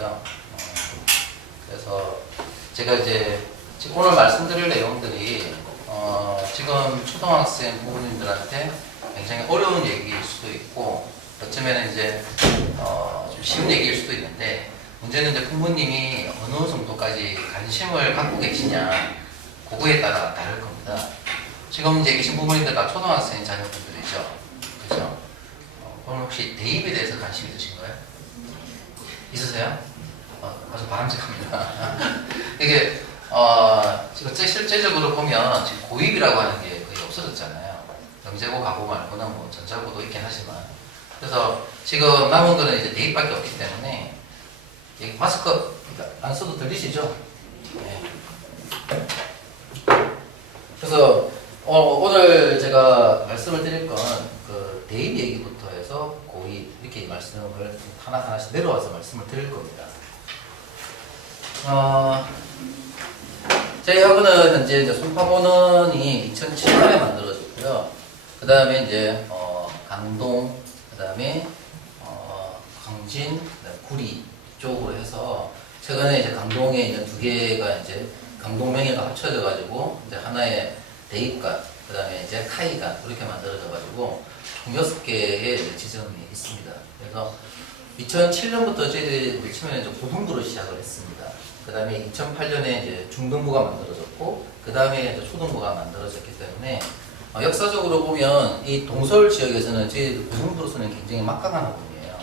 있어요. 그래서 제가 이제 지금 오늘 말씀드릴 내용들이 지금 초등학생 부모님들한테 굉장히 어려운 얘기일 수도 있고 어쩌면 이제 좀 쉬운 얘기일 수도 있는데 문제는 이제 부모님이 어느 정도까지 관심을 갖고 계시냐 그거에 따라 다를 겁니다. 지금 이제 계신 부모님들 다 초등학생 자녀분들이죠. 그죠? 오늘 혹시 대입에 대해서 관심 있으신 거예요? 있으세요? 아주 바람직합니다. 이게 지금 실제적으로 보면 지금 고입이라고 하는 게 거의 없어졌잖아요. 영재고 가고 말고는 뭐 전자고도 있긴 하지만 그래서 지금 남은 거는 이제 대입밖에 없기 때문에 마스크 안 써도 들리시죠? 네. 그래서 오늘 제가 말씀을 드릴 건 그 대입 얘기부터 해서 고입 이렇게 말씀을 하나하나씩 내려와서 말씀을 드릴 겁니다. 저희 학원은 현재 이제 송파고는이 2007년에 만들어졌고요. 그 다음에 이제 강동, 그 다음에 강진, 구리 쪽으로 해서 최근에 이제 강동에 있는 두 개가 이제 강동 명예가 합쳐져 가지고 이제 하나의 대입관, 그 다음에 이제 카이관 이렇게 만들어져 가지고 총 6개의 지점이 있습니다. 그래서 2007년부터 저희들이 치면 이제 고등부로 시작을 했습니다. 그 다음에 2008년에 이제 중등부가 만들어졌고, 그 다음에 이제 초등부가 만들어졌기 때문에 역사적으로 보면 이 동서울 지역에서는 저희 고등부로서는 굉장히 막강한 학원이에요.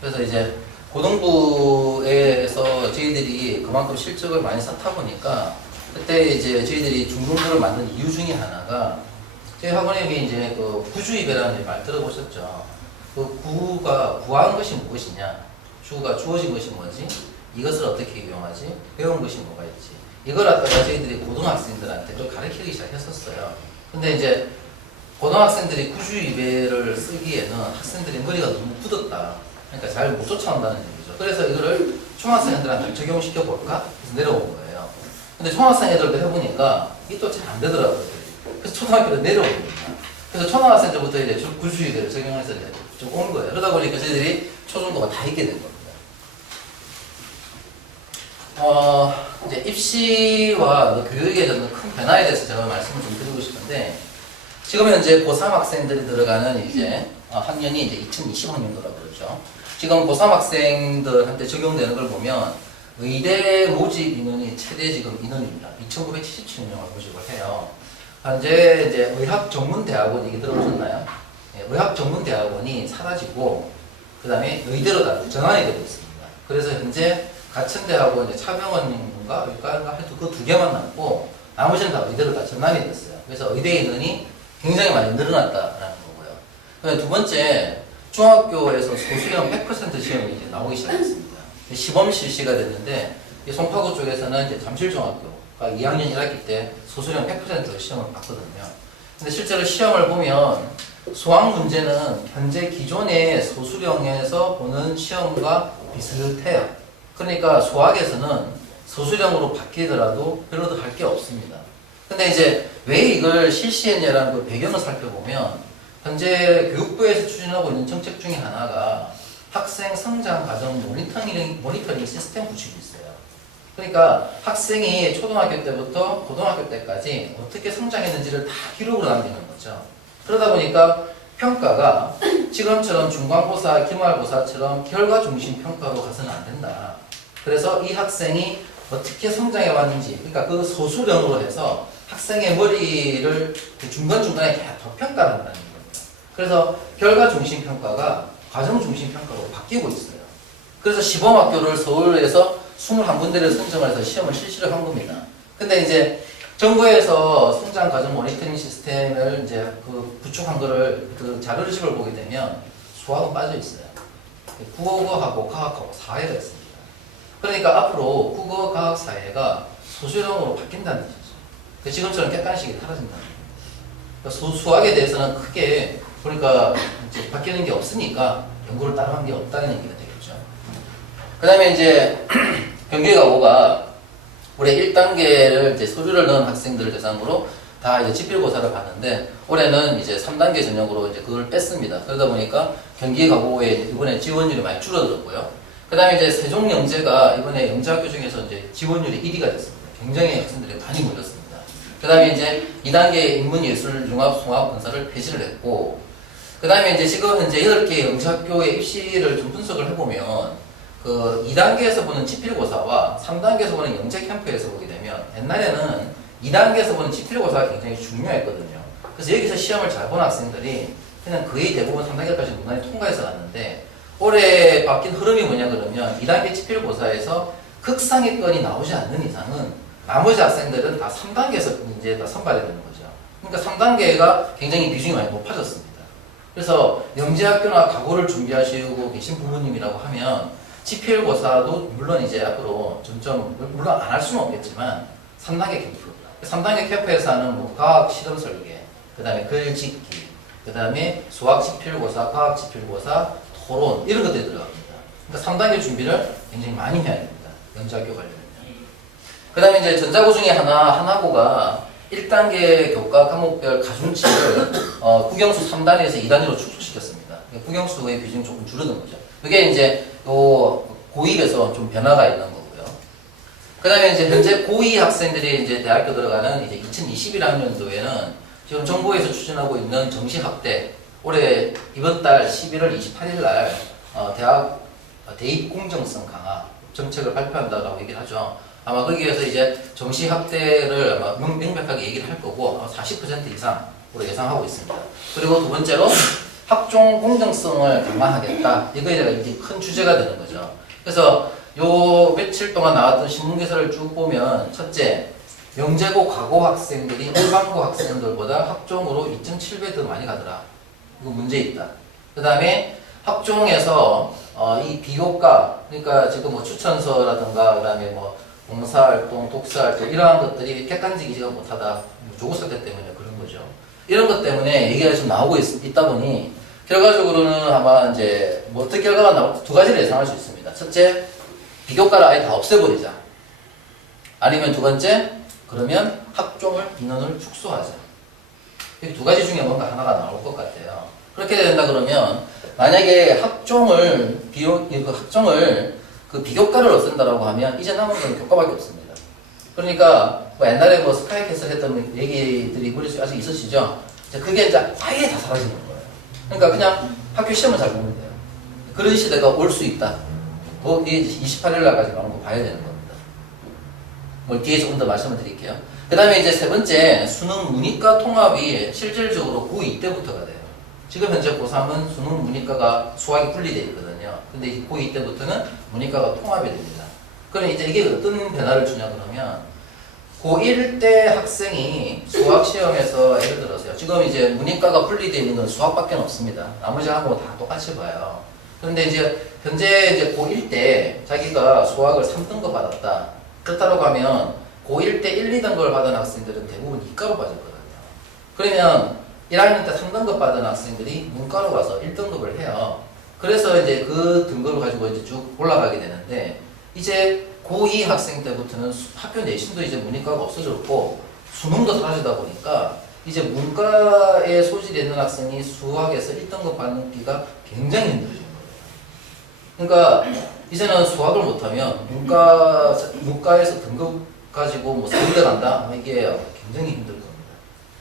그래서 이제 고등부에서 저희들이 그만큼 실적을 많이 쌓다 보니까 그때 이제 저희들이 중등부를 만든 이유 중에 하나가 저희 학원에 이제 그 구주입이라는 말 들어보셨죠? 그 구가 구한 것이 무엇이냐? 주가 주어진 것이 뭐지? 이것을 어떻게 이용하지? 배운 것이 뭐가 있지? 이걸 갖다가 저희들이 고등학생들한테 좀 가르치기 시작했었어요. 근데 이제 고등학생들이 구주입을 쓰기에는 학생들이 머리가 너무 굳었다. 그러니까 잘 못 쫓아온다는 얘기죠. 그래서 이거를 중학생들한테 적용시켜 볼까? 그래서 내려온 거예요. 근데 중학생 애들도 해보니까 이게 또 잘 안 되더라고요. 그래서 초등학교로 내려온 겁니다. 그래서 초등학생 때부터 이제 구주입을 적용해서 이제 좀 온 거예요. 그러다 보니까 저희들이 초중고가 다 있게 된 겁니다. 이제 입시와 교육에 저는 큰 변화에 대해서 제가 말씀을 좀 드리고 싶은데, 지금 현재 고3 학생들이 들어가는 이제 학년이 이제 2020학년도라고 그러죠. 지금 고3 학생들한테 적용되는 걸 보면 의대 모집 인원이 최대 지금 인원입니다. 2,977명을 모집을 해요. 현재 이제 의학 전문 대학원 얘기 들어보셨나요? 네, 의학 전문 대학원이 사라지고 그 다음에 의대로 다 전환이 되고 있습니다. 그래서 현재 가천대하고 이제 차병원인가 의과인가 하여튼 그 두 개만 남고 나머지는 다 의대로 다 전환이 됐어요. 그래서 의대 인원이 굉장히 많이 늘어났다라는 거고요. 그다음에 두 번째, 중학교에서 소수형 100% 시험이 이제 나오기 시작했습니다. 시범 실시가 됐는데 송파구 쪽에서는 이제 잠실중학교가 2학년 1학기 때 소수형 100% 시험을 봤거든요. 근데 실제로 시험을 보면 수학 문제는 현재 기존의 소수령에서 보는 시험과 비슷해요. 그러니까 수학에서는 소수령으로 바뀌더라도 별로 더 할 게 없습니다. 근데 이제 왜 이걸 실시했냐라는 그 배경을 살펴보면 현재 교육부에서 추진하고 있는 정책 중에 하나가 학생 성장 과정 모니터링 시스템 구축이 있어요. 그러니까 학생이 초등학교 때부터 고등학교 때까지 어떻게 성장했는지를 다 기록으로 남기는 거죠. 그러다 보니까 평가가 지금처럼 중간고사, 기말고사처럼 결과 중심 평가로 가서는 안 된다. 그래서 이 학생이 어떻게 성장해 왔는지, 그러니까 그 소수령으로 해서 학생의 머리를 그 중간중간에 더 평가를 한다는 겁니다. 그래서 결과 중심 평가가 과정 중심 평가로 바뀌고 있어요. 그래서 시범학교를 서울에서 21군데를 선정해서 시험을 실시를 한 겁니다. 근데 이제 정부에서 성장 과정 모니터링 시스템을 이제 그 구축한 거를 그 자료집을 보게 되면 수학은 빠져 있어요. 국어하고 과학하고 사회가 있습니다. 그러니까 앞으로 국어, 과학, 사회가 소수령으로 바뀐다는 거죠. 지금처럼 객관식이 사라진다는 거예요. 수학에 대해서는 크게 그러니까 이제 바뀌는 게 없으니까 연구를 따로 한 게 없다는 얘기가 되겠죠. 그 다음에 이제 경기가고가 올해 1단계를 이제 서류를 넣은 학생들을 대상으로 다 이제 지필고사를 봤는데 올해는 이제 3단계 전형으로 이제 그걸 뺐습니다. 그러다 보니까 경기가고에 이번에 지원율이 많이 줄어들었고요. 그 다음에 이제 세종영재가 이번에 영재학교 중에서 이제 지원율이 1위가 됐습니다. 굉장히 학생들이 많이 몰렸습니다. 그 다음에 이제 2단계 인문예술융합송합본사를 폐지를 했고, 그 다음에 이제 지금 현재 8개 영재학교의 입시를 좀 분석을 해보면, 그 2단계에서 보는 지필고사와 3단계에서 보는 영재 캠프에서 보게 되면, 옛날에는 2단계에서 보는 지필고사가 굉장히 중요했거든요. 그래서 여기서 시험을 잘 본 학생들이 그냥 거의 대부분 3단계까지 무난히 통과해서 갔는데, 올해 바뀐 흐름이 뭐냐 그러면 2단계 지필고사에서 극상위권이 나오지 않는 이상은 나머지 학생들은 다 3단계에서 이제 다 선발이 되는 거죠. 그러니까 3단계가 굉장히 비중이 많이 높아졌습니다. 그래서 영재학교나 과거를 준비하시고 계신 부모님이라고 하면 지필고사도 물론 이제 앞으로 점점 물론 안 할 수는 없겠지만 3단계 캠프, 3단계 캠프에서 하는 뭐 과학 실험 설계, 그 다음에 글 짓기, 그 다음에 수학 지필고사, 과학 지필고사, 토론 이런 것들이 들어갑니다. 그러니까 3단계 준비를 굉장히 많이 해야 됩니다. 영재학교 관련해서. 그 다음에 이제 전자고 중에 하나고가 1단계 교과 과목별 가중치를 국영수 3단위에서 2단위로 축소시켰습니다. 국영수의 비중이 조금 줄어든 거죠. 그게 이제 고1에서 좀 변화가 있는 거고요. 그 다음에 이제 현재 고2 학생들이 이제 대학교 들어가는 이제 2021학년도에는 지금 정부에서 추진하고 있는 정시 확대, 올해 이번 달 11월 28일 날 대학 대입 공정성 강화 정책을 발표한다라고 얘기를 하죠. 아마 거기에서 이제 정시 확대를 아마 명백하게 얘기를 할 거고 40% 이상으로 예상하고 있습니다. 그리고 두 번째로 학종 공정성을 강화하겠다. 이거에 대한 이제 큰 주제가 되는 거죠. 그래서 요 며칠 동안 나왔던 신문 기사를 쭉 보면 첫째, 영재고 과고 학생들이 일반고 학생들보다 학종으로 2.7배 더 많이 가더라. 이거 문제 있다. 그 다음에 학종에서 이 비교과, 그러니까 지금 뭐 추천서라든가 그 다음에 뭐 봉사활동, 독서활동 이러한 것들이 객관적이지가 못하다. 조국 사태 때문에 그런 거죠. 이런 것 때문에 얘기가 좀 나오고 있다 보니 결과적으로는 아마 이제 뭐 어떤 결과가 나올지 두 가지를 예상할 수 있습니다. 첫째, 비교과를 아예 다 없애버리자. 아니면 두 번째, 그러면 학종을 인원을 축소하자. 이 두 가지 중에 뭔가 하나가 나올 것 같아요. 그렇게 된다 그러면 만약에 학종을 그 비교과를 없앤다라고 하면 이제 남은 건 교과밖에 없습니다. 그러니까 뭐 옛날에 뭐 스카이캐슬 했던 얘기들이 머릿속에 아직 있으시죠? 그게 이제 아예 다 사라지는 거예요. 그러니까 그냥 학교 시험을 잘 보면 돼요. 그런 시대가 올 수 있다. 뭐 이게 28일 날까지 나오는 거 봐야 되는 겁니다. 뭐 뒤에 조금 더 말씀을 드릴게요. 그 다음에 이제 세 번째, 수능 문이과 통합이 실질적으로 고2 때부터가 돼요. 지금 현재 고3은 수능 문이과가 수학이 분리되어 있거든요. 근데 이제 고2 때부터는 문이과가 통합이 됩니다. 그럼 이제 이게 어떤 변화를 주냐 그러면 고1 때 학생이 수학 시험에서 예를 들어서요. 지금 이제 문이과가 분리되어 있는 건 수학밖에 없습니다. 나머지 하고 다 똑같이 봐요. 그런데 이제 현재 이제 고1 때 자기가 수학을 3등급 받았다. 그렇다고 하면 고1 때 1, 2등급을 받은 학생들은 대부분 이과로 빠졌거든요. 그러면 1학년 때 3등급 받은 학생들이 문과로 가서 1등급을 해요. 그래서 이제 그 등급을 가지고 이제 쭉 올라가게 되는데, 이제 고2 학생 때부터는 학교 내신도 이제 문이과가 없어졌고, 수능도 사라지다 보니까, 이제 문과에 소질이 있는 학생이 수학에서 1등급 받는 기가 굉장히 힘들어진 거예요. 그러니까, 이제는 수학을 못하면 문과에서 등급 가지고 뭐 서울대 간다? 이게 굉장히 힘들 겁니다.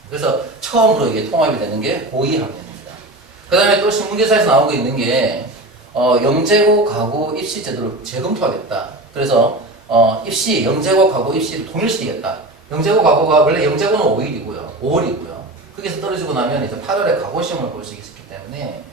그래서 처음으로 이게 통합이 되는 게 고2 학년입니다. 그 다음에 또 신문기사에서 나오고 있는 게 영재고 가고 입시 제도를 재검토하겠다. 그래서 입시, 영재고 가고 입시를 동일시키겠다. 영재고 가고가 원래 영재고는 5월이고요. 거기서 떨어지고 나면 이제 8월에 가고 시험을 볼 수 있기 때문에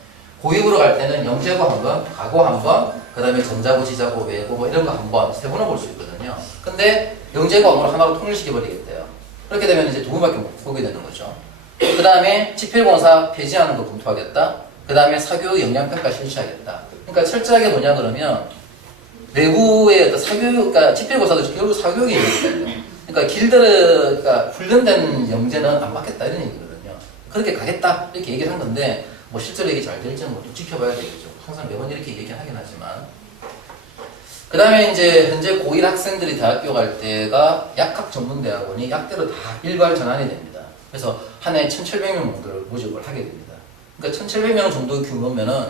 고6으로 갈 때는 영재고 한 번, 가고 한 번, 그 다음에 전자고, 지자고, 외고 뭐 이런 거 한 번, 세 번을 볼 수 있거든요. 근데 영재고 과목을 하나로 통일시켜버리겠대요. 그렇게 되면 이제 두 번밖에 못 보게 되는 거죠. 그 다음에 지필공사 폐지하는 거 검토하겠다. 그 다음에 사교육 역량평가 실시하겠다. 그러니까 철저하게 뭐냐 그러면 외부의 어떤 사교육, 그러니까 지필고사도 결국 사교육이 있거든요. 그러니까 그러니까 훈련된 영재는 안 받겠다 이런 얘기거든요. 그렇게 가겠다 이렇게 얘기를 한 건데 뭐 실제로 이게 잘 될지는 뭐 좀 지켜봐야 되겠죠. 항상 매번 이렇게 얘기하긴 하지만. 그 다음에 이제 현재 고1 학생들이 대학교 갈 때가 약학 전문대학원이 약대로 다 일괄 전환이 됩니다. 그래서 한 해 1,700명 정도를 모집을 하게 됩니다. 그러니까 1,700명 정도 규모면은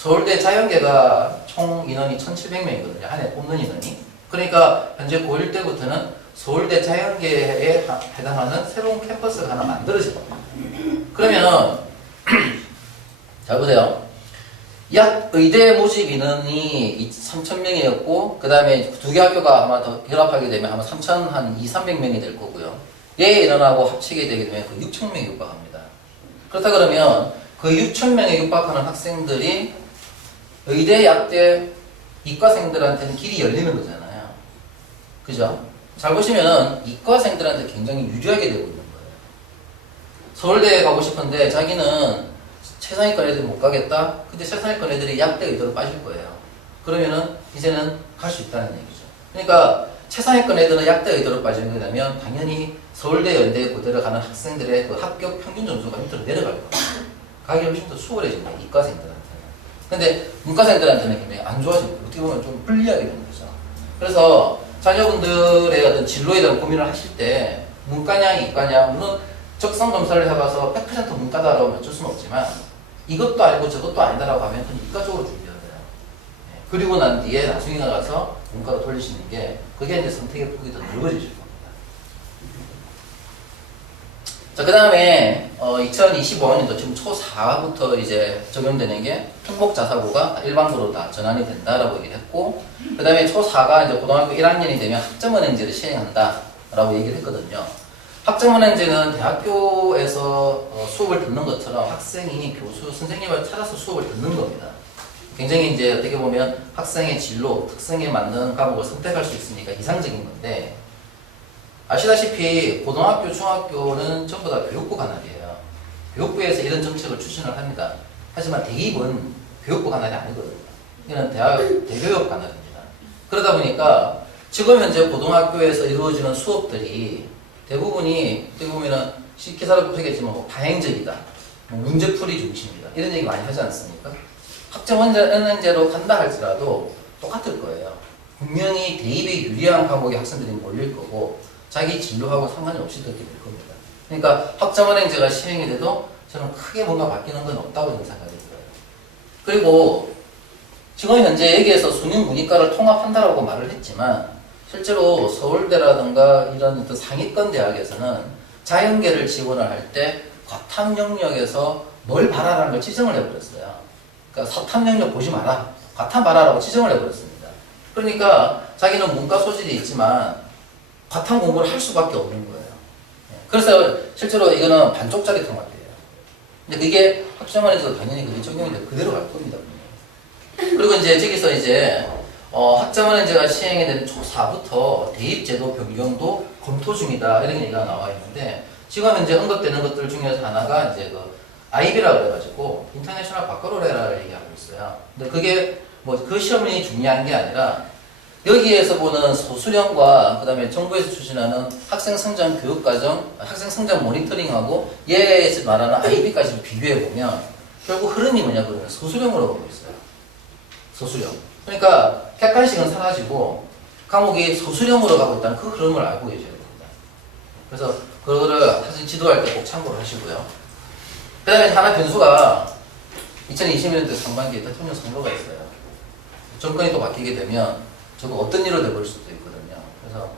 서울대 자연계가 총 인원이 1,700명이거든요. 한 해 뽑는 인원이. 그러니까 현재 고1 때부터는 서울대 자연계에 해당하는 새로운 캠퍼스가 하나 만들어질 겁니다. 그러면 잘 보세요. 약 의대 모집 인원이 3,000명이었고 그 다음에 두 개 학교가 아마 더 결합하게 되면 아마 3,200~300명이 될 거고요. 얘 인원하고 합치게 되게 되면 그 6,000명이 육박합니다. 그렇다 그러면 그 6,000명에 육박하는 학생들이 의대, 약대, 이과생들한테는 길이 열리는 거잖아요. 그죠? 잘 보시면은 이과생들한테 굉장히 유리하게 되고 있는 거예요. 서울대에 가고 싶은데 자기는 최상위권 애들이 못 가겠다? 근데 최상위권 애들이 약대 의대로 빠질 거예요. 그러면은 이제는 갈 수 있다는 얘기죠. 그러니까 최상위권 애들은 약대 의대로 빠지게 되면 당연히 서울대, 연대, 고대를 가는 학생들의 그 합격 평균 점수가 밑으로 내려갈 거예요. 가기 훨씬 더 수월해집니다. 이과생들한테는. 근데 문과생들한테는 굉장히 안 좋아집니다. 어떻게 보면 좀 불리하게 되는 거죠. 그래서 자녀분들의 어떤 진로에 대한 고민을 하실 때 문과냐 이과냐 물론 적성 검사를 해봐서 100% 문과다라고 할 수는 없지만 이것도 아니고 저것도 아니다라고 하면 그냥 이과 쪽으로 준비해야 돼요. 그리고 난 뒤에 나중에 가서 문과로 돌리시는 게 그게 이제 선택의 폭이 더 넓어지실 겁니다. 자, 그 다음에 2025년도 지금 초4부터 이제 적용되는 게 특목자사고가 일반고로 다 전환이 된다라고 얘기를 했고 그 다음에 초4가 이제 고등학교 1학년이 되면 학점은행제를 시행한다라고 얘기를 했거든요. 학점은행제는 대학교에서 수업을 듣는 것처럼 학생이 교수, 선생님을 찾아서 수업을 듣는 겁니다. 굉장히 이제 어떻게 보면 학생의 진로, 특성에 맞는 과목을 선택할 수 있으니까 이상적인 건데 아시다시피 고등학교, 중학교는 전부 다 교육부 관할이에요. 교육부에서 이런 정책을 추진을 합니다. 하지만 대입은 교육부 관할이 아니거든요. 이는 대교육 관할입니다. 그러다 보니까 지금 현재 고등학교에서 이루어지는 수업들이 대부분이 어떻게 보면은 기사를 보시겠지만 뭐 다행적이다, 뭐 문제풀이 중심이다 이런 얘기 많이 하지 않습니까? 학점은행제로 간다 할지라도 똑같을 거예요. 분명히 대입에 유리한 과목의 학생들이 몰릴 거고 자기 진로하고 상관이 없이 듣게 될 겁니다. 그러니까 학점은행제가 시행이 돼도 저는 크게 뭔가 바뀌는 건 없다고 저는 생각이 들어요. 그리고 지금 현재 여기에서 수능문이과를 통합한다라고 말을 했지만 실제로 서울대라든가 이런 어떤 상위권 대학에서는 자연계를 지원을 할 때 과탐 영역에서 뭘 봐라라는 걸 지정을 해버렸어요. 그러니까 사탐 영역 보지 마라, 과탐 봐라라고 지정을 해버렸습니다. 그러니까 자기는 문과 소질이 있지만 과탐 공부를 할 수밖에 없는 거예요. 그래서 실제로 이거는 반쪽짜리 통합이에요. 근데 그게 학점원에서 당연히 그게 적용이 돼 그대로 갈 겁니다. 그리고 이제 저기서 이제 학점은행제가 시행이 된 초4부터 대입제도 변경도 검토 중이다 이런 얘기가 나와 있는데 지금 현재 언급되는 것들 중에서 하나가 이제 그 IB라 그래가지고 인터내셔널 바ccalaureate를 얘기하고 있어요. 근데 그게 뭐 그 시험이 중요한 게 아니라 여기에서 보는 소수령과 그 다음에 정부에서 추진하는 학생 성장 교육과정, 학생 성장 모니터링하고 얘에서 말하는 IB까지 비교해 보면 결국 흐름이 뭐냐 그러면 소수령으로 가고 있어요. 소수령. 그러니까 객관식은 사라지고 과목이 소수령으로 가고 있다는 그 흐름을 알고 계셔야 됩니다. 그래서 그거를 사실 지도할 때 꼭 참고를 하시고요. 그 다음에 하나 변수가 2020년도 상반기에 대통령 선거가 있어요. 정권이 또 바뀌게 되면 저거 어떤 일로 돼버릴 수도 있거든요. 그래서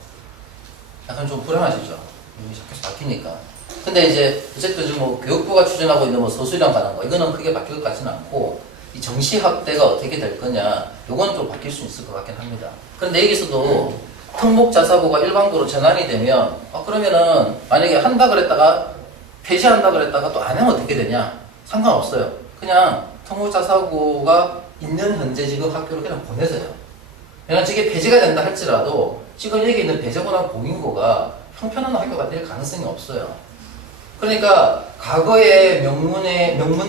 약간 좀 불안하시죠? 이게 계속 바뀌니까. 근데 이제 어쨌든 지금 뭐 교육부가 추진하고 있는 뭐 소수령 가는 거 이거는 크게 바뀔 것 같지는 않고 이 정시 확대가 어떻게 될 거냐 요건 좀 바뀔 수 있을 것 같긴 합니다. 그런데 여기서도 특목자사고가 일반고로 전환이 되면 그러면은 만약에 한다 그랬다가 폐지한다 그랬다가 또 안 하면 어떻게 되냐? 상관없어요. 그냥 특목자사고가 있는 현재 지금 학교로 그냥 보내세요. 그냥 저게 폐지가 된다 할지라도 지금 여기 있는 배제고나 공인고가 형편없는 학교가 될 가능성이 없어요. 그러니까 과거의 명문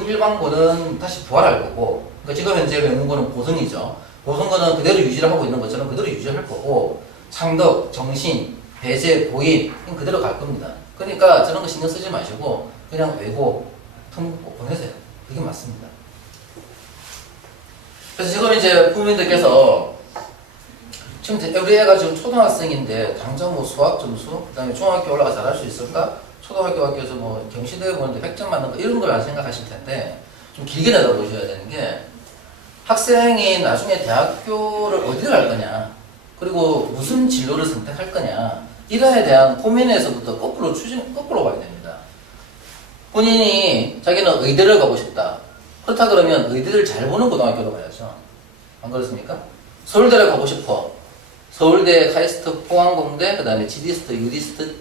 일반고는 다시 부활할 거고 그러니까 지금 현재 명문고는 고성이죠. 고성고는 그대로 유지를 하고 있는 것처럼 그대로 유지할 거고 창덕, 정신, 배제, 고인 그대로 갈 겁니다. 그러니까 저런 거 신경 쓰지 마시고 그냥 외고, 특목고 보내세요. 그게 맞습니다. 그래서 지금 이제 부모님들께서 지금 우리 애가 지금 초등학생인데 당장 뭐 수학 점수, 그 다음에 중학교 올라가 잘할 수 있을까? 초등학교 학교에서 뭐 경시대회 보는데 100점 맞는 거 이런 걸 안 생각하실 텐데 좀 길게 내다보셔야 되는 게 학생이 나중에 대학교를 어디를 갈 거냐, 그리고 무슨 진로를 선택할 거냐, 이거에 대한 고민에서부터 거꾸로 봐야 됩니다. 본인이 자기는 의대를 가고 싶다. 그렇다 그러면 의대를 잘 보는 고등학교로 가야죠. 안 그렇습니까? 서울대를 가고 싶어. 서울대, 카이스트, 포항공대, 그 다음에 지디스트, 유디스트,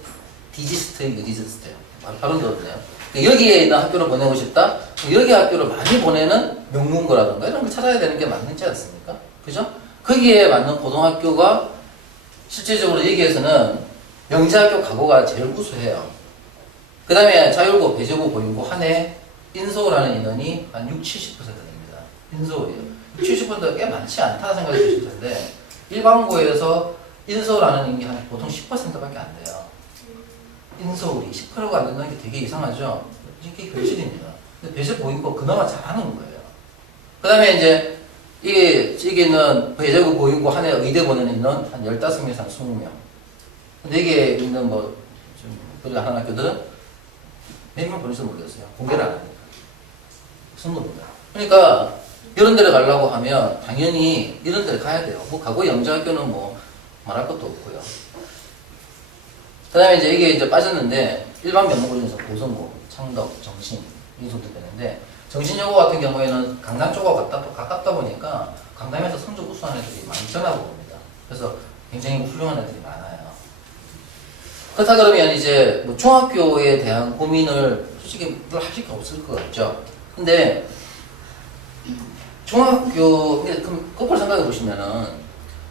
디지스트, 유디스트요. 발음도 어때요? 여기에 있는 학교를 보내고 싶다? 여기 학교를 많이 보내는 명문고라든가 이런 걸 찾아야 되는 게 맞는지 않습니까? 그죠? 거기에 맞는 고등학교가 실질적으로 여기에서는 명지학교 가고가 제일 우수해요. 그 다음에 자율고, 배제고, 보인고, 한해 인서울하는 인원이 한 60, 70% 됩니다. 인서울이요. 60, 70%가 꽤 많지 않다는 생각이 드실 텐데, 일반고에서 인서울하는 인기 한 보통 10%밖에 안 돼요. 인서울이 10%가 안 된다는 게 되게 이상하죠? 이게 결실입니다. 근데 배제 보인고 그나마 잘하는 거예요. 그 다음에 이제, 이게 있는 배제고, 보인고, 한해 의대 보내는 인원 한 15명에서 한 20명. 근데 이게 있는 좀, 하는 학교들은 몇 명 보낼지 모르겠어요. 공개를 안 하니까. 승부입니다. 그러니까 이런 데를 가려고 하면 당연히 이런 데를 가야 돼요. 뭐 가고 영재학교는 뭐 말할 것도 없고요. 그 다음에 이제 이게 이제 빠졌는데 일반 명문고 중에서 고성고, 창덕, 정신 이 정도 되는데 정신여고 같은 경우에는 강남 쪽하고 가깝다 보니까 강남에서 성적 우수한 애들이 많이 전화고 옵니다. 그래서 굉장히 훌륭한 애들이 많아요. 그렇다 그러면 이제 뭐 중학교에 대한 고민을 솔직히 늘 하실 게 없을 것 같죠. 근데 중학교, 그럼 거꾸로 생각해 보시면은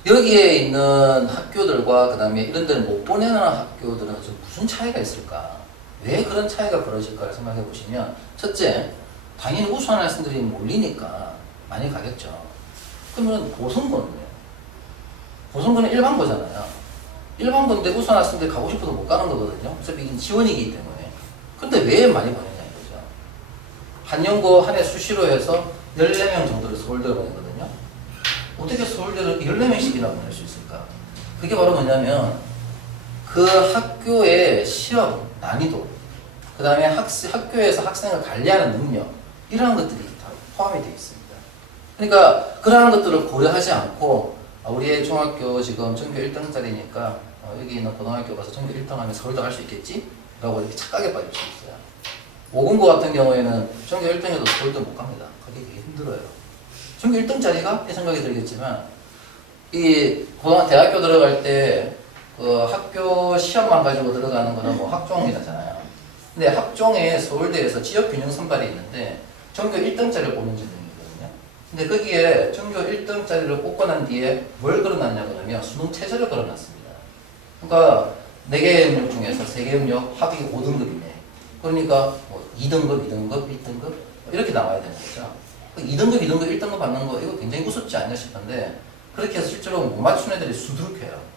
여기에 있는 학교들과 그 다음에 이런 데를 못 보내는 학교들은 좀 무슨 차이가 있을까? 왜 그런 차이가 벌어질까를 생각해 보시면 첫째, 당연히 우수한 학생들이 몰리니까 많이 가겠죠. 그러면 고성고는요? 고성고는 일반고잖아요. 일반고인데 우수한 학생들 가고 싶어도 못 가는 거거든요. 어차피 이게 지원이기 때문에. 근데 왜 많이 보내냐 이거죠. 한영고 한 해 수시로 해서 14명 정도를 서울대로 보내거든요. 어떻게 서울대를 14명씩이나 보낼 수 있을까? 그게 바로 뭐냐면 그 학교의 시험 난이도, 그 다음에 학교에서 학생을 관리하는 능력, 이러한 것들이 다 포함이 되어 있습니다. 그러니까 그러한 것들을 고려하지 않고 우리의 중학교 지금 전교 1등짜리니까 여기 있는 고등학교 가서 전교 1등 하면 서울대 갈 수 있겠지? 라고 이렇게 착각에 빠질 수 있어요. 오공고 같은 경우에는 전교 1등에도 서울대 못 갑니다. 가기 되게 힘들어요. 전교 1등짜리가? 이 생각이 들겠지만 이 대학교 들어갈 때 그 학교 시험만 가지고 들어가는 거는 뭐 학종이잖아요. 근데 학종에 서울대에서 지역균형 선발이 있는데 전교 1등짜리를 뽑는 전형이거든요. 근데 거기에 전교 1등짜리를 뽑고 난 뒤에 뭘 걸어놨냐 그러면 수능 최저를 걸어놨습니다. 그러니까 4개의 영역 중에서 3개 영역 합이 5등급이네. 그러니까 뭐 2등급, 2등급, 1등급 이렇게 나와야 되는 거죠. 2등급, 2등급, 1등급 받는 거 이거 굉장히 우습지 않냐 싶은데 그렇게 해서 실제로 못 맞춘 애들이 수두룩해요.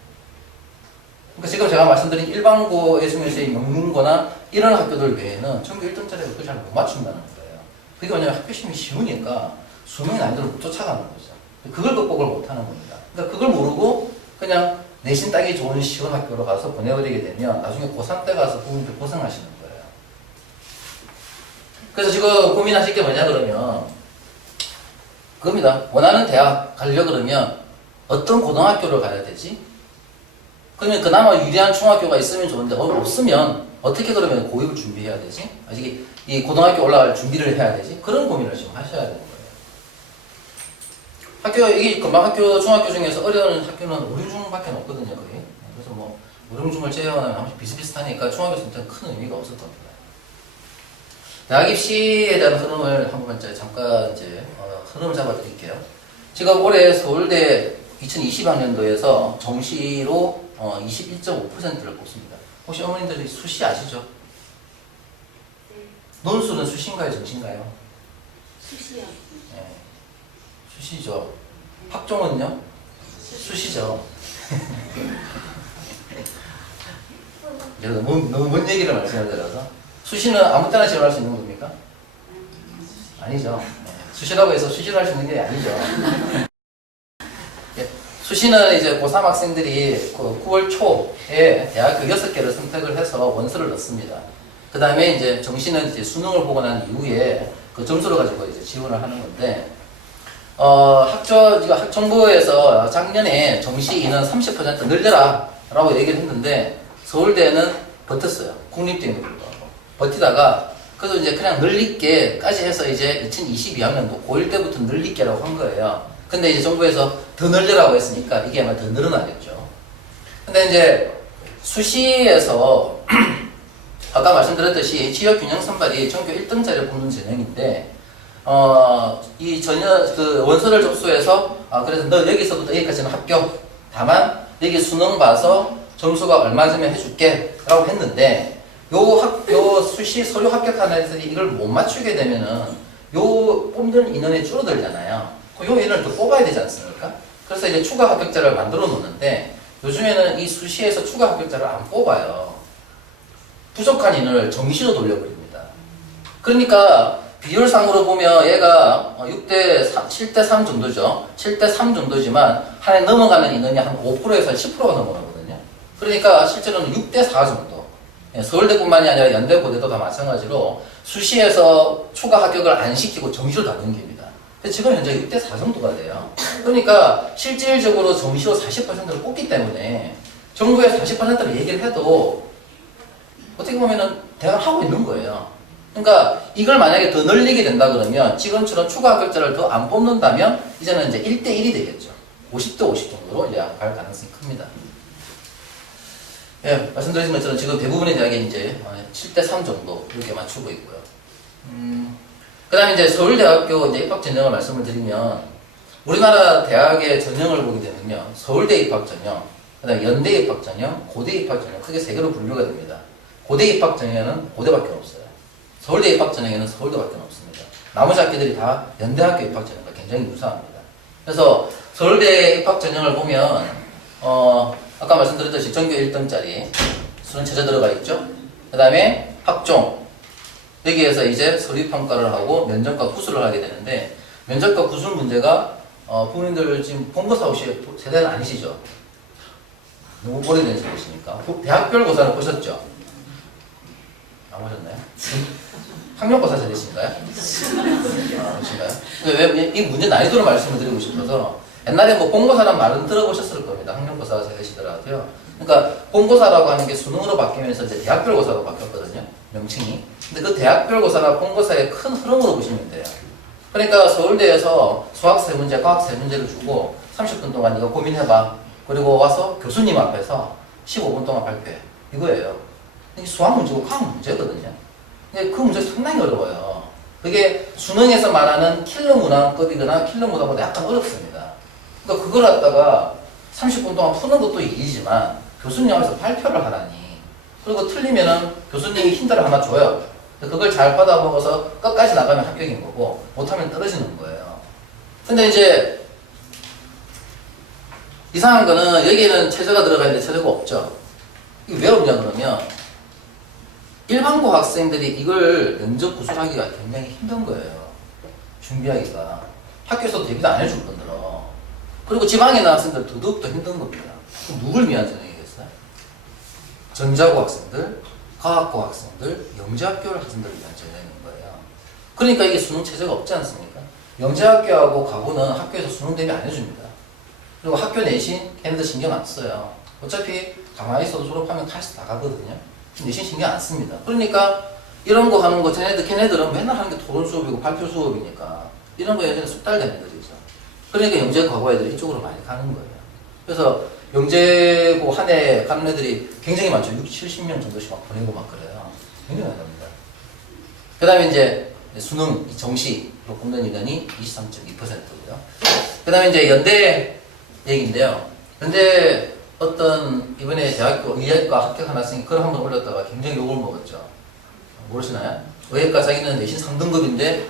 그러니까 지금 제가 말씀드린 일반고의 중에서의 명문고나 이런 학교들 외에는 전교 1등짜리가 그걸 잘 못 맞춘다는 거예요. 그게 왜냐면 학교 시험이 쉬우니까 수능 난이도를 못 쫓아가는 거죠. 그걸 극복을 못 하는 겁니다. 그러니까 그걸 모르고 그냥 내신 따기 좋은 쉬운 학교로 가서 보내버리게 되면 나중에 고3 때 가서 부모님들 고생하시는 거예요. 그래서 지금 고민하실 게 뭐냐 그러면 그겁니다. 원하는 대학 가려고 그러면 어떤 고등학교를 가야 되지? 그러면 그나마 유리한 중학교가 있으면 좋은데 없으면 어떻게 그러면 고입을 준비해야 되지? 아직 이 고등학교 올라갈 준비를 해야 되지? 그런 고민을 지금 하셔야 되는 거예요. 이게 금방 중학교 중에서 어려운 학교는 오륜중밖에 없거든요, 거의. 그래서 뭐 오륜중을 제외하면 아무튼 비슷비슷하니까 중학교 선택은 큰 의미가 없을 겁니다. 대학 입시에 대한 흐름을 한 번만 잠깐 흐름을 잡아드릴게요. 지금 올해 서울대 2020학년도에서 정시로 21.5%를 뽑습니다. 혹시 어머님들 수시 아시죠? 네. 논술은 수시인가요, 정시인가요? 수시요. 네. 수시죠. 학종은요? 수시죠. 너무 먼 얘기를 말씀드려서 수시는 아무 때나 지원할 수 있는 겁니까? 아니죠. 네. 수시라고 해서 수시를 할 수 있는 게 아니죠. 수시는 이제 고3 학생들이 9월 초에 대학교 6개를 선택을 해서 원서를 넣습니다. 그 다음에 이제 정시는 이제 수능을 보고 난 이후에 그 점수를 가지고 이제 지원을 하는 건데, 정부에서 작년에 정시 인원 30% 늘려라 라고 얘기를 했는데 서울대는 버텼어요. 국립대임에도 불구하고. 버티다가 그래도 이제 그냥 늘릴게까지 해서 이제 2022학년도 고1 때부터 늘릴게라고 한 거예요. 근데 이제 정부에서 더 늘리라고 했으니까 이게 아마 더 늘어나겠죠. 근데 이제 수시에서 아까 말씀드렸듯이 지역 균형 선발이 전교 1등자를 뽑는 전형인데 이 그 원서를 접수해서 그래서 너 여기서부터 여기까지는 합격. 다만 여기 수능 봐서 점수가 얼마쯤에 해줄게 라고 했는데 요 수시 서류 합격하는 애들이 이걸 못 맞추게 되면은 요 뽑는 인원이 줄어들잖아요. 요 인원을 더 뽑아야 되지 않습니까? 그래서 이제 추가 합격자를 만들어 놓는데 요즘에는 이 수시에서 추가 합격자를 안 뽑아요. 부족한 인원을 정시로 돌려버립니다. 그러니까 비율상으로 보면 얘가 7대 3 정도죠. 7대 3 정도지만 한 해 넘어가는 인원이 한 5%에서 10%가 넘어가거든요. 그러니까 실제로는 6대 4 정도. 서울대뿐만이 아니라 연대, 고대도 다 마찬가지로 수시에서 추가 합격을 안 시키고 정시로 다 넘깁니다. 지금 현재 6대 4 정도가 돼요. 그러니까 실질적으로 정시로 40%를 뽑기 때문에 정부에 40%를 얘기를 해도 어떻게 보면은 대화를 하고 있는 거예요. 그러니까 이걸 만약에 더 늘리게 된다 그러면 지금처럼 추가 합격자를 더 안 뽑는다면 이제는 이제 1대 1이 되겠죠. 50대 50 정도로 이제 갈 가능성이 큽니다. 예, 말씀드린 것처럼 지금 대부분의 대학이 이제 7대 3 정도 이렇게 맞추고 있고요. 그 다음에 이제 서울대학교 이제 입학 전형을 말씀을 드리면 우리나라 대학의 전형을 보게 되면요. 서울대 입학 전형, 그 다음에 연대 입학 전형, 고대 입학 전형 크게 세 개로 분류가 됩니다. 고대 입학 전형에는 고대밖에 없어요. 서울대 입학 전형에는 서울대밖에 없습니다. 나머지 학교들이 다 연대학교 입학 전형과 굉장히 유사합니다. 그래서 서울대 입학 전형을 보면 아까 말씀드렸듯이 전교 1등짜리 수능 최저 들어가 있죠. 그 다음에 학종 여기에서 이제 서류 평가를 하고 면접과 구술을 하게 되는데 면접과 구술 문제가 부모님들 지금 본고사 혹시 세대는 아니시죠? 너무 오래된 세대시니까 대학별 고사를 보셨죠? 안 보셨나요? 학력고사 세대신가요? 그러신가요? 왜 이 문제 난이도를 말씀을 드리고 싶어서 옛날에 뭐 본고사란 말은 들어보셨을 겁니다. 학력고사 세대시더라도요. 그러니까 본고사라고 하는 게 수능으로 바뀌면서 이제 대학별 고사로 바뀌었거든요. 명칭이. 근데 그 대학별 고사가 본고사의 큰 흐름으로 보시면 돼요. 그러니까 서울대에서 수학 세 문제, 과학 세 문제를 주고 30분 동안 이거 고민해봐. 그리고 와서 교수님 앞에서 15분 동안 발표해. 이거예요. 이게 수학 문제고 과학 문제거든요. 근데 그 문제 상당히 어려워요. 그게 수능에서 말하는 킬러 문항급이거나 킬러 문항보다 약간 어렵습니다. 그러니까 그걸 갖다가 30분 동안 푸는 것도 일이지만 교수님 앞에서 발표를 하라니. 그리고 틀리면은 교수님이 힌트를 하나 줘요. 그걸 잘 받아먹어서 끝까지 나가면 합격인 거고 못하면 떨어지는 거예요. 근데 이제 이상한 거는 여기에는 최저가 들어가 있는데 최저가 없죠. 이게 왜 없냐 그러면 일반고 학생들이 이걸 면접 구술하기가 굉장히 힘든 거예요. 준비하기가. 학교에서도 대비도 안 해줄 뿐더러. 그리고 지방에 있는 학생들 더더욱더 힘든 겁니다. 그럼 누굴 위한 전형이겠어요? 전자고 학생들, 과학고 학생들, 영재학교 학생들을 위한 전형인 거예요. 그러니까 이게 수능 체제가 없지 않습니까? 영재학교하고 가고는 학교에서 수능 대비 안 해줍니다. 그리고 학교 내신 걔네들 신경 안 써요. 어차피 가만히 있어도 졸업하면 칼스 다 가거든요. 내신 신경 안 씁니다. 그러니까 이런 거 하는 거 걔네들은 맨날 하는 게 토론 수업이고 발표 수업이니까 이런 거에 대해서 숙달된 애들이죠. 그러니까 영재 과거 애들이 이쪽으로 많이 가는 거예요. 그래서 영재고 한 해 가는 애들이 굉장히 많죠. 60, 70명 정도씩 막 보내고 막 그래요. 굉장히 많이 갑니다. 그 다음에 이제 수능 정시로 뽑는 인원이 23.2%고요. 그 다음에 이제 연대 얘기인데요. 연대 어떤 이번에 대학교 의예과 합격한 학생이 글 한번 올렸다가 굉장히 욕을 먹었죠. 모르시나요? 의예과 자기는 내신 3등급인데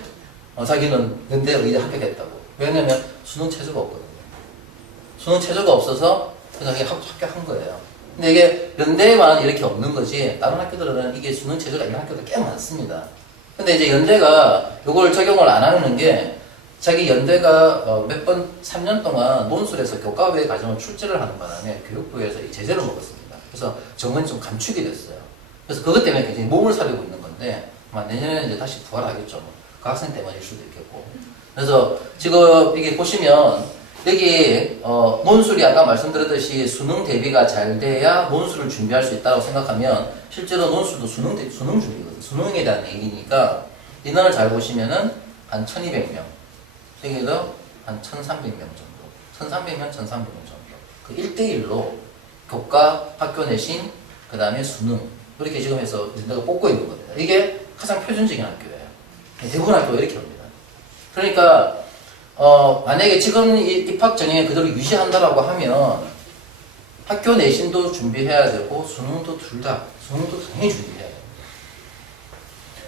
자기는 연대 의대 합격했다고. 왜냐면 수능 최저가 없거든요. 수능 최저가 없어서 그냥 합격한 거예요. 근데 이게 연대만 이렇게 없는 거지 다른 학교들은 이게 수능 최저가 있는 학교들 꽤 많습니다. 근데 이제 연대가 이걸 적용을 안 하는 게 자기 연대가 몇 번 3년 동안 논술에서 교과외 과정을 출제를 하는 바람에 교육부에서 이 제재를 먹었습니다. 그래서 정원이 좀 감축이 됐어요. 그래서 그것 때문에 굉장히 몸을 사리고 있는 건데 아마 내년에는 이제 다시 부활하겠죠. 그 학생 때문일 수도 있겠고. 그래서 지금 이게 보시면 여기 논술이 아까 말씀드렸듯이 수능 대비가 잘 돼야 논술을 준비할 수 있다고 생각하면 실제로 논술도 수능 준비거든요. 수능에 대한 얘기니까 인원을 잘 보시면은 한 1200명, 여기도 한 1300명 정도, 1300명, 1300명 정도. 그 1대1로 교과, 학교 내신, 그 다음에 수능 이렇게 지금 해서 내가 뽑고 있는 겁니다. 이게 가장 표준적인 학교예요. 대부분 학교가 이렇게 합니다. 그러니까 만약에 지금 입학 전형에 그대로 유지한다라고 하면 학교 내신도 준비해야 되고 수능도 수능도 당연히 준비해야 돼요.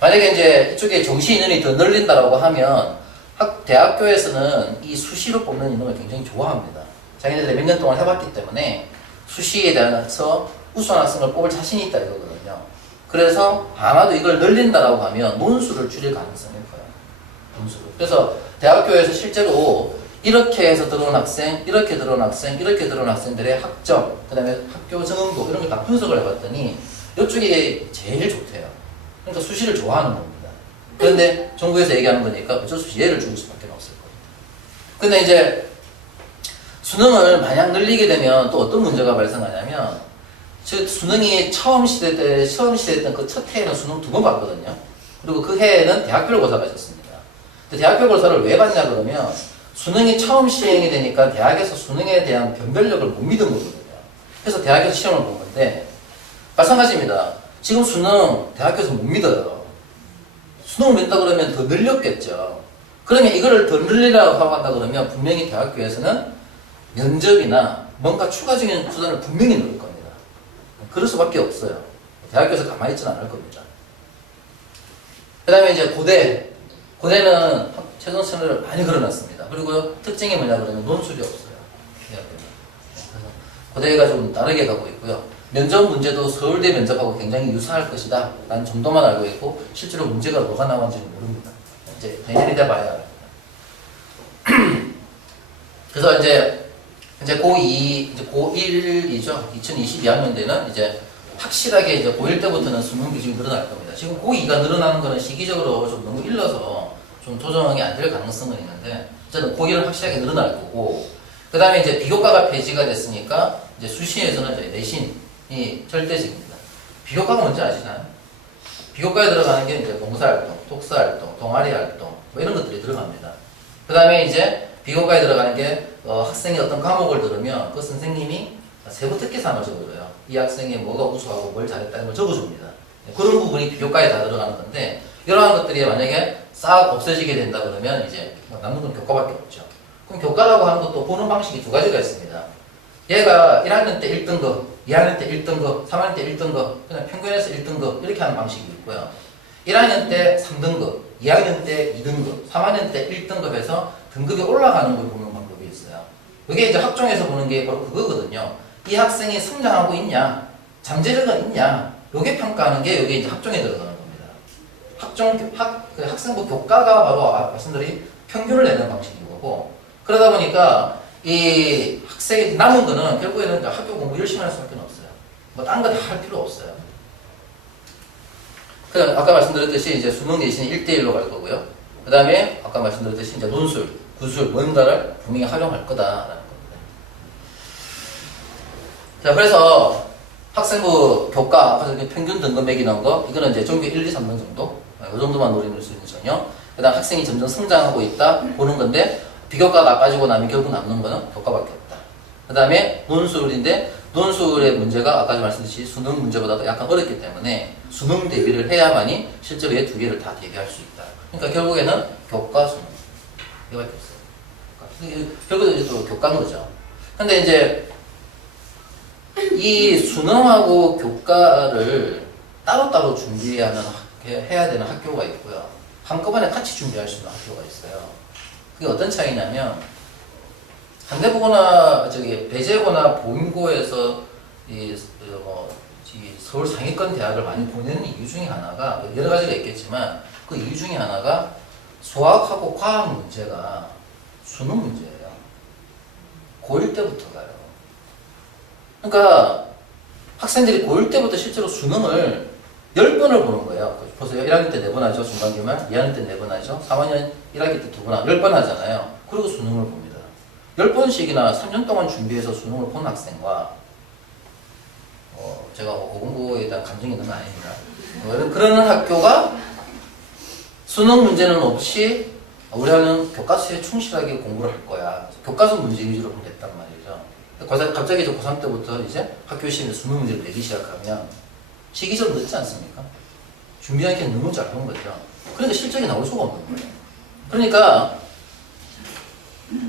만약에 이제 이쪽에 정시 인원이 더 늘린다라고 하면 대학교에서는 이 수시로 뽑는 인원을 굉장히 좋아합니다. 자기네들이 몇 년 동안 해봤기 때문에 수시에 대해서 우수한 학생을 뽑을 자신이 있다 이거거든요. 그래서 아마도 이걸 늘린다라고 하면 논술을 줄일 가능성이 커요. 논술을. 그래서 대학교에서 실제로 이렇게 해서 들어온 학생, 이렇게 들어온 학생, 이렇게 들어온 학생들의 학점, 그 다음에 학교 정응도 이런 걸 다 분석을 해봤더니 이쪽이 제일 좋대요. 그러니까 수시를 좋아하는 겁니다. 그런데 정부에서 얘기하는 거니까 어쩔 수 없이 얘를 죽을 수밖에 없을 겁니다. 근데 이제 수능을 만약 늘리게 되면 또 어떤 문제가 발생하냐면 수능이 처음 시대 때 그 첫 해에는 수능 2번 봤거든요. 그리고 그 해에는 대학별 고사가 있었습니다. 근데 대학별 고사를 왜 봤냐 그러면 수능이 처음 시행이 되니까 대학에서 수능에 대한 변별력을 못 믿은 거거든요. 그래서 대학에서 시험을 본 건데 마찬가지입니다. 지금 수능 대학교에서 못 믿어요. 수능을 믿다 그러면 더 늘렸겠죠. 그러면 이거를 더 늘리라고 하고 한다 그러면 분명히 대학교에서는 면접이나 뭔가 추가적인 수단을 분명히 넣을 겁니다. 그럴 수밖에 없어요. 대학교에서 가만히 있지는 않을 겁니다. 그 다음에 이제 고대는 최종 시험을 많이 걸어놨습니다. 그리고 특징이 뭐냐 그러면 논술이 없어요. 대학교는. 그래서 고대가 좀 다르게 가고 있고요. 면접 문제도 서울대 면접하고 굉장히 유사할 것이다 라는 정도만 알고 있고 실제로 문제가 뭐가 나왔는지는 모릅니다. 이제 내년이 돼봐야 합니다. 그래서 이제 고2, 이제 고1이죠. 2022학년대는 이제 확실하게 이제 고1 때부터는 수능 비중이 늘어날 겁니다. 지금 고2가 늘어나는 거는 시기적으로 좀 너무 일러서 좀 조정이 안 될 가능성은 있는데, 어쨌든 고1은 확실하게 늘어날 거고, 그 다음에 이제 비교과가 폐지가 됐으니까, 이제 수시에서는 이제 내신이 절대적입니다. 비교과가 뭔지 아시나요? 비교과에 들어가는 게 이제 봉사활동, 독서활동, 동아리활동, 뭐 이런 것들이 들어갑니다. 그 다음에 이제 비교과에 들어가는 게 학생이 어떤 과목을 들으면 그 선생님이 세부 특기사항을 적어줘요. 이 학생이 뭐가 우수하고 뭘 잘했다는 걸 적어줍니다. 그런 부분이 비교과에 다 들어가는 건데 이러한 것들이 만약에 싹 없어지게 된다 그러면 이제 남는 건 교과밖에 없죠. 그럼 교과라고 하는 것도 보는 방식이 두 가지가 있습니다. 얘가 1학년 때 1등급, 2학년 때 1등급, 3학년 때 1등급, 그냥 평균에서 1등급 이렇게 하는 방식이 있고요. 1학년 때 3등급, 2학년 때 2등급, 3학년 때 1등급에서 등급이 올라가는 걸 보는 방법이 있어요. 이게 이제 학종에서 보는 게 바로 그거거든요. 이 학생이 성장하고 있냐, 잠재력은 있냐, 요게 평가하는 게 이게 이제 학종에 들어가는 겁니다. 학생부 교과가 바로 말씀드린 평균을 내는 방식인 거고, 그러다 보니까 이 학생이 남은 거는 결국에는 학교 공부 열심히 할 수밖에 없어요. 뭐 딴 거 다 할 필요 없어요. 그다음 아까 말씀드렸듯이 이제 수능 내신이 1대1로 갈 거고요. 그 다음에 아까 말씀드렸듯이 이제 논술, 구술, 뭔가를 분명히 활용할 거다라는 겁니다. 자, 그래서 학생부 교과, 아까 평균 등급 매기는 거, 이거는 이제 전교 1, 2, 3등 정도, 이 정도만 노릴 수 있는 전형. 그 다음 학생이 점점 성장하고 있다 보는 건데, 비교과가 빠지고 나면 결국 남는 거는 교과밖에 없다. 그 다음에 논술인데, 논술의 문제가 아까 말씀드렸듯이 수능 문제보다도 약간 어렵기 때문에 수능 대비를 해야만이 실제로 이 두 개를 다 대비할 수 있다. 그러니까 결국에는 교과, 수능. 이거밖에 없어요. 결국은 또 교과인 거죠. 근데 이제 이 수능하고 교과를 따로따로 해야 되는 학교가 있고요. 한꺼번에 같이 준비할 수 있는 학교가 있어요. 그게 어떤 차이냐면, 한대보거나, 배재고나 보인고에서 이 서울 상위권 대학을 많이 보내는 이유 중에 하나가, 여러 가지가 있겠지만, 그 이유 중에 하나가 수학하고 과학 문제가 수능 문제예요. 고1 때부터 가요. 그러니까 학생들이 고1 때부터 실제로 수능을 10번을 보는 거예요. 보세요. 1학년 때 4번 하죠. 중간기말. 2학년 때 4번 하죠. 3학년 1학기 때 2번 하죠. 10번 하잖아요. 그리고 수능을 봅니다. 10번씩이나 3년 동안 준비해서 수능을 본 학생과 제가 고공부에 대한 감정이 있는 건 아닙니다. 그러는 학교가 수능 문제는 없이 우리는 교과서에 충실하게 공부를 할 거야. 교과서 문제 위주로 보겠단 말이죠. 갑자기 이제 고3 때부터 이제 학교 시험에 수능 문제를 내기 시작하면 시기 좀 늦지 않습니까? 준비하기엔 너무 짧은 거죠. 그러니까 실적이 나올 수가 없는 거예요. 그러니까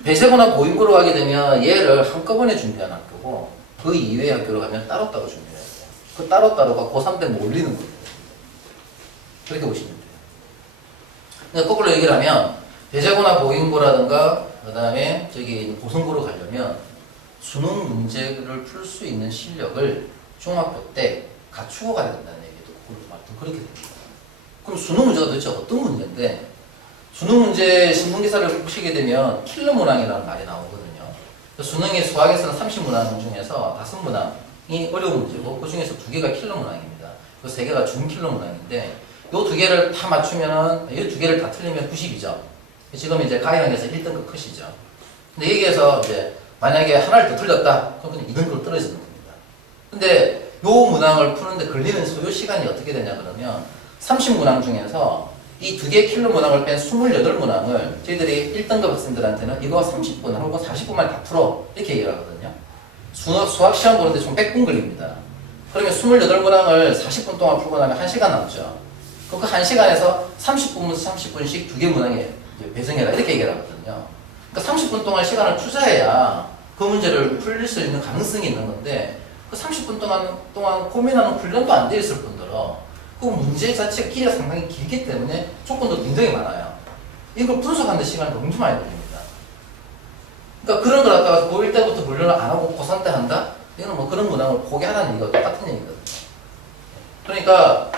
배세고나 보인고로 가게 되면 얘를 한꺼번에 준비한 학교고 그 이외의 학교로 가면 따로따로 준비해야 돼요. 그 따로따로가 고3 때 몰리는 거예요. 그렇게 보시면 돼요. 그러니까 거꾸로 얘기를 하면 배세고나 보인고라든가 그 다음에 저기 보성고로 가려면 수능 문제를 풀 수 있는 실력을 중학교 때 갖추고 가야 된다는 얘기도 그렇게 됩니다. 그럼 수능 문제가 도대체 어떤 문제인데 수능 문제 신문기사를 보시게 되면 킬러 문항이라는 말이 나오거든요. 수능의 수학에서는 30문항 중에서 5문항이 어려운 문제고 그 중에서 2개가 킬러 문항입니다. 그 3개가 중킬러 문항인데 이 2개를 다 맞추면은 이 2개를 다 틀리면 90이죠. 지금 이제 가형에서 1등급 컷이죠. 근데 여기에서 이제 만약에 하나를 더 틀렸다 그럼 그냥 2등급으로 떨어지는 겁니다. 근데 이 문항을 푸는데 걸리는 소요 시간이 어떻게 되냐 그러면 30문항 중에서 이 2개 킬러 문항을 뺀 28문항을 저희들이 1등급 학생들한테는 이거 30분 하고 40분만 다 풀어 이렇게 얘기를 하거든요. 수학 시험 보는데 총 100분 걸립니다. 그러면 28문항을 40분 동안 풀고 나면 1시간 남죠. 그럼 그 1시간에서 30분부터 30분씩 2개 문항에 배정해라 이렇게 얘기를 하거든요. 그러니까 30분 동안 시간을 투자해야 그 문제를 풀릴 수 있는 가능성이 있는 건데 그 30분 동안 고민하는 훈련도 안 돼 있을 뿐더러 그 문제 자체가 길이가 상당히 길기 때문에 조건도 굉장히 많아요. 이걸 분석하는 데 시간이 너무 많이 걸립니다. 그러니까 그런 걸 갖다가 고1 때부터 훈련을 안 하고 고3 때 한다? 이거는 뭐 그런 문항을 포기하라는 얘기가 똑같은 얘기거든요. 그러니까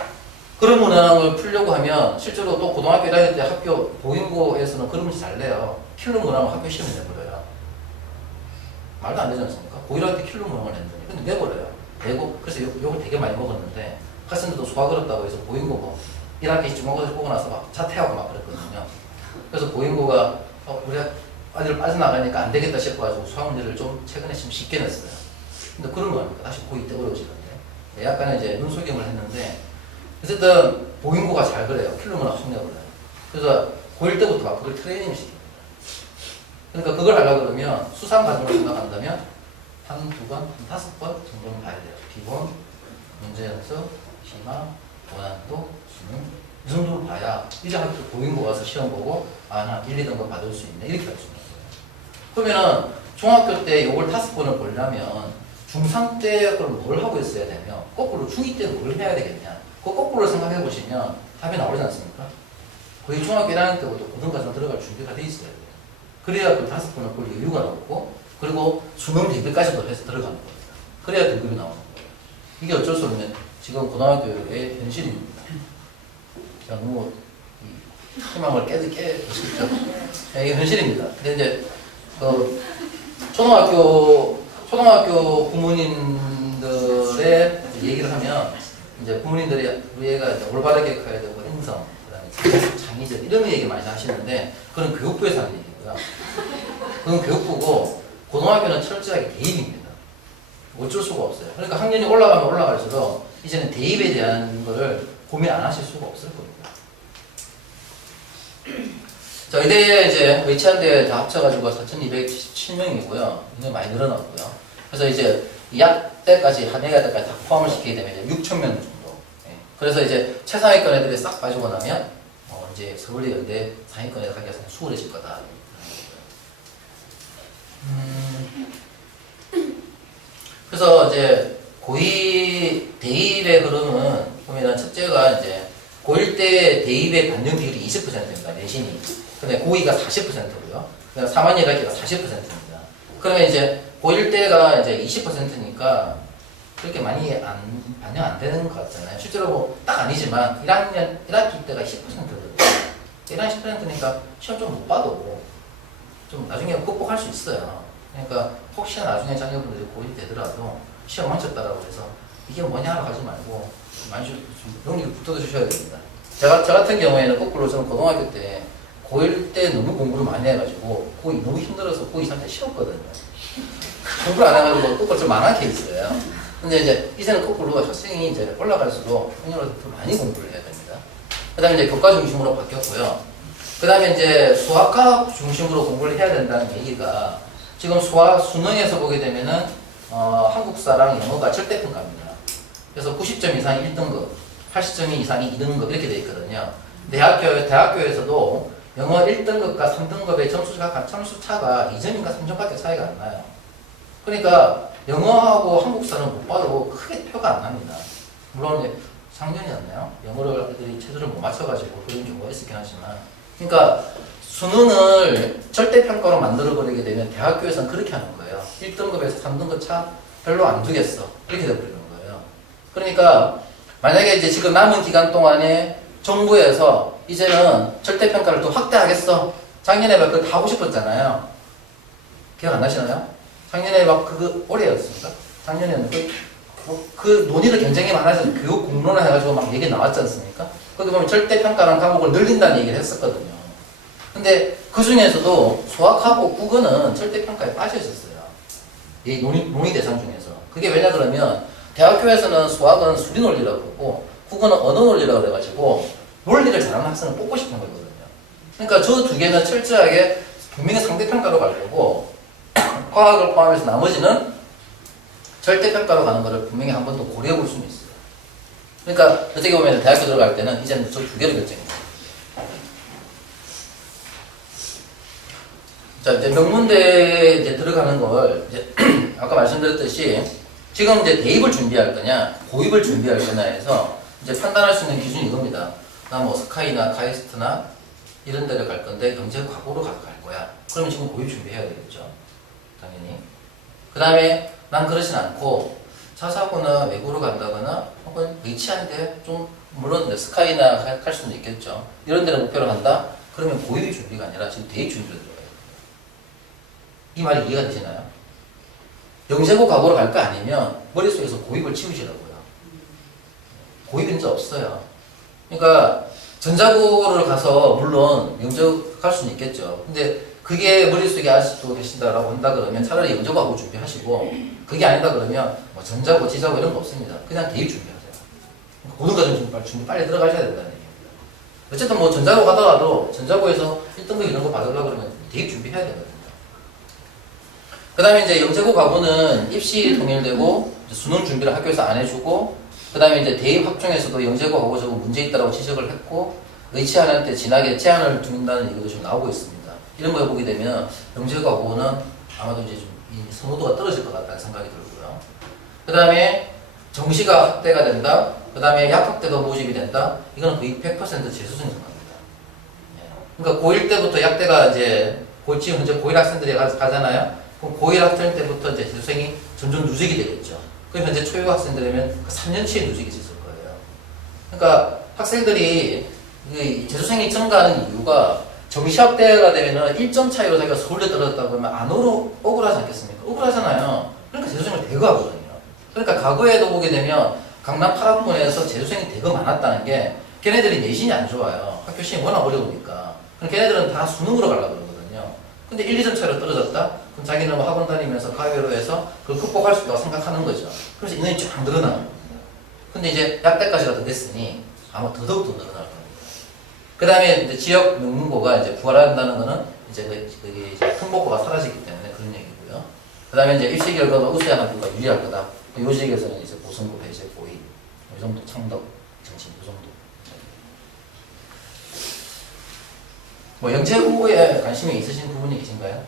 그런 문항을 풀려고 하면 실제로 또 고등학교 1학년 때 학교 보인고에서는 그런 문제 잘 내요. 킬러 문항을 학교 시험에 내버려요. 말도 안 되지 않습니까? 고1 때 킬러 문항을 냈는데 근데 내버려요. 내고 그래서 욕을 되게 많이 먹었는데 학생들도 수학 어렵다고 해서 보인고 뭐 1학기 중간고사 보고 나서 막 자퇴하고 막 그랬거든요. 그래서 보인고가 우리 아들 빠져나가니까 안 되겠다 싶어가지고 수학 문제를 좀 최근에 좀 쉽게 냈어요. 근데 그런 거 아닙니까? 다시 고2 때 어려워지는데 약간 이제 눈속임을 했는데 어쨌든 보인고가 잘 그래요. 킬러 문항 확 내버려요. 그래서 고1 때부터 막 그걸 트레이닝 시킵니다. 그러니까 그걸 하려고 그러면 수상 과정을 생각한다면 한 2번, 한 5번 정도는 봐야 돼요. 기본, 문제 연습, 희망, 원한도, 수능 이 정도로 봐야 이제 학교 보인고 가서 시험 보고 나 1, 2등급 받을 수 있네 이렇게 할 수 있는 거예요. 그러면은 중학교 때 이걸 5번을 보려면 중3 때 그럼 뭘 하고 있어야 되며 거꾸로 중2 때 뭘 해야 되겠냐 그 거꾸로 생각해 보시면 답이 나오지 않습니까? 거의 중학교 1학년 때부터 고등과정 들어갈 준비가 돼 있어야 돼요. 그래야 그 5번을 볼 여유가 나오고 그리고 수능 대비까지도 해서 들어가는 겁니다. 그래야 등급이 나오는 거예요. 이게 어쩔 수 없는 지금 고등학교의 현실입니다. 제가 너무 희망을 깨주십시오. 이게 현실입니다. 근데 이제 초등학교 부모님들의 얘기를 하면 이제 부모님들이 우리 애가 이제 올바르게 커야 되고 행성, 그다음에 창의적 이런 얘기 많이 하시는데 그건 교육부에서 하는 얘기고요. 그건 교육부고 고등학교는 철저하게 대입입니다. 어쩔 수가 없어요. 그러니까 학년이 올라가면 올라갈수록 이제는 대입에 대한 거를 고민 안 하실 수가 없을 겁니다. 자, 의대에 이제 의치한대 다 합쳐가지고 4,277명이고요. 굉장히 많이 늘어났고요. 그래서 이제 약 때까지, 한해가 때까지 다 포함을 시키게 되면 이제 6,000명 정도. 예. 그래서 이제 최상위권 애들이 싹 빠지고 나면, 이제 서울대 의대 상위권 애들 가기가 수월해질 거다. 그래서 이제 고2 대입의 흐름은 보면 첫째가 이제 고1 때 대입의 반영 비율이 20%입니다. 내신이. 근데 고2가 40%고요. 그다음 3학년 1학기가 40%입니다. 그러면 이제 고1 때가 이제 20%니까 그렇게 많이 반영 안 되는 것 같잖아요. 실제로 뭐 딱 아니지만 1학년 1학기 때가 10%거든요. 1학년 10%니까 시험 좀 못 봐도 좀 나중에 극복할 수 있어요. 그러니까 혹시나 나중에 자녀분들이 고1 되더라도 시험 망쳤다라고 해서 이게 뭐냐라고 하지 말고 많이 좀 용기를 붙들어 주셔야 됩니다. 저 같은 경우에는 거꾸로 저는 고등학교 때 고1 때 너무 공부를 많이 해가지고 고2 너무 힘들어서 고2 3때 쉬었거든요. 공부를 안 해가지고 거꾸로 좀 망한 케이스예요. 근데 이제 이제는 거꾸로 학생이 이제 올라갈수록 학년으로 더 많이 공부를 해야 됩니다. 그 다음에 이제 교과 중심으로 바뀌었고요. 그 다음에 이제 수학과 중심으로 공부를 해야 된다는 얘기가 지금 수능에서 보게 되면은 한국사랑 영어가 절대평가입니다. 그래서 90점 이상이 1등급, 80점 이상이 2등급 이렇게 되어 있거든요. 대학교에서도 영어 1등급과 3등급의 점수 차가 2점인가 3점밖에 차이가 안 나요. 그러니까 영어하고 한국사는 못 봐도 크게 표가 안 납니다. 물론 이제 작년이었나요? 영어를 애들이 체제를 못 맞춰가지고 그런 경우가 있었긴 하지만, 그러니까 수능을 절대평가로 만들어버리게 되면 대학교에서는 그렇게 하는 거예요. 1등급에서 3등급 차 별로 안 두겠어. 이렇게 돼버리는 거예요. 그러니까 만약에 이제 지금 남은 기간 동안에 정부에서 이제는 절대평가를 또 확대하겠어. 작년에 막 그거 다 하고 싶었잖아요. 기억 안 나시나요? 작년에 막 그거 올해였습니까? 작년에는 그 논의를 굉장히 많아서 교육 공론화 해가지고 막 얘기 나왔지 않습니까? 거기 보면 절대평가라는 과목을 늘린다는 얘기를 했었거든요. 근데 그 중에서도 수학하고 국어는 절대평가에 빠져 있었어요. 이 논의 대상 중에서. 그게 왜냐 그러면 대학교에서는 수학은 수리 논리라고 그러고 국어는 언어 논리라고 그래가지고 논리를 잘하는 학생을 뽑고 싶은 거거든요. 그러니까 저 두 개는 철저하게 분명히 상대평가로 갈 거고 과학을 포함해서 나머지는 절대평가로 가는 거를 분명히 한 번 더 고려해 볼 수는 있어요. 그러니까 어떻게 보면 대학교 들어갈 때는 이제는 저 두 개로 결정해요. 자, 이제 명문대에 이제 들어가는 걸 이제 아까 말씀드렸듯이 지금 이제 대입을 준비할 거냐, 고입을 준비할 거냐 해서 이제 판단할 수 있는 기준이 이겁니다. 나 뭐 스카이나 카이스트나 이런 데를 갈 건데 경제 과고로 갈 거야. 그러면 지금 고입 준비해야 되겠죠. 당연히. 그 다음에 난 그러진 않고 자사고나 외고로 간다거나 혹은 위치한데 좀 물론 스카이나 갈 수는 있겠죠. 이런 데를 목표로 한다? 그러면 고입이 준비가 아니라 지금 대입 준비로 들어가요. 이 말이 이해가 되시나요? 영재고 과고로 갈 거 아니면 머릿속에서 고입을 치우시라고요. 고입은 이제 없어요. 그러니까 전자고를 가서 물론 영재고 갈 수는 있겠죠. 근데 그게 머릿속에 아직도 계신다라고 한다 그러면 차라리 영재고 하고 준비하시고, 그게 아니다 그러면 뭐 전자고, 지자고 이런 거 없습니다. 그냥 대입 준비하세요. 고등 과정 준비 빨리 들어가셔야 된다는 얘기입니다. 어쨌든 뭐 전자고 가더라도 전자고에서 1등급 이런 거 받으려고 그러면 대입 준비해야 되거든요. 그 다음에 이제 영재고 과고는 입시 통일되고 수능 준비를 학교에서 안 해주고, 그 다음에 이제 대입 학종에서도 영재고 과고 저거 문제 있다라고 지적을 했고, 의치안한테 진하게 제한을 두는다는 얘기도 좀 나오고 있습니다. 이런 걸 보게 되면 영재고 과고는 아마도 이제 좀 이 선호도가 떨어질 것 같다는 생각이 들고요. 그 다음에 정시가 확대가 된다. 그 다음에 약학대도 모집이 된다. 이거는 거의 100% 재수생인 겁니다. 그러니까 고1 때부터 약대가 이제 지금 현재 고1 학생들이 가잖아요. 그럼 고1 학생 때부터 이제 재수생이 점점 누적이 되겠죠. 그럼 현재 초유 학생들이면 3년치의 누적이 있을 거예요. 그러니까 학생들이 재수생이 증가하는 이유가 정시 확대가 되면은 1점 차이로 자기가 서울대 떨어졌다고 하면 안 억울하지 않겠습니까? 억울하잖아요. 그러니까 재수생을 대거 하거든요. 그러니까 과거에도 보게 되면 강남 8학번에서 재수생이 대거 많았다는 게 걔네들이 내신이 안 좋아요. 학교 시험이 워낙 어려우니까. 그럼 걔네들은 다 수능으로 가려고 그러거든요. 근데 1, 2점 차이로 떨어졌다? 그럼 자기는 뭐 학원 다니면서 가외로 해서 그걸 극복할 수 있다고 생각하는 거죠. 그래서 인원이 쫙 늘어나는 겁니다. 근데 이제 약대까지가 더 됐으니 아마 더더욱 더 늘어날 겁니다. 그 다음에 이제 지역 명문고가 이제 부활한다는 거는 이제 그게 이제 특목고가 사라지기 때문에 그런 얘기고요. 그 다음에 이제 입시 결과가 우수한 학교가 유리할 거다. 요 지역에서는 이제 보성고, 배제, 고의, 이 정도, 창덕, 정신, 이 정도. 뭐 영재고에 관심이 있으신 부분이 계신가요?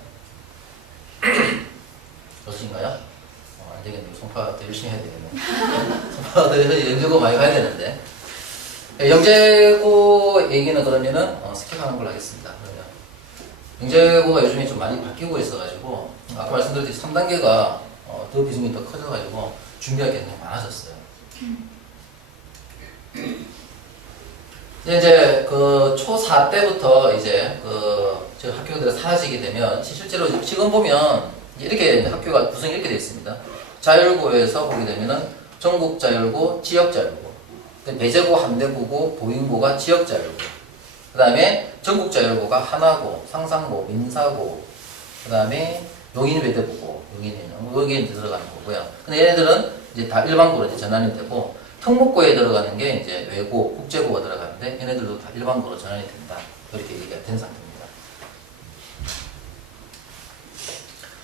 없으신가요? 안 되겠네요. 송파 더 열심히 해야 되겠네. 송파 더 영재고 많이 가야 되는데. 영재고 얘기는 그러면은 스킵하는 걸로 하겠습니다. 그러면 영재고가 요즘에 좀 많이 바뀌고 있어가지고 아까 말씀드렸듯이 3단계가 더 비중이 더 커져가지고 준비할 게 굉장히 많아졌어요. 이제 그 초4 때부터 이제 저 학교들이 사라지게 되면 실제로 지금 보면 이렇게 학교가 구성이 이렇게 되어 있습니다. 자율고에서 보게 되면은 전국자율고, 지역자율고. 배제고, 함대고고, 보인고가 지역자율고. 그 다음에 전국자율고가 하나고, 상상고, 민사고, 그 다음에 용인외대고고, 여기에 이제 들어가는 거고요. 근데 얘네들은 이제 다 일반고로 이제 전환이 되고, 특목고에 들어가는 게 이제 외고, 국제고가 들어가는데, 얘네들도 다 일반고로 전환이 된다. 이렇게 얘기가 된 상태입니다.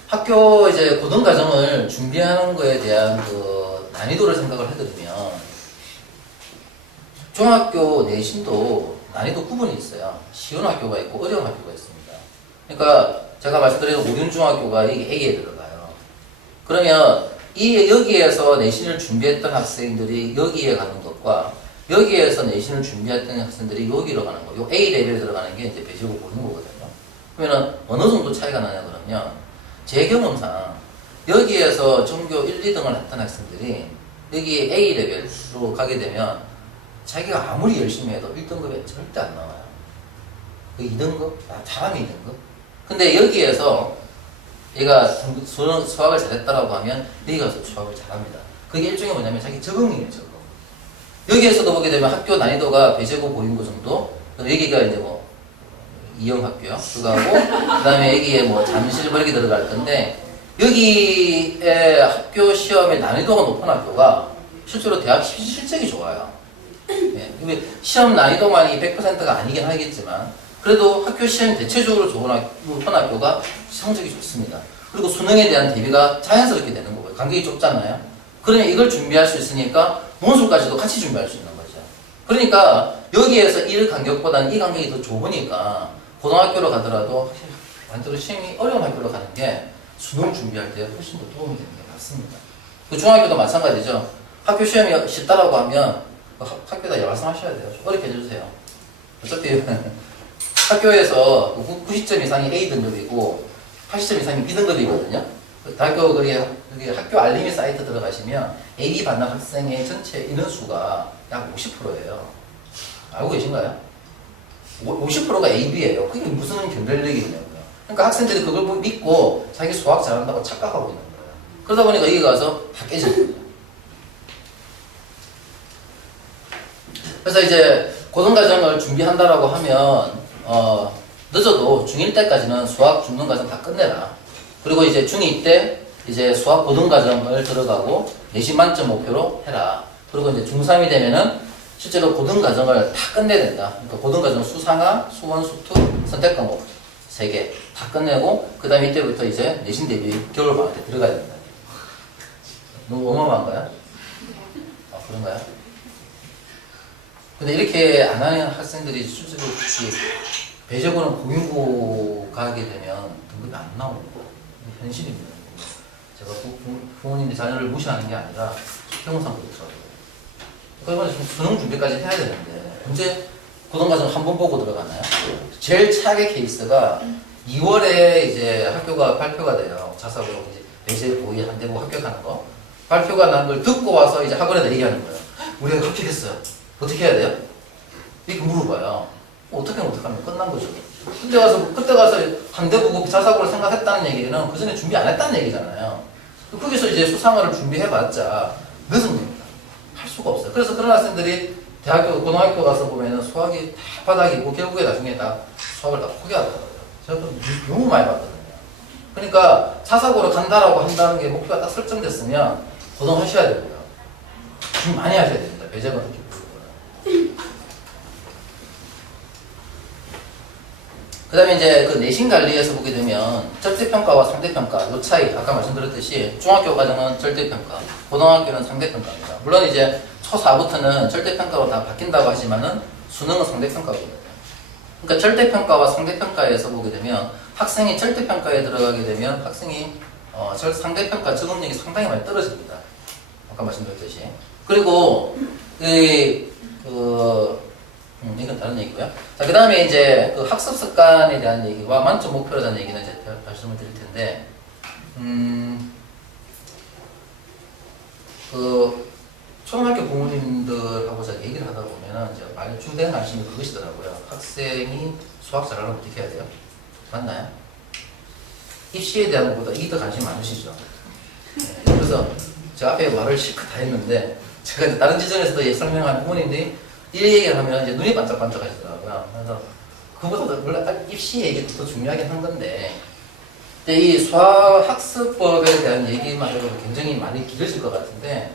학교 이제 고등과정을 준비하는 거에 대한 그 난이도를 생각을 해드리면, 중학교 내신도 난이도 구분이 있어요. 쉬운 학교가 있고 어려운 학교가 있습니다. 그러니까 제가 말씀드린 오륜중학교가 여기 A에 들어가요. 그러면 여기에서 내신을 준비했던 학생들이 여기에 가는 것과 여기에서 내신을 준비했던 학생들이 여기로 가는 거, 요 A 레벨에 들어가는 게 이제 배제고 보는 거거든요. 그러면 어느 정도 차이가 나냐 그러면 제 경험상 여기에서 전교 1, 2등을 했던 학생들이 여기 A 레벨로 가게 되면 자기가 아무리 열심히 해도 1등급에 절대 안 나와요. 그 2등급? 잘하면 2등급? 근데 여기에서 얘가 수학을 잘했다라고 하면 여기 가서 수학을 잘합니다. 그게 일종의 뭐냐면 자기 적응이에요, 적응. 여기에서도 보게 되면 학교 난이도가 배제고 보인고 정도, 여기가 이제 뭐 이영학교요, 그거하고 그 다음에 여기에 뭐 잠실 뭐 이렇게 들어갈 건데, 여기에 학교 시험의 난이도가 높은 학교가 실제로 대학 실적이 좋아요. 예, 시험 난이도만이 100%가 아니긴 하겠지만 그래도 학교 시험이 대체적으로 높은 학교가 성적이 좋습니다. 그리고 수능에 대한 대비가 자연스럽게 되는 거고요. 간격이 좁잖아요. 그러면 이걸 준비할 수 있으니까 논술까지도 같이 준비할 수 있는 거죠. 그러니까 여기에서 이 간격보다는 이 간격이 더 좁으니까 고등학교로 가더라도 완전히 시험이 어려운 학교로 가는 게 수능 준비할 때 훨씬 더 도움이 되는 게 맞습니다. 그 중학교도 마찬가지죠. 학교 시험이 쉽다라고 하면 학교에다 말씀하셔야 돼요. 어렵게 해주세요. 어차피 학교에서 90점 이상이 A등급이고 80점 이상이 B등급이거든요. 대학교 여기 학교 알림이 사이트 들어가시면 AB 받는 학생의 전체 인원수가 약 50%예요. 알고 계신가요? 50%가 AB예요. 그게 무슨 경쟁력이냐고요. 그러니까 학생들이 그걸 믿고 자기 수학 잘한다고 착각하고 있는 거예요. 그러다 보니까 여기 가서 다 깨지거든요. 그래서 이제 고등과정을 준비한다라고 하면 늦어도 중1 때까지는 수학 중등과정 다 끝내라. 그리고 이제 중2 때 이제 수학 고등과정을 들어가고 내신 만점 목표로 해라. 그리고 이제 중3이 되면은 실제로 고등과정을 다 끝내야 된다. 그러니까 고등과정 수상화, 수원, 수투, 선택과목 3개 다 끝내고 그 다음에 이때부터 이제 내신 대비 겨울방학 때 들어가야 된다. 너무 어마어마한가요? 그런가요? 근데 이렇게 안 하는 학생들이 실제로 배제고는 고인고 가게 되면 등급이 안 나오는 거 현실입니다. 제가 부모님이 자녀를 무시하는 게 아니라 형상도 있더라고요. 그러니까 이번에 수능 준비까지 해야 되는데 언제 고등과정 한 번 보고 들어가나요? 제일 최악의 케이스가 2월에 이제 학교가 발표가 돼요. 자사고로 이제 배제 고의 한대고 합격하는 거 발표가 난 걸 듣고 와서 이제 학원에다 얘기하는 거예요. 우리가 합격했어요. 어떻게 해야 돼요? 이렇게 물어봐요. 어떻게 하면 끝난 거죠. 그때 가서 한대보고 자사고를 생각했다는 얘기는 그 전에 준비 안 했다는 얘기잖아요. 거기서 이제 수상화를 준비해봤자 늦은 겁니다. 할 수가 없어요. 그래서 그런 학생들이 고등학교 가서 보면은 수학이 다 바닥이고 결국에 나중에 다 수학을 다 포기하더라고요. 제가 너무 많이 봤거든요. 그러니까 자사고를 간다라고 한다는 게 목표가 딱 설정됐으면 고등하셔야 되고요. 준비 많이 하셔야 됩니다. 배제가 그렇게 그 다음에 이제 그 내신 관리에서 보게 되면 절대평가와 상대평가 이 차이 아까 말씀드렸듯이 중학교 과정은 절대평가, 고등학교는 상대평가입니다. 물론 이제 초4부터는 절대평가로 다 바뀐다고 하지만은 수능은 상대평가거든요. 그러니까 절대평가와 상대평가에서 보게 되면 학생이 절대평가에 들어가게 되면 학생이 상대평가 적응력이 상당히 많이 떨어집니다. 아까 말씀드렸듯이. 그리고 이건 다른 얘기고요. 자, 그 다음에 이제 그 학습 습관에 대한 얘기와 만점 목표에 대한 얘기는 이제 말씀을 드릴 텐데, 그 초등학교 부모님들하고 제가 얘기를 하다 보면은 이제 많이 주된 관심이 그것이더라고요. 학생이 수학 잘하려면 어떻게 해야 돼요? 맞나요? 입시에 대한 것보다 이게 더 관심 많으시죠? 네. 그래서 제가 앞에 말을 실컷 다 했는데 제가 이제 다른 지점에서도 설명한 부모님들이 이 얘기를 하면 이제 눈이 반짝반짝 하시더라고요. 그래서 그보다 원래 입시 얘기도 더 중요하긴 한 건데 근데 이 수학학습법에 대한 얘기만 해도 굉장히 많이 길어질 것 같은데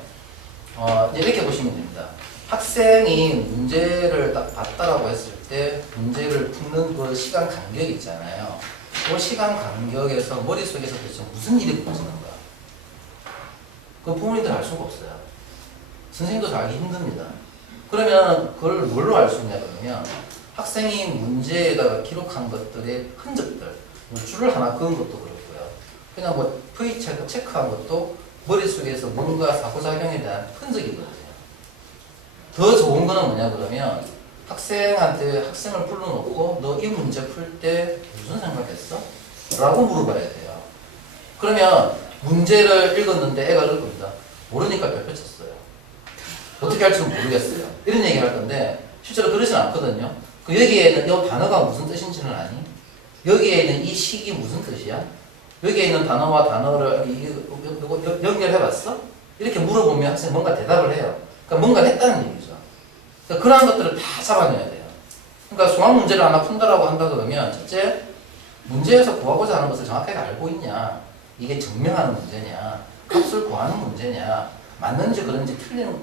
이제 이렇게 보시면 됩니다. 학생이 문제를 딱 봤다라고 했을 때 문제를 푸는 그 시간 간격이 있잖아요. 그 시간 간격에서 머릿속에서 도대체 무슨 일이 벌어지는가? 그 부모님들 알 수가 없어요. 선생님도 잘 알기 힘듭니다. 그러면 그걸 뭘로 알 수 있냐 그러면 학생이 문제에다가 기록한 것들의 흔적들, 뭐 줄을 하나 그은 것도 그렇고요. 그냥 뭐 V 체크한 것도 머릿속에서 뭔가 상호작용에 대한 흔적이거든요. 더 좋은 거는 뭐냐 그러면 학생한테 학생을 불러놓고 너 이 문제 풀 때 무슨 생각했어? 라고 물어봐야 돼요. 그러면 문제를 읽었는데 애가 읽습니다. 모르니까 별표 쳤어요. 어떻게 할지 모르겠어요. 이런 얘기 할 건데 실제로 그러진 않거든요. 그 여기에는 이 단어가 무슨 뜻인지는 아니? 여기에 있는 이 식이 무슨 뜻이야? 여기에 있는 단어와 단어를 이거 연결해봤어? 이렇게 물어보면 학생이 뭔가 대답을 해요. 그러니까 뭔가 했다는 얘기죠. 그러니까 그러한 것들을 다 잡아내야 돼요. 그러니까 수학 문제를 하나 푼다라고 한다 그러면 첫째, 문제에서 구하고자 하는 것을 정확하게 알고 있냐? 이게 증명하는 문제냐? 값을 구하는 문제냐? 맞는지 그런지 틀리는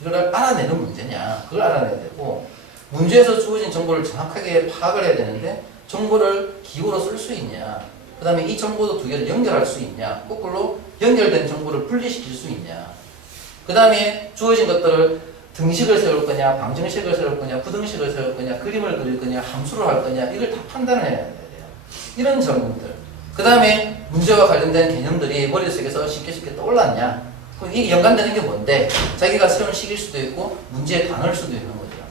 이걸 알아내는 문제냐? 그걸 알아내야 되고 문제에서 주어진 정보를 정확하게 파악을 해야 되는데 정보를 기호로 쓸 수 있냐? 그 다음에 이 정보도 두 개를 연결할 수 있냐? 거꾸로 연결된 정보를 분리시킬 수 있냐? 그 다음에 주어진 것들을 등식을 세울 거냐, 방정식을 세울 거냐, 부등식을 세울 거냐, 그림을 그릴 거냐, 함수를 할 거냐, 이걸 다 판단을 해야 돼요. 이런 점들. 그 다음에 문제와 관련된 개념들이 머릿속에서 쉽게 떠올랐냐? 그럼 이게 연관되는 게 뭔데? 자기가 세운 식일 수도 있고, 문제의 단어일 수도 있는 거죠.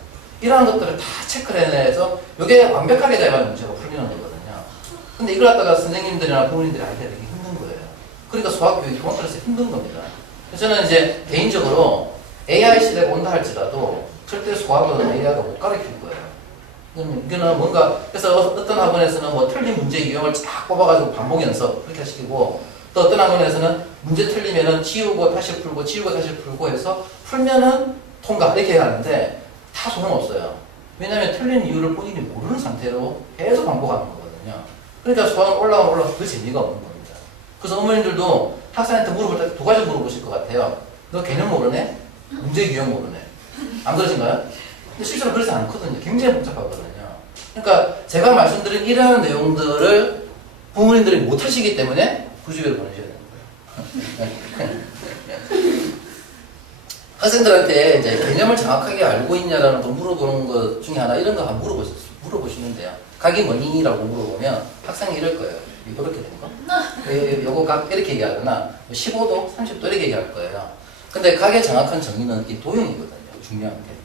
이러한 것들을 다 체크를 해내서, 이게 완벽하게 돼야만 문제가 풀리는 거거든요. 근데 이걸 갖다가 선생님들이나 부모님들이 알기가 되게 힘든 거예요. 그러니까 수학교육이 그만큼 힘든 겁니다. 그래서 저는 이제 개인적으로 AI 시대가 온다 할지라도 절대 수학은 AI가 못 가르칠 거예요. 이거는 뭔가, 그래서 어떤 학원에서는 뭐 틀린 문제 유형을 쫙 뽑아가지고 반복 연습, 그렇게 하시고, 또 어떤 학원에서는 문제 틀리면은 지우고 다시 풀고, 지우고 다시 풀고 해서 풀면은 통과, 이렇게 하는데 다 소용없어요. 왜냐면 틀린 이유를 본인이 모르는 상태로 계속 반복하는 거거든요. 그러니까 수학은 올라가면 그 재미가 없는 겁니다. 그래서 어머님들도 학생한테 물어볼 때 두 가지 물어보실 것 같아요. 너 개념 모르네? 문제 유형 모르네? 안 그러신가요? 근데 실제로 그렇지 않거든요. 굉장히 복잡하거든요. 그러니까 제가 말씀드린 이러한 내용들을 부모님들이 못 하시기 때문에 구주배를 보내셔야 되는 거예요. 학생들한테 이제 개념을 정확하게 알고 있냐라는 거 물어보는 것 중에 하나, 이런 거 한번 물어보시면 돼요. 각이 뭐니? 라고 물어보면 학생이 이럴 거예요. 이렇게 된 거? 요거 각 이렇게 얘기하거나 15도, 30도 이렇게 얘기할 거예요. 근데 각의 정확한 정의는 이 도형이거든요. 중요한 게.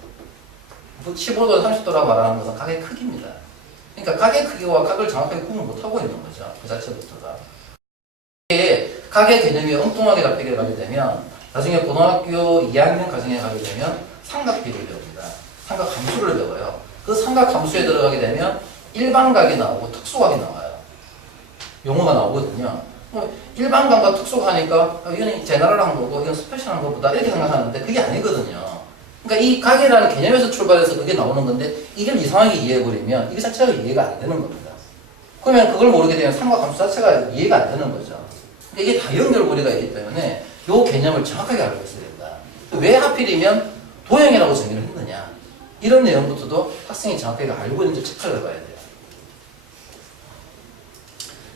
15도, 30도라고 말하는 것은 각의 크기입니다. 그러니까 각의 크기와 각을 정확하게 구분 못하고 있는 거죠. 그 자체부터가. 이게 각의 개념이 엉뚱하게 잡히게 가게 되면 나중에 고등학교 2학년 과정에 가게 되면 삼각비를 배웁니다. 삼각함수를 배워요. 그 삼각함수에 들어가게 되면 일반각이 나오고 특수각이 나와요. 용어가 나오거든요. 일반각과 특수각하니까 이건 제너럴한 거고 이건 스페셜한 것보다 이렇게 생각하는데 그게 아니거든요. 그러니까 이 각이라는 개념에서 출발해서 그게 나오는 건데 이걸 이상하게 이해해버리면 이게 자체가 이해가 안 되는 겁니다. 그러면 그걸 모르게 되면 삼각함수 자체가 이해가 안 되는 거죠. 그러니까 이게 다 연결고리가 있기 때문에 이 개념을 정확하게 알고 있어야 된다. 왜 하필이면 도형이라고 정의를 했느냐. 이런 내용부터도 학생이 정확하게 알고 있는지 체크를 해봐야 돼요.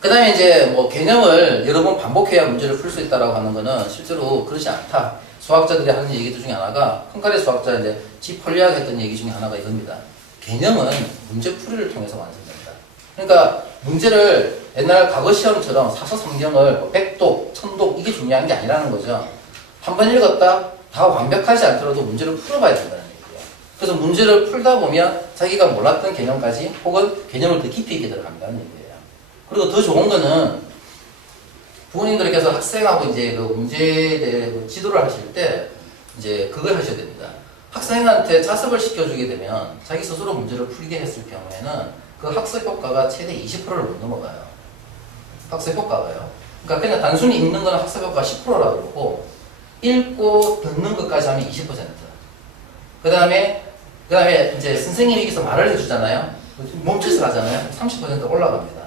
그 다음에 이제 뭐 개념을 여러 번 반복해야 문제를 풀 수 있다라고 하는 거는 실제로 그렇지 않다. 수학자들이 하는 얘기들 중에 하나가, 헝가리 수학자 이제 지폴리아가 했던 얘기 중에 하나가 이겁니다. 개념은 문제풀이를 통해서 완성된다. 그러니까 문제를 옛날 과거 시험처럼 사서성경을 100독, 1000독 이게 중요한 게 아니라는 거죠. 한 번 읽었다 다 완벽하지 않더라도 문제를 풀어봐야 된다는 얘기예요. 그래서 문제를 풀다 보면 자기가 몰랐던 개념까지 혹은 개념을 더 깊이 있게 들어간다는 얘기예요. 그리고 더 좋은 거는 부모님들께서 학생하고 이제 그 문제에 대해 지도를 하실 때 이제 그걸 하셔야 됩니다. 학생한테 자습을 시켜주게 되면 자기 스스로 문제를 풀게 했을 경우에는 그 학습 효과가 최대 20%를 못 넘어가요. 학습 효과가요. 그러니까 그냥 단순히 읽는 거는 학습 효과가 10%라고 그러고 읽고 듣는 것까지 하면 20%. 그 다음에 이제 선생님이 여기서 말을 해주잖아요. 몸짓을 하잖아요. 30% 올라갑니다.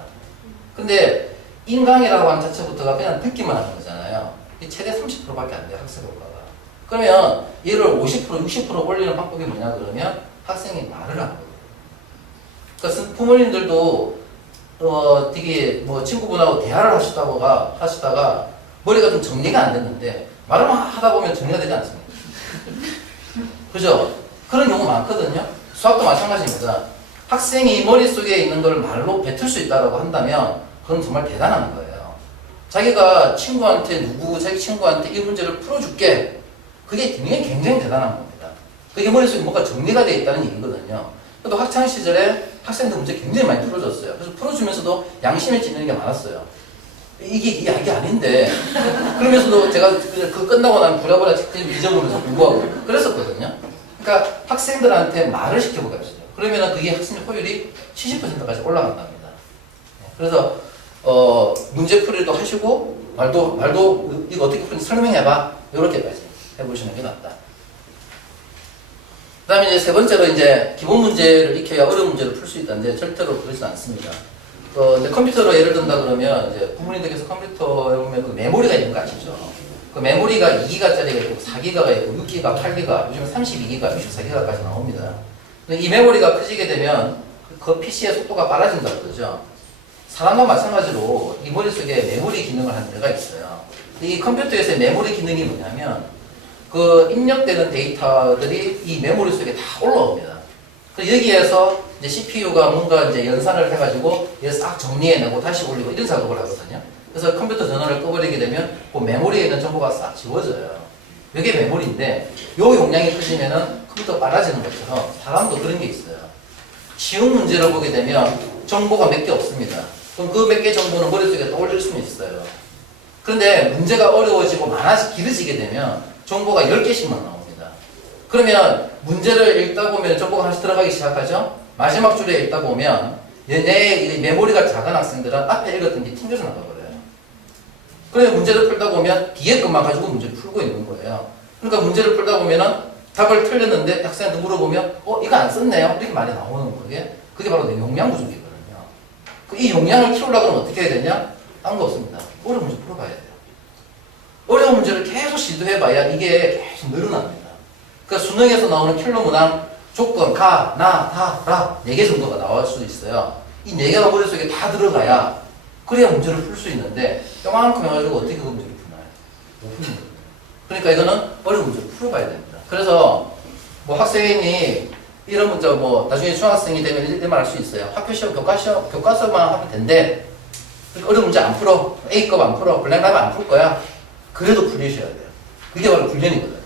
근데 인강이라고 하는 자체부터가 그냥 듣기만 하는 거잖아요. 최대 30%밖에 안 돼요. 학습 효과가. 그러면 얘를 50%, 60% 올리는 방법이 뭐냐 그러면 학생이 말을 하는 거예요. 그러니까 부모님들도 되게 뭐 친구분하고 대화를 하시다가 머리가 좀 정리가 안 됐는데 말을 하다 보면 정리가 되지 않습니까? 그죠? 그런 경우 많거든요. 수학도 마찬가지입니다. 학생이 머릿속에 있는 걸 말로 뱉을 수 있다고 한다면 그건 정말 대단한 거예요. 자기가 자기 친구한테 이 문제를 풀어줄게. 그게 굉장히 대단한 겁니다. 그게 머릿속에 뭔가 정리가 되어 있다는 얘기거든요. 또 학창시절에 학생들 문제 굉장히 많이 풀어줬어요. 그래서 풀어주면서도 양심에 찌는 게 많았어요. 이게 아닌데. 그러면서도 제가 그 끝나고 나면 부랴부랴 책들 잊어보면서 공부하고 그랬었거든요. 그러니까 학생들한테 말을 시켜보게 했어요. 그러면 그게 학습 효율이 70%까지 올라간답니다. 그래서 문제풀이도 하시고 말도 이거 어떻게 푸는지 설명해봐. 이렇게까지 해보시는 게 낫다. 그 다음에 이제 세 번째로 이제 기본 문제를 익혀야 어려운 문제를 풀 수 있다는데 절대로 그러지 않습니다. 이제 컴퓨터로 예를 든다 그러면 이제 부모님들께서 컴퓨터에 보면 그 메모리가 있는 거 아시죠? 그 메모리가 2기가짜리가 있고 4기가가 있고 6기가, 8기가, 요즘은 32기가, 64기가까지 나옵니다. 근데 이 메모리가 커지게 되면 그 PC의 속도가 빨라진다 그러죠. 사람과 마찬가지로 이 머릿속에 메모리 기능을 하는 데가 있어요. 이 컴퓨터에서의 메모리 기능이 뭐냐면 그 입력되는 데이터들이 이 메모리 속에 다 올라옵니다. 그래서 여기에서 이제 CPU가 뭔가 이제 연산을 해가지고 얘를 싹 정리해내고 다시 올리고 이런 작업을 하거든요. 그래서 컴퓨터 전원을 꺼버리게 되면 그 메모리에 있는 정보가 싹 지워져요. 이게 메모리인데 요 용량이 커지면은 컴퓨터가 빨라지는 것처럼 사람도 그런 게 있어요. 쉬운 문제를 보게 되면 정보가 몇 개 없습니다. 그럼 그 몇 개 정보는 머릿속에 떠올릴 수는 있어요. 그런데 문제가 어려워지고 길어지게 되면 정보가 10개씩만 나옵니다. 그러면 문제를 읽다 보면 정보가 하나씩 들어가기 시작하죠? 마지막 줄에 읽다 보면 내 메모리가 작은 학생들은 앞에 읽었던 게 튕겨서 나가버려요. 그래서 문제를 풀다 보면 뒤에 것만 가지고 문제를 풀고 있는 거예요. 그러니까 문제를 풀다 보면은 답을 틀렸는데 학생한테 물어보면 이거 안 썼네요? 이렇게 말이 나오는 거예요. 그게 바로 내 용량 부족이거든요. 이 용량을 키우려고 하면 어떻게 해야 되냐? 딴 거 없습니다. 어려운 문제 풀어봐야 돼요. 어려운 문제를 계속 시도해봐야 이게 계속 늘어납니다. 그러니까 수능에서 나오는 킬러 문항 조건, 가, 나, 다, 라 4개 정도가 나올 수 있어요. 이 4개가 머릿속에 다 들어가야 그래야 문제를 풀 수 있는데 요만큼 해가지고 어떻게 그 문제를 푸나요? 못 푸는 거예요. 그러니까 이거는 어려운 문제를 풀어봐야 됩니다. 그래서 뭐 학생이 이런 문제 나중에 중학생이 되면 이런 말 할 수 있어요. 학교 시험, 교과서만 하면 된대. 어려운 문제 안 풀어. A급 안 풀어. 블랙라이브 안 풀 거야. 그래도 풀리셔야 돼요. 그게 바로 훈련이거든요.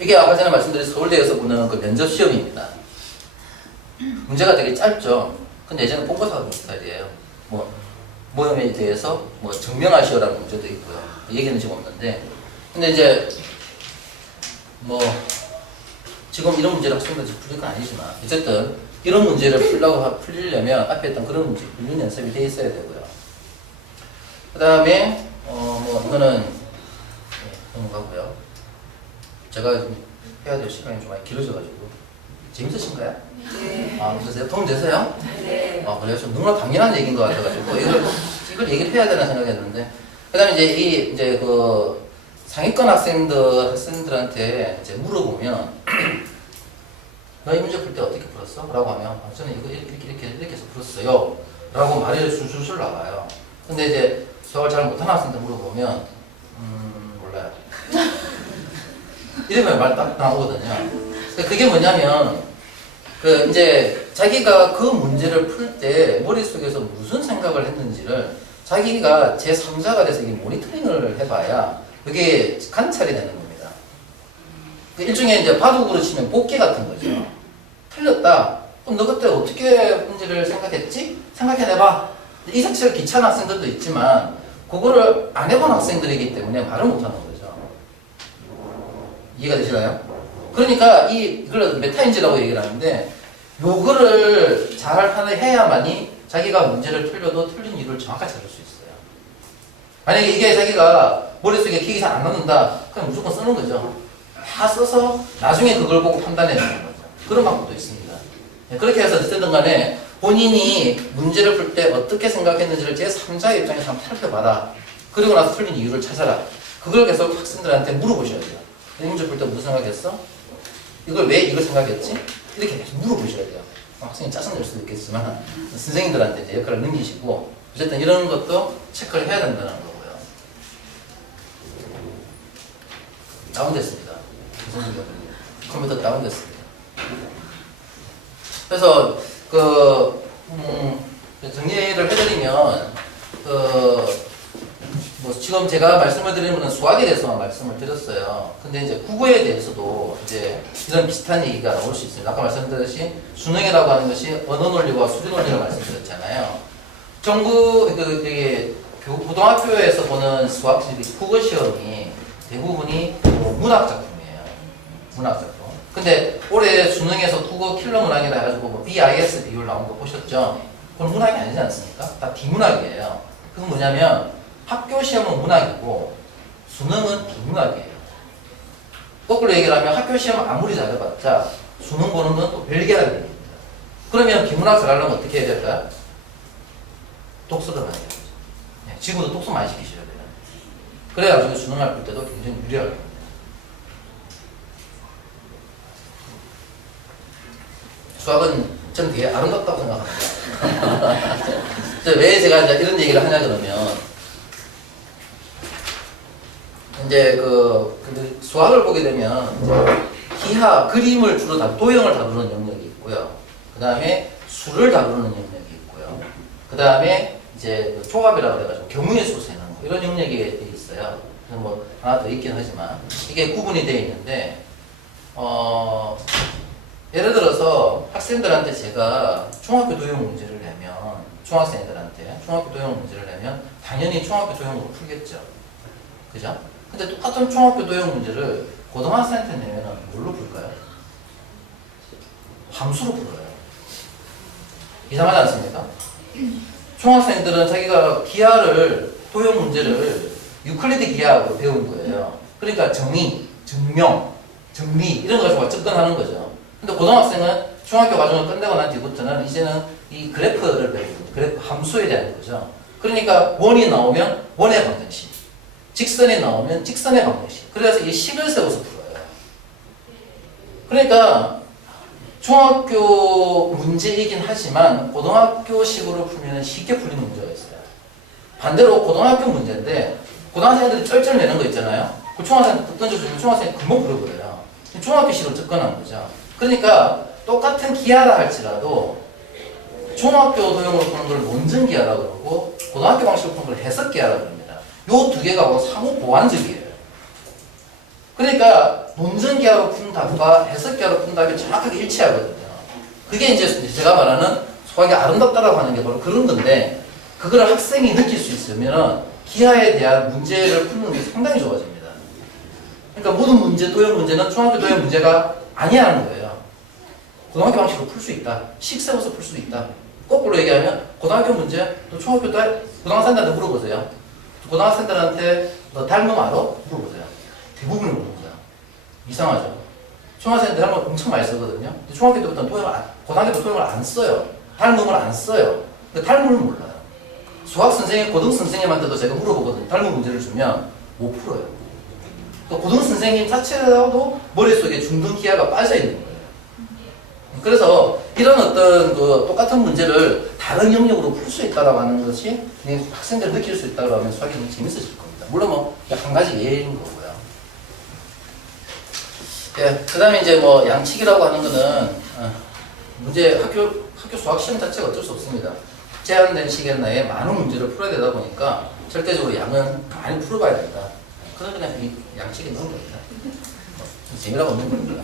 이게 아까 전에 말씀드린 서울대에서 보는 그 면접 시험입니다. 문제가 되게 짧죠. 근데 예전에 본고사 스타일이에요. 모험에 대해서 증명하시오라는 문제도 있고요. 얘기는 지금 없는데. 근데 이제 지금 이런 문제를 학생들이 풀릴 건 아니지만 어쨌든 이런 문제를 풀리려면 앞에 했던 그런 문제 훈련 연습이 돼 있어야 되고요. 그 다음에 이거는 넘어가고요. 제가 해야 될 시간이 좀 많이 길어져가지고 재밌으신가요? 네. 그러세요? 도움 되세요? 네. 그래요? 좀 너무나 당연한 얘기인 것 같아가지고 이걸 얘기를 해야 되나 생각했는데 그 다음에 이제 그 상위권 학생들한테 이제 물어보면 너 이 문제 풀 때 어떻게 풀었어? 라고 하면 저는 이거 이렇게 해서 풀었어요 라고 말이 술술 나와요. 근데 이제 수학을 잘 못하는 학생들 물어보면 몰라요. 이러면 말 딱 나오거든요. 그게 뭐냐면 이제 자기가 그 문제를 풀 때 머릿속에서 무슨 생각을 했는지를 자기가 제3자가 돼서 이게 모니터링을 해봐야 그게 관찰이 되는 겁니다. 일종의 이제 바둑으로 치면 복기 같은 거죠. 틀렸다. 그럼 너 그때 어떻게 문제를 생각했지? 생각해내봐. 이 자체가 귀찮은 학생들도 있지만 그거를 안 해본 학생들이기 때문에 말을 못하는 거죠. 이해가 되시나요? 그러니까 이걸 메타인지라고 얘기를 하는데 요거를 잘 해야만이 자기가 문제를 틀려도 틀린 이유를 정확하게 찾을 수 있어요. 만약에 이게 자기가 머릿속에 기억이 잘 안 남는다, 그럼 무조건 쓰는 거죠. 다 써서 나중에 그걸 보고 판단해 주는 거죠. 그런 방법도 있습니다. 네, 그렇게 해서 어쨌든 간에 본인이 문제를 풀 때 어떻게 생각했는지를 제3자의 입장에서 한번 살펴봐라. 그리고 나서 틀린 이유를 찾아라. 그걸 계속 학생들한테 물어보셔야 돼요. 이 문제 풀 때 무슨 생각했어? 이걸 왜 이걸 생각했지? 이렇게 계속 물어보셔야 돼요. 학생이 짜증낼 수도 있겠지만 선생님들한테 이제 역할을 넘기시고 어쨌든 이런 것도 체크를 해야 된다는 거고요. 다운됐습니다. 컴퓨터 다운됐습니다. 그래서 정리를 해드리면 뭐 지금 제가 말씀을 드리는 건 수학에 대해서만 말씀을 드렸어요. 근데 이제 국어에 대해서도 이제 이런 비슷한 얘기가 나올 수 있습니다. 아까 말씀드렸듯이 수능이라고 하는 것이 언어 논리와 수리 논리를 말씀드렸잖아요. 고등학교에서 보는 수학 국어 시험이 대부분이 문학 작품이에요. 문학 작품. 근데 올해 수능에서 국어 킬러 문학이라 해가지고 뭐 BIS 비율 나온 거 보셨죠? 그건 문학이 아니지 않습니까? 다 비문학이에요. 그건 뭐냐면 학교 시험은 문학이고 수능은 비문학이에요. 거꾸로 얘기를 하면 학교 시험은 아무리 잘해봤자 수능 보는 건 또 별개라는 얘기입니다. 그러면 비문학 잘하려면 어떻게 해야 될까요? 독서를 많이 해야죠. 네, 지금도 독서 많이 시키셔야 돼요. 그래가지고 수능을 볼 때도 굉장히 유리할 겁니다. 수학은 전 되게 아름답다고 생각합니다. 왜 제가 이제 이런 얘기를 하냐 그러면 이제 수학을 보게 되면 이제 기하, 그림을 주로 도형을 다루는 영역이 있고요. 그 다음에 수를 다루는 영역이 있고요. 그 다음에 이제 조합이라고 해가지고 경우의 수 세는 거 이런 영역이 돼 있어요. 그래서 뭐 하나 더 있긴 하지만 이게 구분이 되어 있는데 예를 들어서 학생들한테 제가 중학교 도형 문제를 내면 중학생들한테 중학교 도형 문제를 내면 당연히 중학교 도형으로 풀겠죠. 그죠? 근데 똑같은 중학교 도형 문제를 고등학생한테 내면 뭘로 풀까요? 함수로 풀어요. 이상하지 않습니까? 중학생들은 자기가 기하를 도형 문제를 유클리드 기하학으로 배운 거예요. 그러니까 정의, 증명, 정리 이런 거 가지고 접근하는 거죠. 근데 고등학생은 중학교 과정을 끝내고 난 뒤부터는 이제는 이 그래프를 배우는 그래프 함수에 대한 거죠. 그러니까 원이 나오면 원의 방정식, 직선이 나오면 직선의 방정식. 그래서 이 식을 세워서 풀어요. 그러니까 중학교 문제이긴 하지만 고등학교식으로 풀면 쉽게 풀리는 문제가 있어요. 반대로 고등학교 문제인데 고등학생들이 쩔쩔 내는 거 있잖아요. 그 중학생한테 던져주면 중학생이 금방 풀어버려요. 중학교식으로 접근하는 거죠. 그러니까 똑같은 기하라 할지라도 중학교 도형으로 푸는 걸 논증 기하라고 그러고 고등학교 방식으로 푸는 걸 해석 기하라고 합니다. 요 두 개가 상호 보완적이에요. 그러니까 논증 기하로 푼 답과 해석 기하로 푼 답이 정확하게 일치하거든요. 그게 이제 제가 말하는 수학이 아름답다라고 하는 게 바로 그런 건데 그거를 학생이 느낄 수 있으면 기하에 대한 문제를 푸는 게 상당히 좋아집니다. 그러니까 모든 문제, 도형 문제는 중학교 도형 문제가 아니라는 거예요. 고등학교 방식으로 풀 수 있다. 식 세워서 풀 수 있다. 거꾸로 얘기하면 고등학교 문제, 또 중학교 때 고등학생들한테 물어보세요. 고등학생들한테 너 닮음 알아? 물어보세요. 대부분이 모릅니다. 이상하죠? 중학생들 닮음 엄청 많이 쓰거든요. 근데 중학교 때부터는 고등학교 때 토형을 안 써요. 닮음을 안 써요. 근데 닮음을 몰라요. 수학 선생님, 고등 선생님한테도 제가 물어보거든요. 닮음 문제를 주면 못 풀어요. 또 고등 선생님 자체라도 머릿속에 중등 기하가 빠져 있는 거예요. 그래서 이런 어떤 똑같은 문제를 다른 영역으로 풀 수 있다고 하는 것이 학생들이 느낄 수 있다고 하면 수학이 좀 재밌어질 겁니다. 물론 뭐 한 가지 예인 거고요. 예, 그 다음에 이제 뭐 양측이라고 하는 거는 문제 학교 수학 시험 자체가 어쩔 수 없습니다. 제한된 시간 내에 많은 문제를 풀어야 되다 보니까 절대적으로 양은 많이 풀어봐야 된다. 그래서 그냥 이 양측에 넣은 겁니다. 재미라고 없는 겁니다.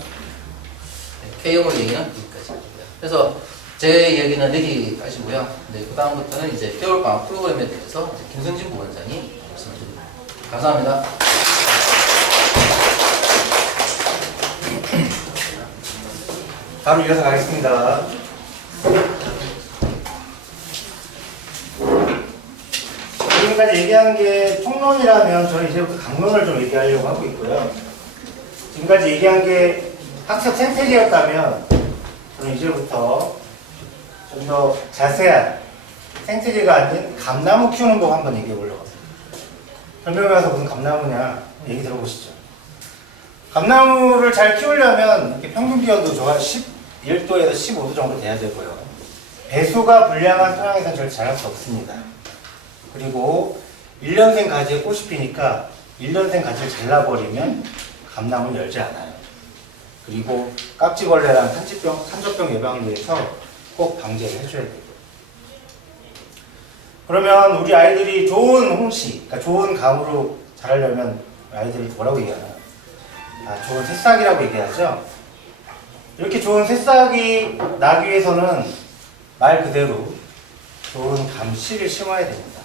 K형을 얘기는 여기까지입니다. 그래서 제 얘기는 여기까지고요. 네, 그 다음부터는 이제 겨울방학 프로그램에 대해서 김성진 부원장이 말씀을 드립니다. 감사합니다. 다음 이어서 가겠습니다. 지금까지 얘기한 게 총 평론이라면 저는 이제부터 강론을 좀 얘기하려고 하고 있고요. 지금까지 얘기한 게 학습 생태계였다면 저는 이제부터 좀 더 자세한 생태계가 아닌 감나무 키우는 법 한번 얘기해 보려고 합니다. 설명회 와서 무슨 감나무냐 얘기 들어보시죠. 감나무를 잘 키우려면 이렇게 평균 기온도 좋아 11도에서 15도 정도 돼야 되고요. 배수가 불량한 토양에서는 절대 자랄 수 없습니다. 그리고 1년생 가지에 꽃이 피니까 1년생 가지를 잘라버리면 감나무는 열지 않아요. 그리고 깍지벌레랑 산적병 예방을 위해서 꼭 방제를 해줘야 되고. 그러면 우리 아이들이 좋은 홍시, 그러니까 좋은 감으로 자라려면 아이들을 뭐라고 얘기하나요? 좋은 새싹이라고 얘기하죠. 이렇게 좋은 새싹이 나기 위해서는 말 그대로 좋은 감씨를 심어야 됩니다.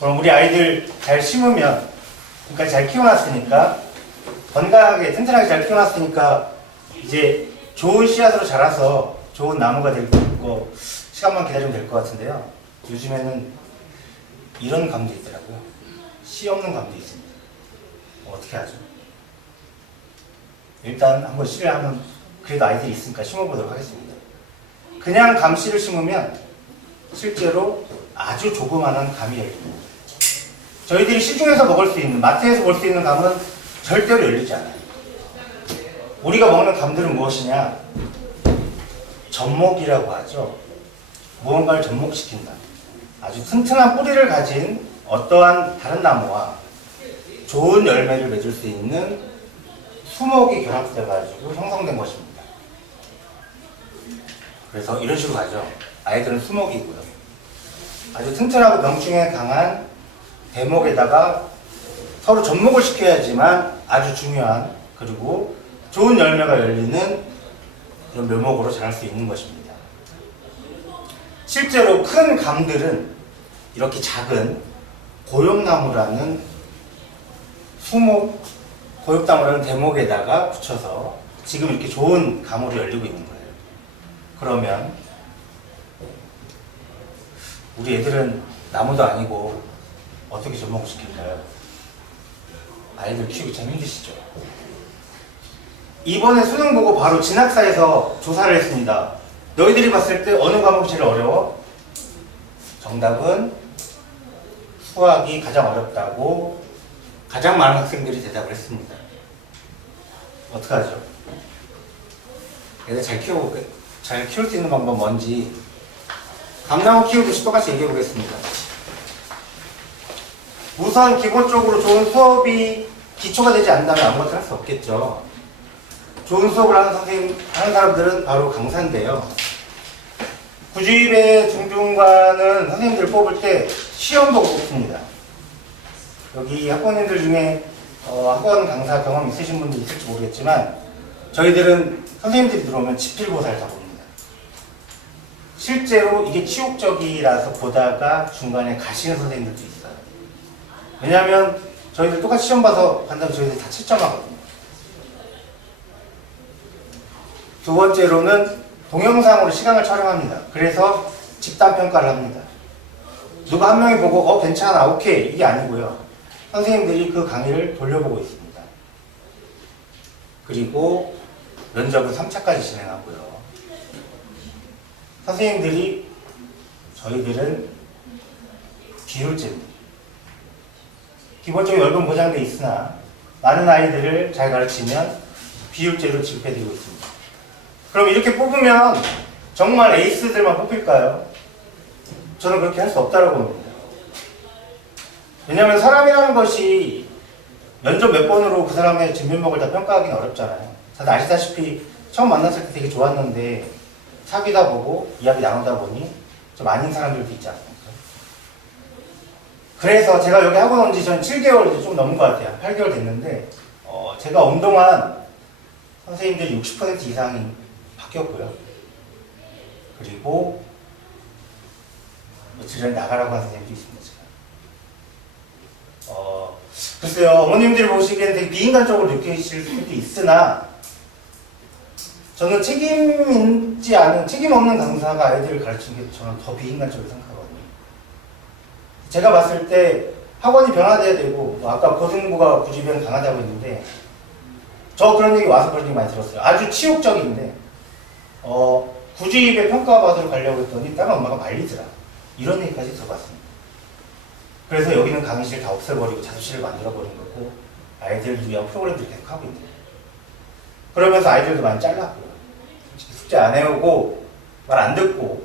그럼 우리 아이들 잘 심으면, 그러니까 잘 키워놨으니까, 건강하게 튼튼하게 잘 키워놨으니까 이제 좋은 씨앗으로 자라서 좋은 나무가 될 거 시간만 기다리면 될 것 같은데요. 요즘에는 이런 감도 있더라고요. 씨 없는 감도 있습니다. 어떻게 하죠? 일단 한번 씨를 한번 그래도 아이들이 있으니까 심어보도록 하겠습니다. 그냥 감씨를 심으면 실제로 아주 조그마한 감이 열립니다. 저희들이 시중에서 먹을 수 있는, 마트에서 볼 수 있는 감은 절대로 열리지 않아요. 우리가 먹는 감들은 무엇이냐? 접목이라고 하죠. 무언가를 접목시킨다. 아주 튼튼한 뿌리를 가진 어떠한 다른 나무와 좋은 열매를 맺을 수 있는 수목이 결합돼가지고 형성된 것입니다. 그래서 이런 식으로 가죠. 아이들은 수목이고요. 아주 튼튼하고 병충해 강한 대목에다가 서로 접목을 시켜야지만 아주 중요한 그리고 좋은 열매가 열리는 그런 묘목으로 자랄 수 있는 것입니다. 실제로 큰 감들은 이렇게 작은 고엽나무라는 수목, 고엽나무라는 대목에다가 붙여서 지금 이렇게 좋은 감으로 열리고 있는 거예요. 그러면 우리 애들은 나무도 아니고 어떻게 접목을 시킬까요? 아이들 키우기 참 힘드시죠? 이번에 수능 보고 바로 진학사에서 조사를 했습니다. 너희들이 봤을 때 어느 과목이 제일 어려워? 정답은 수학이 가장 어렵다고 가장 많은 학생들이 대답을 했습니다. 어떡하죠? 애들 잘 키울 수 있는 방법 뭔지 감나무 키우듯이 똑같이 얘기해 보겠습니다. 우선 기본적으로 좋은 수업이 기초가 되지 않는다면 아무것도 할 수 없겠죠. 좋은 수업을 하는 사람들은 바로 강사인데요. 구주입의 중중과는 선생님들 뽑을 때 시험 보고 뽑습니다. 여기 학부모님들 중에 학원 강사 경험 있으신 분들 있을지 모르겠지만 저희들은 선생님들이 들어오면 지필고사를 다 봅니다. 실제로 이게 치욕적이라서 보다가 중간에 가시는 선생님들도 있어요. 왜냐하면 저희들 똑같이 시험 봐서 간다면 저희들 다 7점 하거든요. 두 번째로는 동영상으로 시간을 촬영합니다. 그래서 집단평가를 합니다. 누가 한 명이 보고 괜찮아 오케이 이게 아니고요. 선생님들이 그 강의를 돌려보고 있습니다. 그리고 면접은 3차까지 진행하고요. 선생님들이 저희들은 비율제입니다. 기본적인 월급 보장돼 있으나 많은 아이들을 잘 가르치면 비율제로 지급해드리고 있습니다. 그럼 이렇게 뽑으면 정말 에이스들만 뽑힐까요? 저는 그렇게 할 수 없다고 봅니다. 왜냐하면 사람이라는 것이 면접 몇 번으로 그 사람의 진면목을 다 평가하기는 어렵잖아요. 다들 아시다시피 처음 만났을 때 되게 좋았는데 사귀다 보고 이야기 나누다 보니 좀 아닌 사람들도 있지 않습니까? 그래서 제가 여기 학원 온 지 전 7개월 이제 좀 넘은 것 같아요. 8개월 됐는데 제가 온동안 선생님들 60% 이상이 바뀌었고요. 그리고 며칠 전에 나가라고 하는 선생님도 있습니다. 글쎄요, 어머님들이 보시기에는 되게 비인간적으로 느끼실 수도 있으나 저는 책임 없는 강사가 아이들을 가르치는 게 저는 더 비인간적으로 생각하거든요. 제가 봤을 때 학원이 변화돼야 되고, 뭐 아까 고등부가 구주변 강하다고 했는데, 저 그런 얘기 와서 그런 얘기 많이 들었어요. 아주 치욕적인데, 구주입에 평가받으러 가려고 했더니 다른 엄마가 말리더라. 이런 얘기까지 들어봤습니다. 그래서 여기는 강의실 다 없애버리고 자습실을 만들어버린 거고, 아이들을 위한 프로그램들을 계속 하고 있대요. 그러면서 아이들도 많이 잘랐고요. 숙제 안 해오고, 말 안 듣고,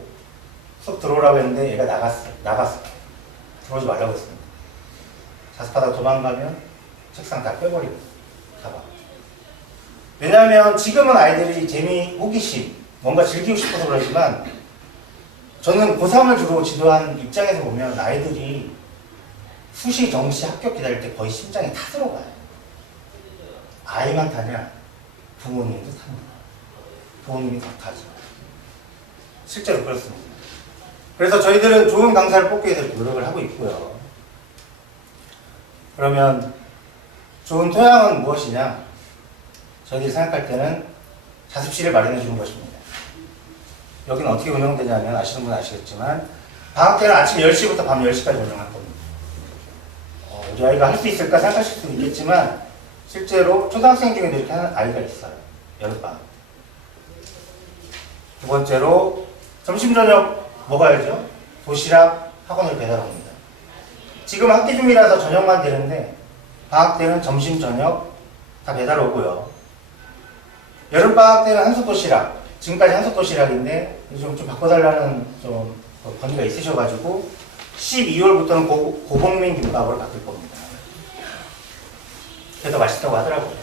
수업 들어오라고 했는데 얘가 나갔어. 들어오지 말라고 했습니다. 자습하다가 도망가면 책상 다 빼버리고, 가방. 왜냐하면 지금은 아이들이 재미, 호기심, 뭔가 즐기고 싶어서 그러지만, 저는 고3을 주로 지도한 입장에서 보면 아이들이 수시, 정시 합격 기다릴 때 거의 심장이 타들어가요. 아이만 타냐? 부모님도 탑니다. 부모님이 더 타죠. 실제로 그렇습니다. 그래서 저희들은 좋은 강사를 뽑기 위해서 노력을 하고 있고요. 그러면 좋은 토양은 무엇이냐? 저희들이 생각할 때는 자습실을 마련해 주는 것입니다. 여기는 어떻게 운영되냐면 아시는 분은 아시겠지만 방학 때는 아침 10시부터 밤 10시까지 운영할 겁니다. 우리 아이가 할 수 있을까 생각하실 수는 있겠지만 실제로 초등학생 중에도 이렇게 하는 아이가 있어요. 여름방학. 두 번째로 점심 저녁 먹어야죠. 도시락 학원을 배달합니다. 지금 학기 중이라서 저녁만 되는데 방학 때는 점심 저녁 다 배달 오고요. 여름방학 때는 한솥 도시락, 지금까지 한솥 도시락인데 좀 바꿔달라는 좀 건의가 있으셔가지고 12월부터는 고봉민 김밥으로 바뀔 겁니다. 그래서 맛있다고 하더라고요.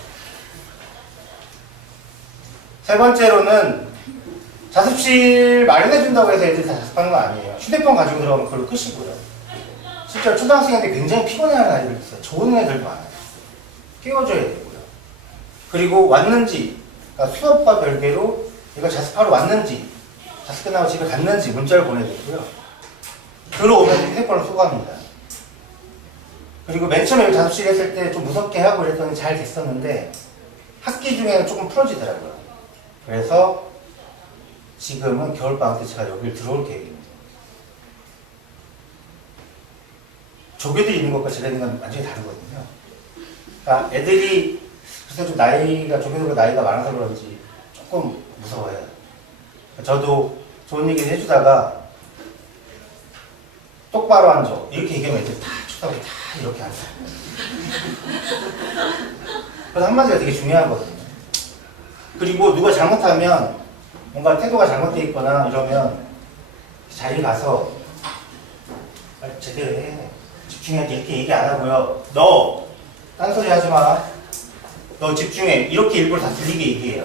세 번째로는 자습실 마련해준다고 해서 애들이 다 자습하는 거 아니에요. 휴대폰 가지고 들어가면 그걸로 끄시고요. 실제로 초등학생한테 굉장히 피곤해하는 아이들도 있어요. 좋은 애들도 많아요. 깨워줘야 되고요. 그리고 왔는지, 그러니까 수업과 별개로 얘가 자습하러 왔는지, 자습 끝나고 집에 갔는지 문자를 보내야 되고요. 들어오면 휴대폰을 쏘고합니다. 그리고 맨 처음에 자습실 했을 때 좀 무섭게 하고 그랬더니 잘 됐었는데 학기 중에는 조금 풀어지더라고요. 그래서 지금은 겨울방학 때 제가 여기를 들어올 계획입니다. 조교들이 있는 것과 제가 있는 건 완전히 다르거든요. 그러니까 애들이 그래서 좀 나이가, 조교들과 나이가 많아서 그런지 조금 무서워해요. 저도 좋은 얘기를 해주다가 똑바로 앉아. 이렇게 얘기하면 애들이 다 쳐다보고 다 이렇게 앉아요. 그래서 한마디가 되게 중요하거든요. 그리고 누가 잘못하면 뭔가 태도가 잘못되어 있거나 이러면 자리에 가서 제대로 해. 집중해야지 이렇게 얘기 안 하고요. 너 딴소리 하지 마. 너 집중해. 이렇게 일부러 다 들리게 얘기해요.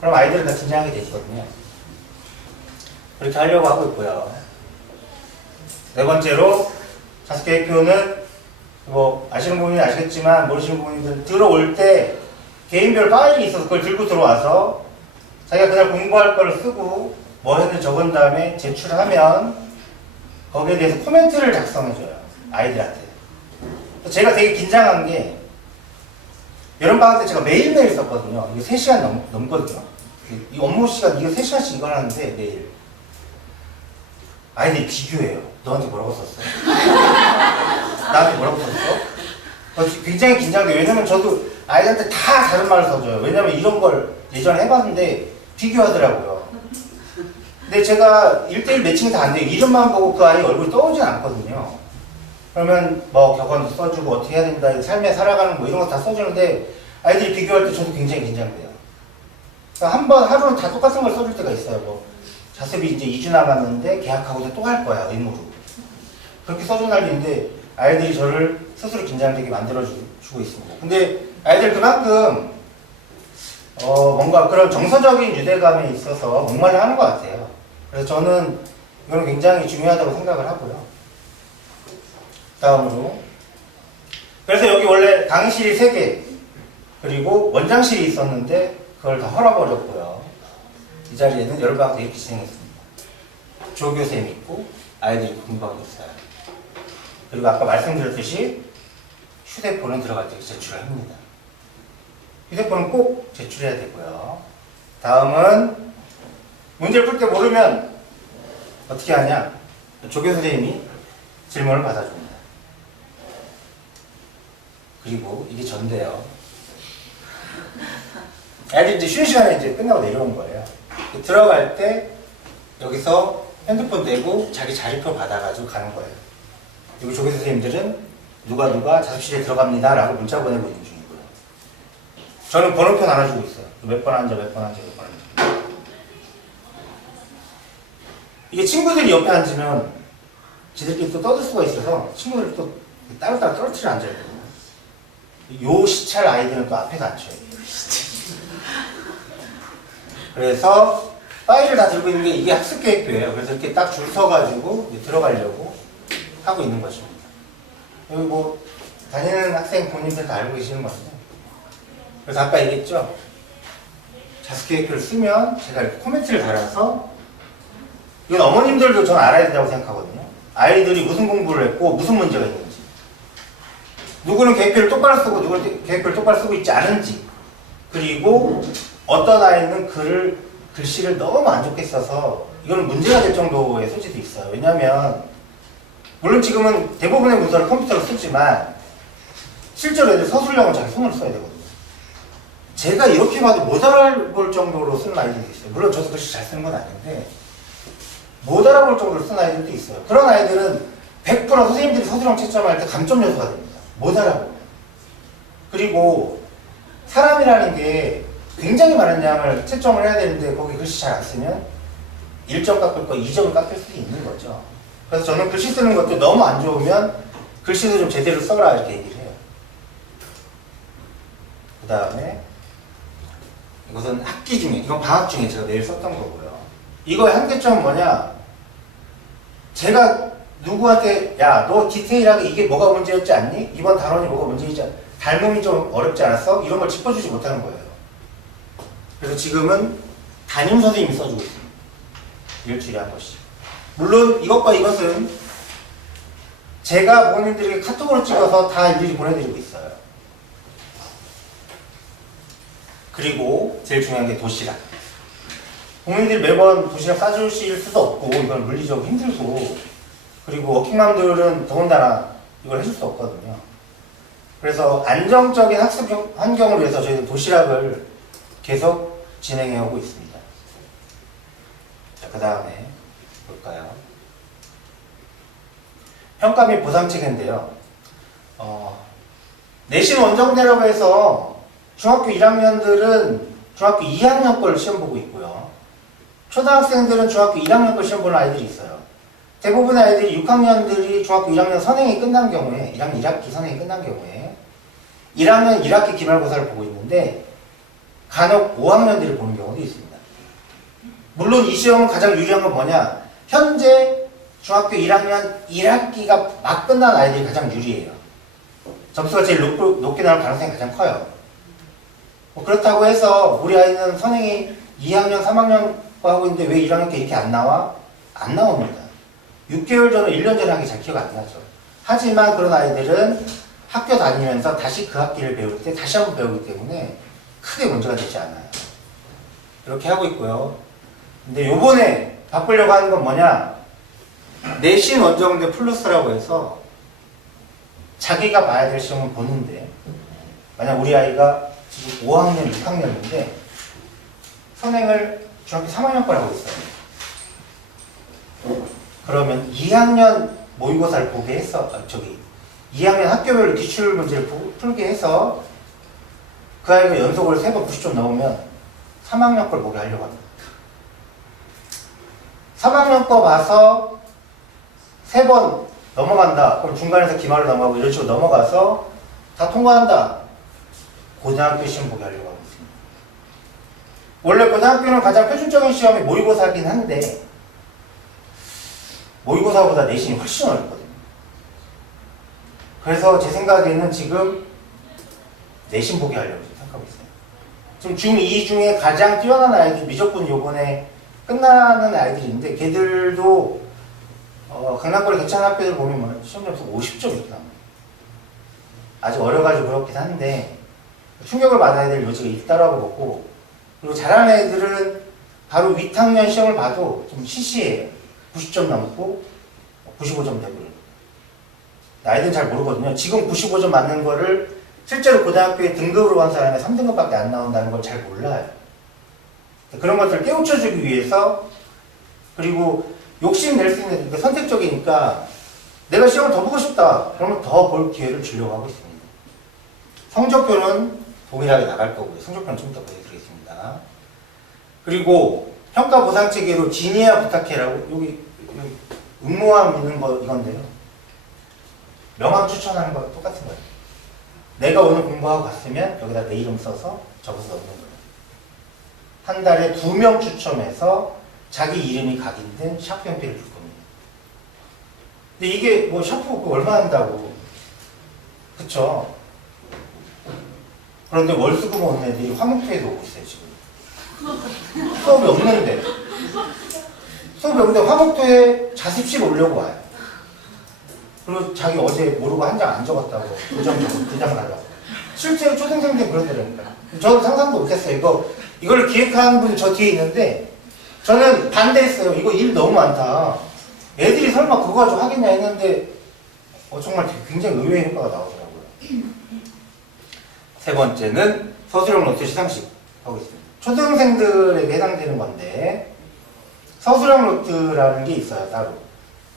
그럼 아이들은 다 긴장하게 되거든요. 그렇게 하려고 하고 있고요. 네 번째로 자습계획표는 뭐 아시는 분이 아시겠지만 모르시는 분들은 들어올 때 개인별 파일이 있어서 그걸 들고 들어와서 자기가 그날 공부할 거를 쓰고 뭐 했는지 적은 다음에 제출하면 거기에 대해서 코멘트를 작성해줘요. 아이들한테. 제가 되게 긴장한 게 여름방학 때 제가 매일매일 썼거든요. 이게 3시간 넘거든요. 이 업무 시간 이거 3시간씩 이걸 하는데 매일. 아이들이 비교해요. 너한테 뭐라고 썼어? 나한테 뭐라고 썼어? 굉장히 긴장돼요. 왜냐면 저도 아이들한테 다 다른 말을 써줘요. 왜냐면 이런 걸 예전에 해봤는데 비교하더라고요. 근데 제가 1대1 매칭이 다 안 돼요. 이름만 보고 그 아이 얼굴이 떠오르진 않거든요. 그러면 뭐 격언도 써주고 어떻게 해야 된다, 삶에 살아가는 뭐 이런 거 다 써주는데 아이들이 비교할 때 저도 굉장히 긴장돼요. 그러니까 한 번 하루는 다 똑같은 걸 써줄 때가 있어요. 뭐 자습이 이제 2주 남았는데 계약하고 또 할 거야, 의무로. 그렇게 써준 날도 있는데 아이들이 저를 스스로 긴장되게 만들어주고 있습니다. 근데 아이들 그만큼 뭔가 그런 정서적인 유대감에 있어서 목말라 하는 것 같아요. 그래서 저는 이거는 굉장히 중요하다고 생각을 하고요. 다음으로. 그래서 여기 원래 강의실이 3개, 그리고 원장실이 있었는데 그걸 다 헐어버렸고요. 이 자리에는 여름방학 때 이렇게 진행했습니다. 조교쌤이 있고 아이들이 공부하고 있어요. 그리고 아까 말씀드렸듯이 휴대폰은 들어갈 때 제출을 합니다. 휴대폰은 꼭 제출해야 되고요. 다음은 문제를 풀 때 모르면 어떻게 하냐? 조교 선생님이 질문을 받아줍니다. 그리고 이게 전데요. 애들이 이제 쉬는 시간에 이제 끝나고 내려온 거예요. 들어갈 때 여기서 핸드폰 대고 자기 자리표 받아가지고 가는 거예요. 그리고 조교 선생님들은 누가 자습실에 들어갑니다 라고 문자 보내고 있는 중이고요. 저는 번호표 나눠주고 있어요. 몇 번 앉아, 몇 번 앉아, 몇 번 앉아. 이게 친구들이 옆에 앉으면 지들끼리 또 떠들 수가 있어서 친구들 또 따로따로 떨어뜨려 앉아야 되거든요. 요 시찰 아이들은 또 앞에서 앉혀야 돼요. 그래서 파일을 다 들고 있는 게 이게 학습계획표예요. 그래서 이렇게 딱 줄 서가지고 들어가려고 하고 있는 것입니다. 여기 뭐 다니는 학생 본인들 다 알고 계시는 건데, 그래서 아까 얘기했죠. 자습계획표를 쓰면 제가 이렇게 코멘트를 달아서, 이건 어머님들도 전 알아야 된다고 생각하거든요. 아이들이 무슨 공부를 했고 무슨 문제가 있는지, 누구는 계획표를 똑바로 쓰고 누구는 계획표를 똑바로 쓰고 있지 않은지, 그리고 어떤 아이는 글씨를 너무 안 좋게 써서 이거는 문제가 될 정도의 소지도 있어요. 왜냐하면 물론 지금은 대부분의 문서를 컴퓨터로 쓰지만 실제로 애들 서술형은 자기 손으로 써야 되거든요. 제가 이렇게 봐도 못 알아볼 정도로 쓰는 아이들도 있어요. 물론 저도 글씨 잘 쓰는 건 아닌데 못 알아볼 정도로 쓰는 아이들도 있어요. 그런 아이들은 100% 선생님들이 서술형 채점할 때 감점 요소가 됩니다. 못 알아보면. 그리고 사람이라는 게 굉장히 많은 양을 채점을 해야 되는데 거기 글씨 잘 안 쓰면 1점 깎을 거 2점을 깎을 수도 있는 거죠. 그래서 저는 글씨 쓰는 것도 너무 안 좋으면 글씨도 좀 제대로 써라 이렇게 얘기를 해요. 그 다음에 이것은 학기 중에, 이건 방학 중에 제가 매일 썼던 거고요. 이거의 한계점은 뭐냐, 제가 누구한테 야 너 디테일하게 이게 뭐가 문제였지 않니? 이번 단원이 뭐가 문제이지 않니? 닮음이 좀 어렵지 않았어? 이런 걸 짚어주지 못하는 거예요. 그래서 지금은 담임 선생님이 써주고 있습니다. 일주일에 한 번씩. 물론 이것과 이것은 제가 본인들에게 카톡으로 찍어서 다 일일이 보내드리고 있어요. 그리고 제일 중요한 게 도시락. 국민들이 매번 도시락 싸주실 수도 없고 이건 물리적으로 힘들고, 그리고 워킹맘들은 더군다나 이걸 해줄 수 없거든요. 그래서 안정적인 학습 환경을 위해서 저희는 도시락을 계속 진행해 오고 있습니다. 자, 그 다음에 볼까요? 평가 및 보상 체계인데요. 내신 원정대라고 해서 중학교 1학년들은 중학교 2학년 걸 시험 보고 있고요. 초등학생들은 중학교 1학년 걸 시험 보는 아이들이 있어요. 대부분의 아이들이 6학년들이 중학교 1학년 선행이 끝난 경우에, 1학년 1학기 선행이 끝난 경우에 1학년 1학기 기말고사를 보고 있는데 간혹 5학년들이 보는 경우도 있습니다. 물론 이 시험은 가장 유리한 건 뭐냐, 현재 중학교 1학년 1학기가 막 끝난 아이들이 가장 유리해요. 점수가 제일 높게 나올 가능성이 가장 커요. 그렇다고 해서 우리 아이는 선행이 2학년, 3학년 거 하고 있는데 왜 1학년 게 이렇게 안 나와? 안 나옵니다. 6개월 전에 1년 전에 한 게 잘 기억 안 나죠. 하지만 그런 아이들은 학교 다니면서 다시 그 학기를 배울 때 다시 한번 배우기 때문에 크게 문제가 되지 않아요. 이렇게 하고 있고요. 근데 요번에 바꾸려고 하는 건 뭐냐, 내신 원정대 플러스라고 해서 자기가 봐야 될 시험을 보는데, 만약 우리 아이가 지금 5학년, 6학년인데 선행을 중학교 3학년 걸 하고 있어요. 그러면 2학년 모의고사를 보게 해서 2학년 학교별 기출 문제를 풀게 해서 그 아이가 연속으로 3번 90점 넘으면 3학년 걸 보게 하려고 합니다. 3학년 거 봐서 3번 넘어간다. 그럼 중간에서 기말을 넘어가고 이런 식으로 넘어가서 다 통과한다. 고등학교 시험 보게 하려고 하고 있습니다. 원래 고등학교는 가장 표준적인 시험이 모의고사긴 한데 모의고사보다 내신이 훨씬 어렵거든요. 그래서 제 생각에는 지금 내신 보게 하려고 생각하고 있어요. 지금 중2 중에 가장 뛰어난 아이들, 미적분 요번에 끝나는 아이들이 있는데 걔들도 강남권의 괜찮은 학교들 보면 뭐 시험 점수 50점 이렇게 나옵니다. 아직 어려가지고 그렇긴 한데 충격을 받아야 될 여지가 있다라고 보고, 그리고 잘하는 애들은 바로 윗학년 시험을 봐도 좀 시시해요. 90점 넘고 95점 되고. 아이들은 잘 모르거든요. 지금 95점 맞는 거를 실제로 고등학교에 등급으로 간 사람이 3등급밖에 안 나온다는 걸 잘 몰라요. 그런 것들을 깨우쳐주기 위해서, 그리고 욕심 낼 수 있는 게 선택적이니까 내가 시험을 더 보고 싶다 그러면 더 볼 기회를 주려고 하고 있습니다. 성적표는 동일하게 나갈 거고요. 성적표는 좀 더 보여드리겠습니다. 그리고 평가 보상 체계로 지니야 부탁해라고 여기 응모함 있는 거 이건데요. 명함 추천하는 거 똑같은 거예요. 내가 오늘 공부하고 갔으면 여기다 내 이름 써서 적어서 넣는 거예요. 한 달에 2명 추첨해서 자기 이름이 각인된 샤프 연필을 줄 겁니다. 근데 이게 뭐 샤프 얼마 한다고. 그쵸? 그런데 월수금 없는 애들이 화목회에도 오고 있어요, 지금. 수업이 없는데. 수업이 없는데 화목회에 자습실 오려고 와요. 그리고 자기 어제 모르고 한 장 안 적었다고 도장 나가고. 실제로 초등생들 그러더라니까. 저는 상상도 못했어요. 이걸 기획한 분이 저 뒤에 있는데 저는 반대했어요. 이거 일 너무 많다. 애들이 설마 그거 가지고 하겠냐 했는데 정말 굉장히 의외의 효과가 나오더라고요. 세 번째는 서술형 노트 시상식 하고 있습니다. 초등생들에게 해당되는 건데 서술형 노트라는 게 있어요. 따로.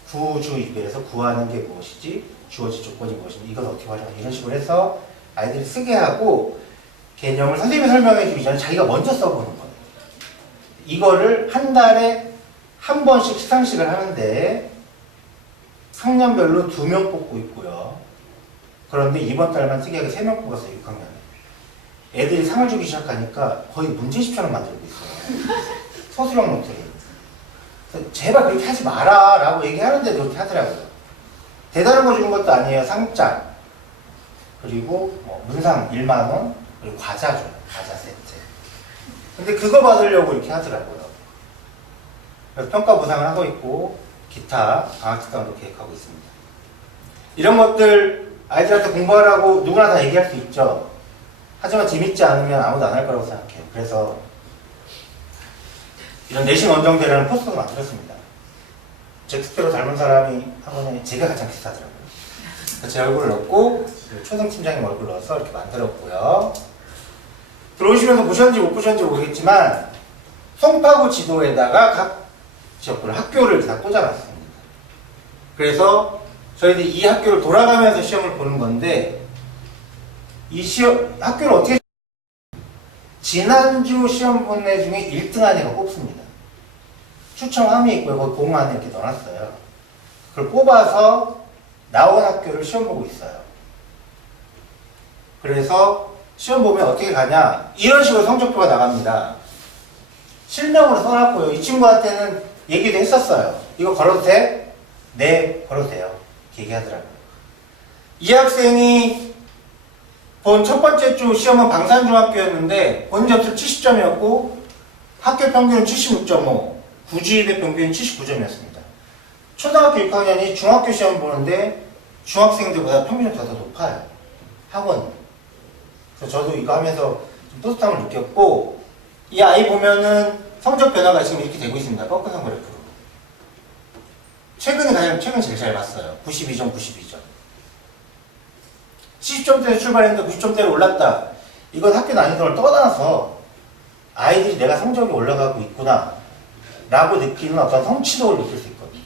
구주 입에서 구하는 게 무엇이지? 주어진 조건이 무엇인지 이걸 어떻게 활용하냐 이런 식으로 해서 아이들이 쓰게 하고 개념을 선생님이 설명해 주기 전에 자기가 먼저 써보는 거예요. 이거를 한 달에 한 번씩 시상식을 하는데 학년별로 2명 뽑고 있고요. 그런데 이번 달만 특이하게 3명 뽑았어요. 6학년에. 애들이 상을 주기 시작하니까 거의 문제집처럼 만들고 있어요. 서술형 노트를. 제발 그렇게 하지 마라 라고 얘기하는데도 그렇게 하더라고요. 대단한 거 주는 것도 아니에요. 상장 그리고 문상 1만원 그리고 과자 줘요. 과자 세트. 근데 그거 받으려고 이렇게 하더라고요. 그래서 평가 보상을 하고 있고 기타 방학특강도 계획하고 있습니다. 이런 것들 아이들한테 공부하라고 누구나 다 얘기할 수 있죠. 하지만 재밌지 않으면 아무도 안 할 거라고 생각해요. 그래서 이런 내신 원정대라는 포스터도 만들었습니다. 잭스페로 닮은 사람이 학원에 제가 가장 비슷하더라고요. 제 얼굴을 넣고 초등 팀장님 얼굴을 넣어서 이렇게 만들었고요. 들어오시면서 보셨는지 못 보셨는지 모르겠지만 송파구 지도에다가 각 지역별 학교를 다 꽂아놨습니다. 그래서 저희들이 이 학교를 돌아가면서 시험을 보는 건데 이 학교를 어떻게 지난주 시험 본 애 중에 1등한 애가 뽑습니다. 추첨함이 있고요. 거기 공 안에 이렇게 넣어놨어요. 그걸 뽑아서 나온 학교를 시험 보고 있어요. 그래서 시험 보면 어떻게 가냐 이런 식으로 성적표가 나갑니다. 실명으로 써놨고요. 이 친구한테는 얘기도 했었어요. 이거 걸어도 돼? 네, 걸어도 돼요. 이렇게 얘기하더라고요. 이 학생이 본 첫 번째 주 시험은 방산중학교였는데 본 점수 70점이었고 학교 평균은 76.5, 구주입의 평균은 79점이었습니다. 초등학교 6학년이 중학교 시험 보는데 중학생들보다 평균이 더 높아요. 학원. 그래서 저도 이거 하면서 좀 뿌듯함을 느꼈고 이 아이 보면은 성적 변화가 지금 이렇게 되고 있습니다. 꺾어선 그래프로. 최근 제일 잘 봤어요. 92점, 92점. 70점대에 출발했는데 90점대로 올랐다. 이건 학교 난이도를 떠나서 아이들이 내가 성적이 올라가고 있구나 라고 느끼는 어떤 성취도를 느낄 수 있거든요.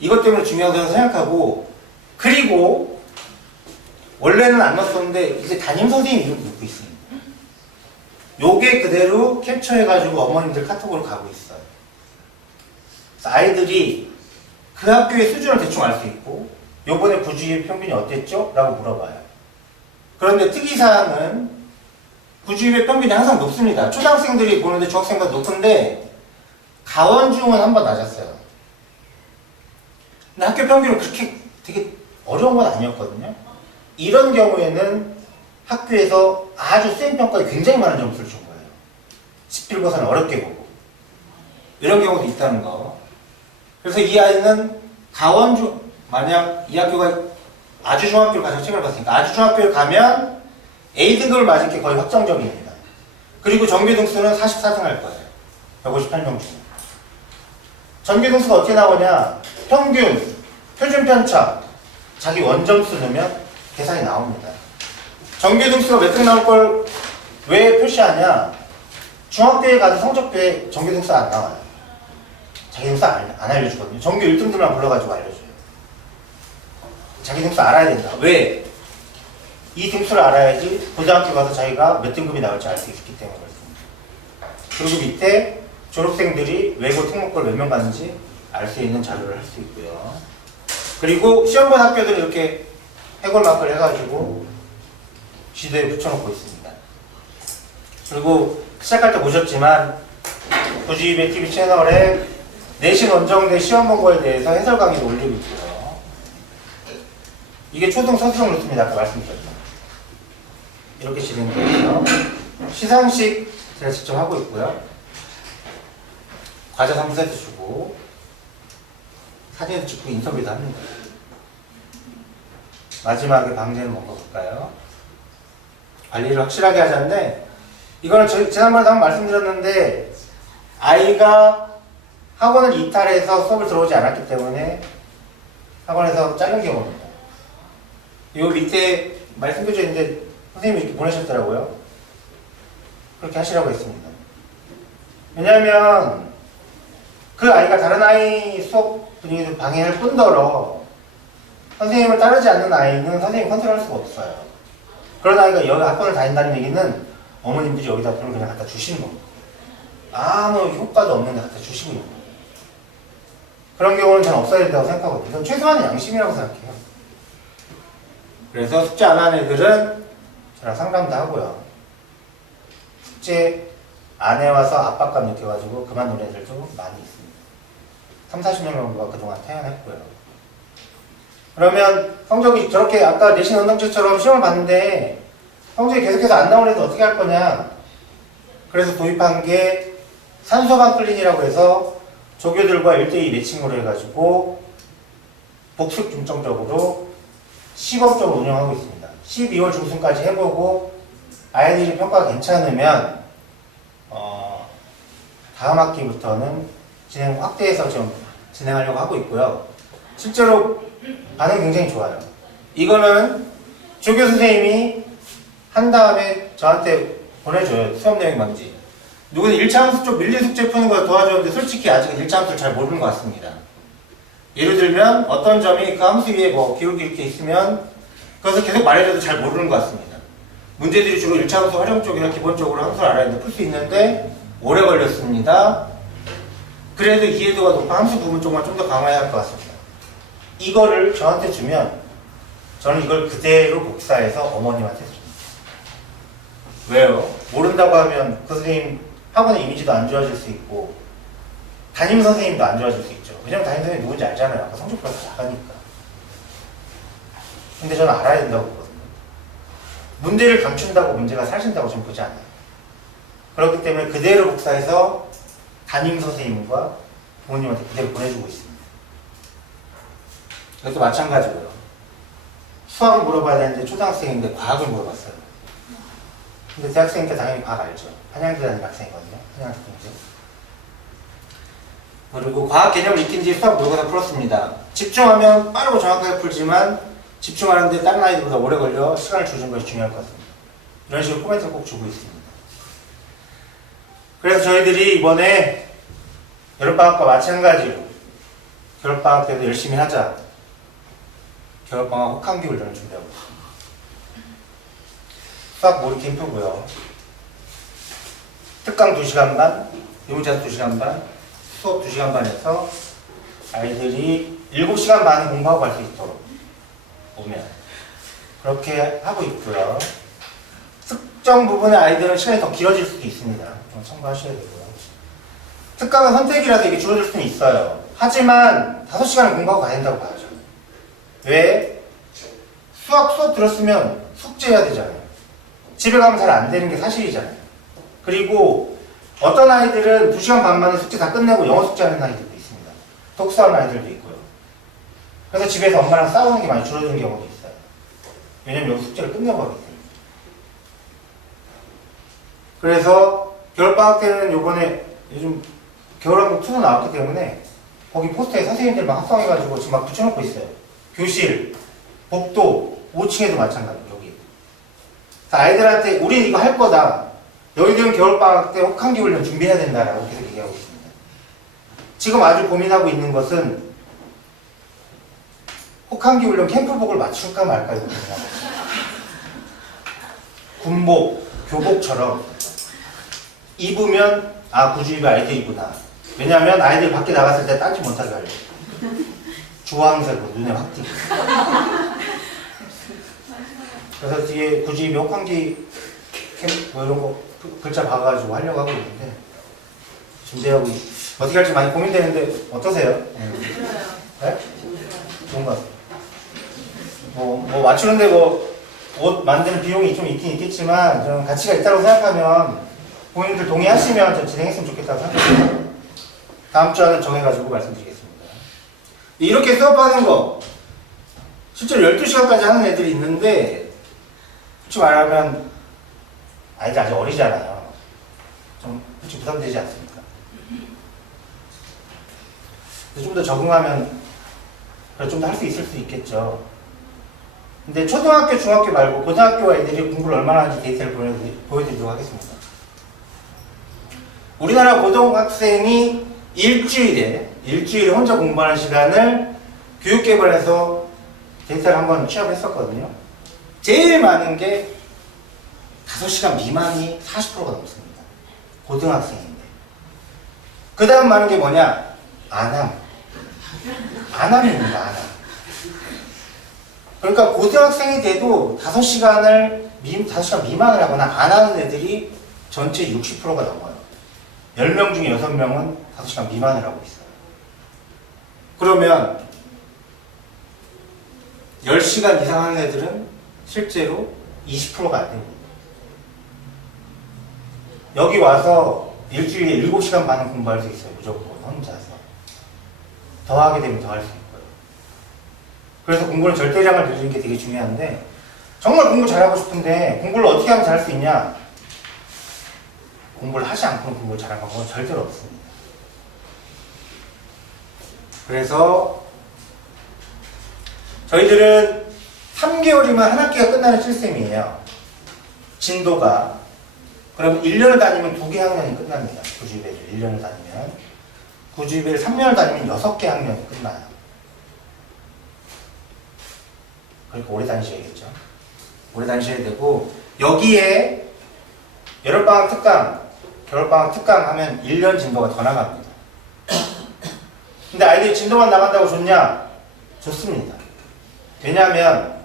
이것 때문에 중요하다고 생각하고 그리고 원래는 안 넣었었는데 이제 담임선생님 이름도 넣고 있습니다. 요게 그대로 캡처해가지고 어머님들 카톡으로 가고 있어요. 그래서 아이들이 그 학교의 수준을 대충 알 수 있고 요번에 구주입 평균이 어땠죠? 라고 물어봐요. 그런데 특이사항은 구주입의 평균이 항상 높습니다. 초등학생들이 보는데 중학생보다 높은데 가원중은 한번 낮았어요. 근데 학교 평균은 그렇게 되게 어려운 건 아니었거든요. 이런 경우에는 학교에서 아주 수행평가에 굉장히 많은 점수를 준 거예요. 11고사는 어렵게 보고. 이런 경우도 있다는 거. 그래서 이 아이는 만약 이 학교가 아주중학교를 가서 책을 봤으니까 아주중학교를 가면 A등급을 맞을 게 거의 확정적입니다. 그리고 전교등수는 44등 할 거예요. 158명 중에. 전교등수가 어떻게 나오냐? 평균, 표준편차, 자기 원점수 넣으면 계산이 나옵니다. 정규 등수가 몇 등 나올 걸 왜 표시하냐? 중학교에 가서 성적표에 정규 등수 안 나와요. 자기 등수 안 알려주거든요. 정규 1등들만 불러가지고 알려줘요. 자기 등수 알아야 된다. 왜? 이 등수를 알아야지 고등학교 가서 자기가 몇 등급이 나올지 알 수 있기 때문에 그렇습니다. 그리고 밑에 졸업생들이 외고 특목고를 몇 명 가는지 알 수 있는 자료를 할 수 있고요. 그리고 시험 본 학교들은 이렇게 해골마크를 해가지고 지도에 붙여놓고 있습니다. 그리고 시작할 때 보셨지만 부지입의 TV 채널에 내신 원정대 시험 본 거에 대해서 해설 강의도 올리고 있고요. 이게 초등 서술형 루트입니다. 아까 말씀드렸죠. 이렇게 진행되어 있어요. 시상식 제가 직접 하고 있고요. 과자 3세트 주고 사진도 찍고 인터뷰도 합니다. 마지막에 방제는 뭔가 볼까요? 관리를 확실하게 하자는데 이거는 지난번에도 한번 말씀드렸는데 아이가 학원을 이탈해서 수업을 들어오지 않았기 때문에 학원에서 자른 경우입니다. 이 밑에 말씀드려 있는데 선생님이 이렇게 보내셨더라고요. 그렇게 하시라고 했습니다. 왜냐하면 그 아이가 다른 아이 수업 분위기를 방해할 뿐더러 선생님을 따르지 않는 아이는 선생님이 컨트롤할 수가 없어요. 그런 아이가 여기 학원을 다닌다는 얘기는 어머님들이 여기다 돈을 그냥 갖다 주시는 겁니다. 아무 효과도 없는데 갖다 주시고 있는 거예요. 그런 경우는 저는 없어야 된다고 생각하거든요. 이건 최소한의 양심이라고 생각해요. 그래서 숙제 안 하는 애들은 저랑 상담도 하고요. 숙제 안 해와서 압박감 느껴가지고 그만둔 애들도 많이 있습니다. 30-40명 정도가 그동안 퇴원했고요. 그러면 성적이 저렇게 아까 내신 원정제처럼 시험을 봤는데 성적이 계속해서 안 나오는 애들 어떻게 할 거냐? 그래서 도입한 게 산소방 클린이라고 해서 조교들과 1대2 매칭으로 해가지고 복습 중점적으로 시범적으로 운영하고 있습니다. 12월 중순까지 해보고 아이들이 평가가 괜찮으면 다음 학기부터는 진행 확대해서 좀 진행하려고 하고 있고요. 실제로 반응이 굉장히 좋아요. 이거는 조교 선생님이 한 다음에 저한테 보내줘요. 수업 내용 뭔지. 누구는 1차 함수 쪽 밀린 숙제 푸는 거 도와줬는데 솔직히 아직은 1차 함수를 잘 모르는 것 같습니다. 예를 들면 어떤 점이 그 함수 위에 뭐 기울기 이렇게 있으면 그것을 계속 말해줘도 잘 모르는 것 같습니다. 문제들이 주로 1차 함수 활용 쪽이나 기본적으로 함수를 알아야 하는데 풀 수 있는데 오래 걸렸습니다. 그래도 이해도가 높은 함수 부분 쪽만 좀 더 강화해야 할 것 같습니다. 이거를 저한테 주면 저는 이걸 그대로 복사해서 어머님한테 줍니다. 왜요? 모른다고 하면 그 선생님 학원의 이미지도 안 좋아질 수 있고 담임 선생님도 안 좋아질 수 있죠. 왜냐면 담임 선생님 누군지 알잖아요. 아까 성적표가 나가니까. 근데 저는 알아야 된다고 보거든요. 문제를 감춘다고 문제가 사라진다고 저는 보지 않아요. 그렇기 때문에 그대로 복사해서 담임 선생님과 부모님한테 그대로 보내주고 있습니다. 이것도 마찬가지고요. 수학을 물어봐야 되는데 초등학생인데 과학을 물어봤어요. 근데 대학생이니까 당연히 과학 알죠. 한양대 다니는 학생이거든요. 한양학생이죠. 그리고 과학 개념을 익힌 뒤 수학 모의고사 풀었습니다. 집중하면 빠르고 정확하게 풀지만 집중하는데 다른 아이들보다 오래 걸려 시간을 주는 것이 중요할 것 같습니다. 이런 식으로 코멘트를 꼭 주고 있습니다. 그래서 저희들이 이번에 여름방학과 마찬가지로 겨울방학 때도 열심히 하자. 겨울방학 혹한기 훈련을 준비하고 있습니다. 수학 몰이 캠프고요. 특강 2시간 반, 유무자 2시간 반, 수업 2시간 반에서 아이들이 7시간 반은 공부하고 갈 수 있도록 오면 그렇게 하고 있고요. 특정 부분의 아이들은 시간이 더 길어질 수도 있습니다. 참고하셔야 되고요. 특강은 선택이라서 이게 줄어들 수는 있어요. 하지만 5시간을 공부하고 가야 된다고 봐야죠. 왜? 수업 들었으면 숙제해야 되잖아요. 집에 가면 잘 안 되는 게 사실이잖아요. 그리고 어떤 아이들은 2시간 반 만에 숙제 다 끝내고 영어 숙제하는 아이들도 있습니다. 독서하는 아이들도 있고요. 그래서 집에서 엄마랑 싸우는 게 많이 줄어드는 경우도 있어요. 왜냐면 여기 숙제를 끝내버리기 때문에. 그래서 겨울방학 때는 요번에 요즘 겨울왕국 2도 나왔기 때문에 거기 포스터에 선생님들 막 합성해가지고 지금 막 붙여놓고 있어요. 교실, 복도, 5층에도 마찬가지로 여기. 아이들한테 우린 이거 할 거다. 너희들은 겨울방학 때 혹한기 훈련 준비해야 된다라고 계속 얘기하고 있습니다. 지금 아주 고민하고 있는 것은 혹한기 훈련 캠프복을 맞출까 말까 이거 고민하고 있습니다. 군복, 교복처럼 입으면 굳이 입을 아이들이구나. 왜냐하면 아이들 밖에 나갔을 때 딴지 못하게 하려고. 주황색으로 눈에 확 띄고. 그래서 뒤에 굳이 입에 혹한기 뭐 이런 거 글자 박아가지고 하려고 하고 있는데 준비하고 어떻게 할지 많이 고민되는데 어떠세요? 네? 좋은 것 같아요. 뭐 맞추는데 옷 만드는 비용이 좀 있긴 있겠지만 저는 가치가 있다고 생각하면 본인들 동의하시면 좀 진행했으면 좋겠다고 생각합니다. 다음 주 안에 정해가지고 말씀드리겠습니다. 이렇게 수업하는 거 실제로 12시간까지 하는 애들이 있는데 솔직히 말하면 아이들 아직 어리잖아요. 좀 솔직히 부담되지 않습니까? 좀 더 적응하면 좀 더 할 수 있을 수 있겠죠. 근데 초등학교, 중학교 말고 고등학교 아이들이 공부를 얼마나 하는지 데이터를 보여드리도록 하겠습니다. 우리나라 고등학생이 일주일에 혼자 공부하는 시간을 교육개발에서 데이터를 한번 취합했었거든요. 제일 많은 게 5시간 미만이 40%가 넘습니다. 고등학생인데. 그 다음 많은 게 뭐냐? 안함입니다, 안함. 그러니까 고등학생이 돼도 5시간 미만을 하거나 안 하는 애들이 전체 60%가 넘어요. 10명 중에 6명은 5시간 미만을 하고 있어요. 그러면 10시간 이상 하는 애들은 실제로 20%가 안 됩니다. 여기 와서 일주일에 7시간 반은 공부할 수 있어요. 무조건 혼자서. 더 하게 되면 더 할 수 있고요. 그래서 공부는 절대량을 늘리는 게 되게 중요한데 정말 공부 잘하고 싶은데 공부를 어떻게 하면 잘할 수 있냐? 공부를 하지 않고는 공부를 잘하는 방법은 절대로 없습니다. 그래서 저희들은 3개월이면 한 학기가 끝나는 시스템이에요. 진도가. 그럼 1년을 다니면 2개 학년이 끝납니다. 구주입에를 1년을 다니면. 구주입에를 3년을 다니면 6개 학년이 끝나요. 그러니까 오래 다니셔야겠죠. 오래 다니셔야 되고 여기에 여름방학 특강, 겨울방학 특강 하면 1년 진도가 더 나갑니다. 근데 아이들이 진도만 나간다고 좋냐? 좋습니다. 왜냐하면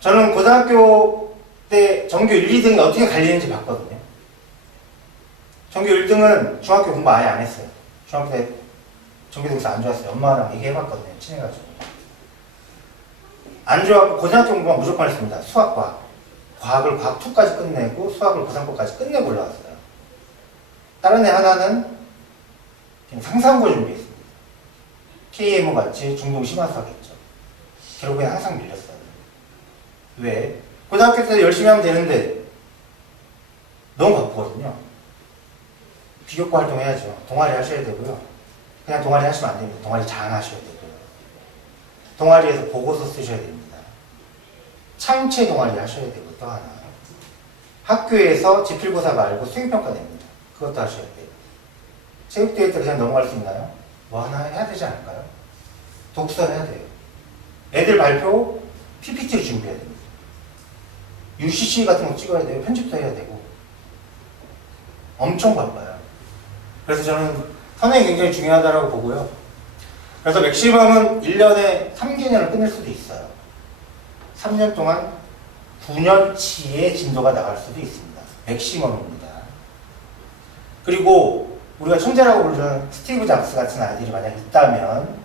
저는 고등학교 때 전교 1, 2등이 어떻게 갈리는지 봤거든요. 전교 1등은 중학교 공부 아예 안 했어요. 중학교 때 전교등에서 안 좋았어요. 엄마랑 얘기해봤거든요. 친해가지고. 안 좋았고 고등학교 공부만 무조건 했습니다. 수학과 과학을 과학 2까지 끝내고 수학을 고3거까지 끝내고 올라왔어요. 다른 애 하나는 그냥 상상고 준비했습니다. KM 같이 중등 심화수학했죠. 결국엔 항상 밀렸어요. 왜? 고등학교 때 열심히 하면 되는데 너무 바쁘거든요. 비교과 활동해야죠. 동아리 하셔야 되고요. 그냥 동아리 하시면 안 됩니다. 동아리 장 하셔야 되고요. 동아리에서 보고서 쓰셔야 됩니다. 창체 동아리 하셔야 되고 또 하나. 학교에서 지필고사 말고 수행평가 냅니다. 그것도 하셔야 돼요. 체육대회 때 그냥 넘어갈 수 있나요? 뭐 하나 해야 되지 않을까요? 독서 해야 돼요. 애들 발표 PPT를 준비해야 됩니다. UCC 같은 거 찍어야 돼요. 편집도 해야 되고. 엄청 바빠요. 그래서 저는 선행이 굉장히 중요하다고 보고요. 그래서 맥시멈은 1년에 3개년을 끝낼 수도 있어요. 3년 동안 9년치의 진도가 나갈 수도 있습니다. 맥시멈입니다. 그리고 우리가 천재라고 부르는 스티브 잡스 같은 아이들이 만약 있다면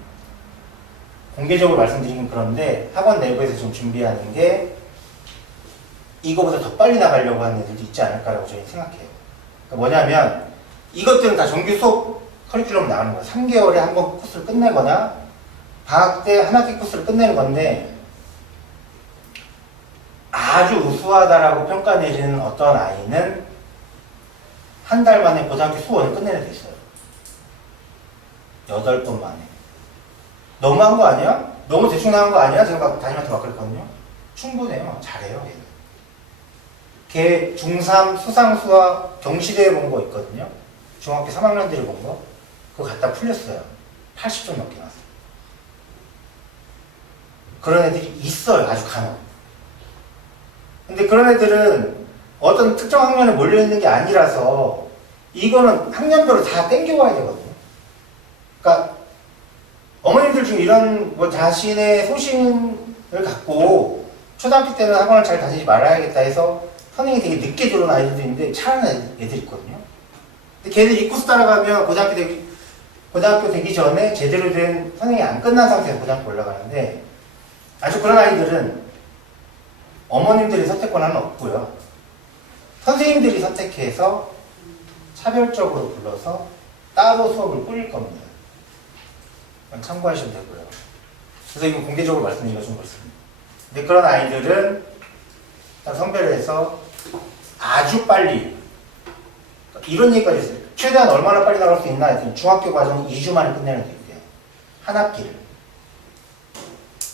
공개적으로 말씀드리긴 그런데 학원 내부에서 좀 준비하는 게 이거보다 더 빨리 나가려고 하는 애들도 있지 않을까라고 저희는 생각해요. 그러니까 뭐냐면 이것들은 다 정규 수업 커리큘럼 나가는 거예요. 3개월에 한 번 코스를 끝내거나 방학 때 한 학기 코스를 끝내는 건데 아주 우수하다라고 평가 내리는 어떤 아이는 한 달 만에 고등학교 수원을 끝내는 데 있어요. 8번 만에. 너무한 거 아니야? 너무 대충 나간 거 아니야? 제가 막 담임한테 막 그랬거든요. 충분해요. 잘해요. 얘는. 걔 중3 수상수학 경시대회 본 거 있거든요. 중학교 3학년들이 본 거. 그거 갖다 풀렸어요. 80점 넘게 나왔어요. 그런 애들이 있어요. 아주 간혹. 근데 그런 애들은 어떤 특정 학년에 몰려있는 게 아니라서 이거는 학년별로 다 땡겨와야 되거든요. 그러니까 어머님들 중에 이런 뭐 자신의 소신을 갖고 초등학교 때는 학원을 잘 다니지 말아야겠다 해서 선생님이 되게 늦게 들어온 아이들도 있는데 잘하는 애들이 있거든요. 근데 걔들 이 코스 따라가면 고등학교 되기 전에 제대로 된 선생님이 안 끝난 상태에서 고등학교 올라가는데 아주 그런 아이들은 어머님들이 선택 권한은 없고요. 선생님들이 선택해서 차별적으로 불러서 따로 수업을 꾸릴 겁니다. 참고하시면 되고요. 그래서 이거 공개적으로 말씀드리기가 좀 그렇습니다. 근데 그런 아이들은 선별을 해서 아주 빨리 이런 얘기까지 있어요. 최대한 얼마나 빨리 나갈 수 있나 했더니 중학교 과정은 2주 만에 끝내는 게 있대요. 한 학기를.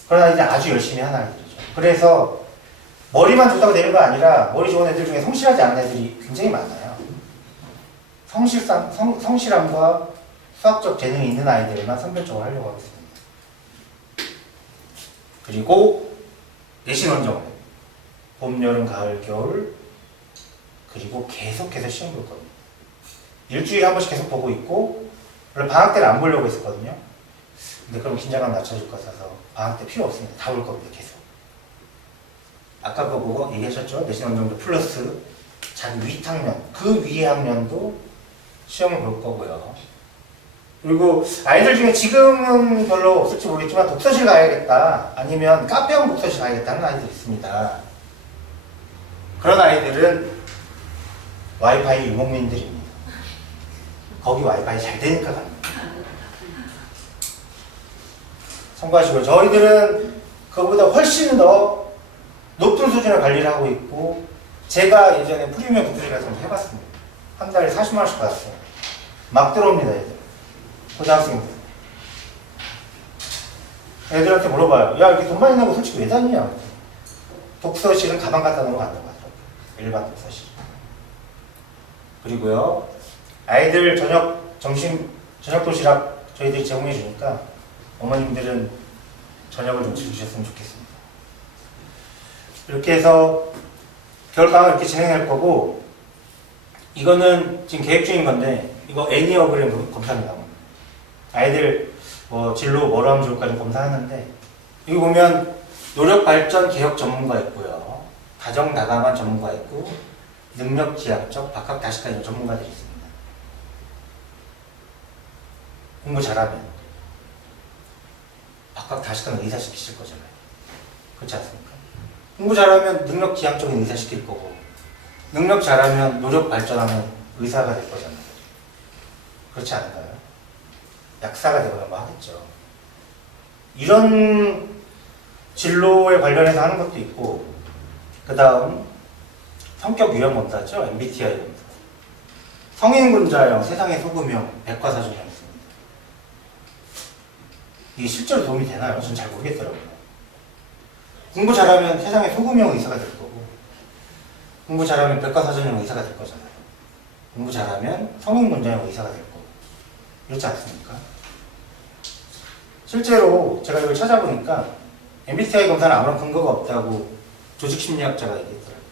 그런 아이들은 아주 열심히 하는 아이들이죠. 그래서 머리만 좋다고 되는 거 아니라 머리 좋은 애들 중에 성실하지 않은 애들이 굉장히 많아요. 성실함과 수학적 재능이 있는 아이들만 선별적으로 하려고 하고 있습니다. 그리고 내신 원정 봄, 여름, 가을, 겨울 그리고 계속해서 시험 볼 겁니다. 일주일에 한 번씩 계속 보고 있고 원래 방학 때는 안 보려고 했었거든요. 근데 그럼 긴장감 낮춰줄 것 같아서 방학 때 필요 없습니다. 다 볼 겁니다. 계속. 아까 그거 보고 얘기하셨죠? 내신 원정도 플러스 자기 윗학년, 그 위의 학년도 시험을 볼 거고요. 그리고 아이들 중에 지금은 별로 없을지 모르겠지만 독서실 가야겠다 아니면 카페형 독서실 가야겠다는 아이들이 있습니다. 그런 아이들은 와이파이 유목민들입니다. 거기 와이파이 잘 되니까 갑니다. 참고하시고요. 저희들은 그거보다 훨씬 더 높은 수준의 관리를 하고 있고 제가 예전에 프리미엄 독서실 가서 해봤습니다. 한 달에 40만 원씩 받았어요. 막 들어옵니다, 애들. 고등학생들. 애들한테 물어봐요. 야, 이렇게 돈 많이 내고 솔직히 왜 다니냐? 독서실은 가방 갖다 놓으면 안 된다고 하더라고요. 일반 독서실. 그리고요, 아이들 저녁 도시락 저희들이 제공해 주니까 어머님들은 저녁을 좀 주셨으면 좋겠습니다. 이렇게 해서 겨울방학 이렇게 진행할 거고, 이거는 지금 계획 중인 건데, 이거 애니어그램 검사입니다. 아이들 뭐 진로 뭐로 하면 좋을까 좀 검사하는데, 여기 보면 노력 발전 개혁 전문가 있고요, 다정 다감한 전문가 있고, 능력 지향적 박학 다식화 이런 전문가들이 있습니다. 공부 잘하면 박학 다식화는 의사시키실 거잖아요. 그렇지 않습니까? 공부 잘하면 능력 지향적인 의사시킬 거고, 능력 잘하면 노력 발전하면 의사가 될 거잖아요. 그렇지 않을까요? 약사가 되거나 뭐 하겠죠. 이런 진로에 관련해서 하는 것도 있고, 그 다음 성격 유형 검사죠. MBTI 검사. 성인군자형, 세상의 소금형, 백과사전형 있습니다. 이게 실제로 도움이 되나요? 저는 잘 모르겠더라고요. 공부 잘하면 세상의 소금형 의사가 될 거고, 공부 잘하면 백과사전형 의사가 될 거잖아요. 공부 잘하면 성인군자형 의사가 될 거고, 그렇지 않습니까? 실제로 제가 이걸 찾아보니까 MBTI 검사는 아무런 근거가 없다고 조직심리학자가 얘기했더라고요.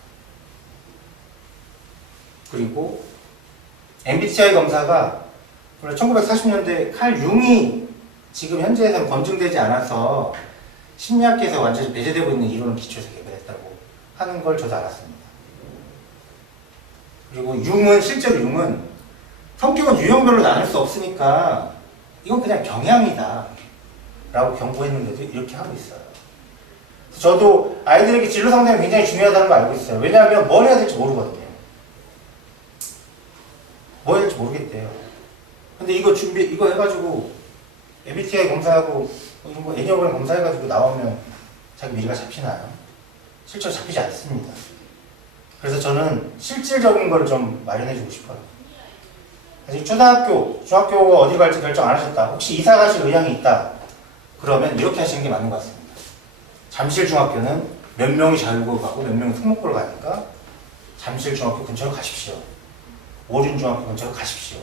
그리고 MBTI 검사가 원래 1940년대 칼 융이 지금 현재에서는 검증되지 않아서 심리학계에서 완전히 배제되고 있는 이론을 기초해서 개발했다고 하는 걸 저도 알았습니다. 그리고 실제로 융은 성격은 유형별로 나눌 수 없으니까 이건 그냥 경향이다 라고 경고했는데도 이렇게 하고 있어요. 저도 아이들에게 진로 상담이 굉장히 중요하다는 걸 알고 있어요. 왜냐하면 뭘 해야 될지 모르거든요. 뭐 해야 될지 모르겠대요. 근데 이거 해가지고 MBTI 검사하고 이런 거 애니어그램 검사해가지고 나오면 자기 미래가 잡히나요? 실제로 잡히지 않습니다. 그래서 저는 실질적인 걸 좀 마련해주고 싶어요. 아직 초등학교, 중학교 어디 갈지 결정 안 하셨다. 혹시 이사 가실 의향이 있다. 그러면 이렇게 하시는 게 맞는 것 같습니다. 잠실 중학교는 몇 명이 자율고를 가고 몇 명이 특목고를 가니까 잠실중학교 근처로 가십시오. 오륜중학교 근처로 가십시오.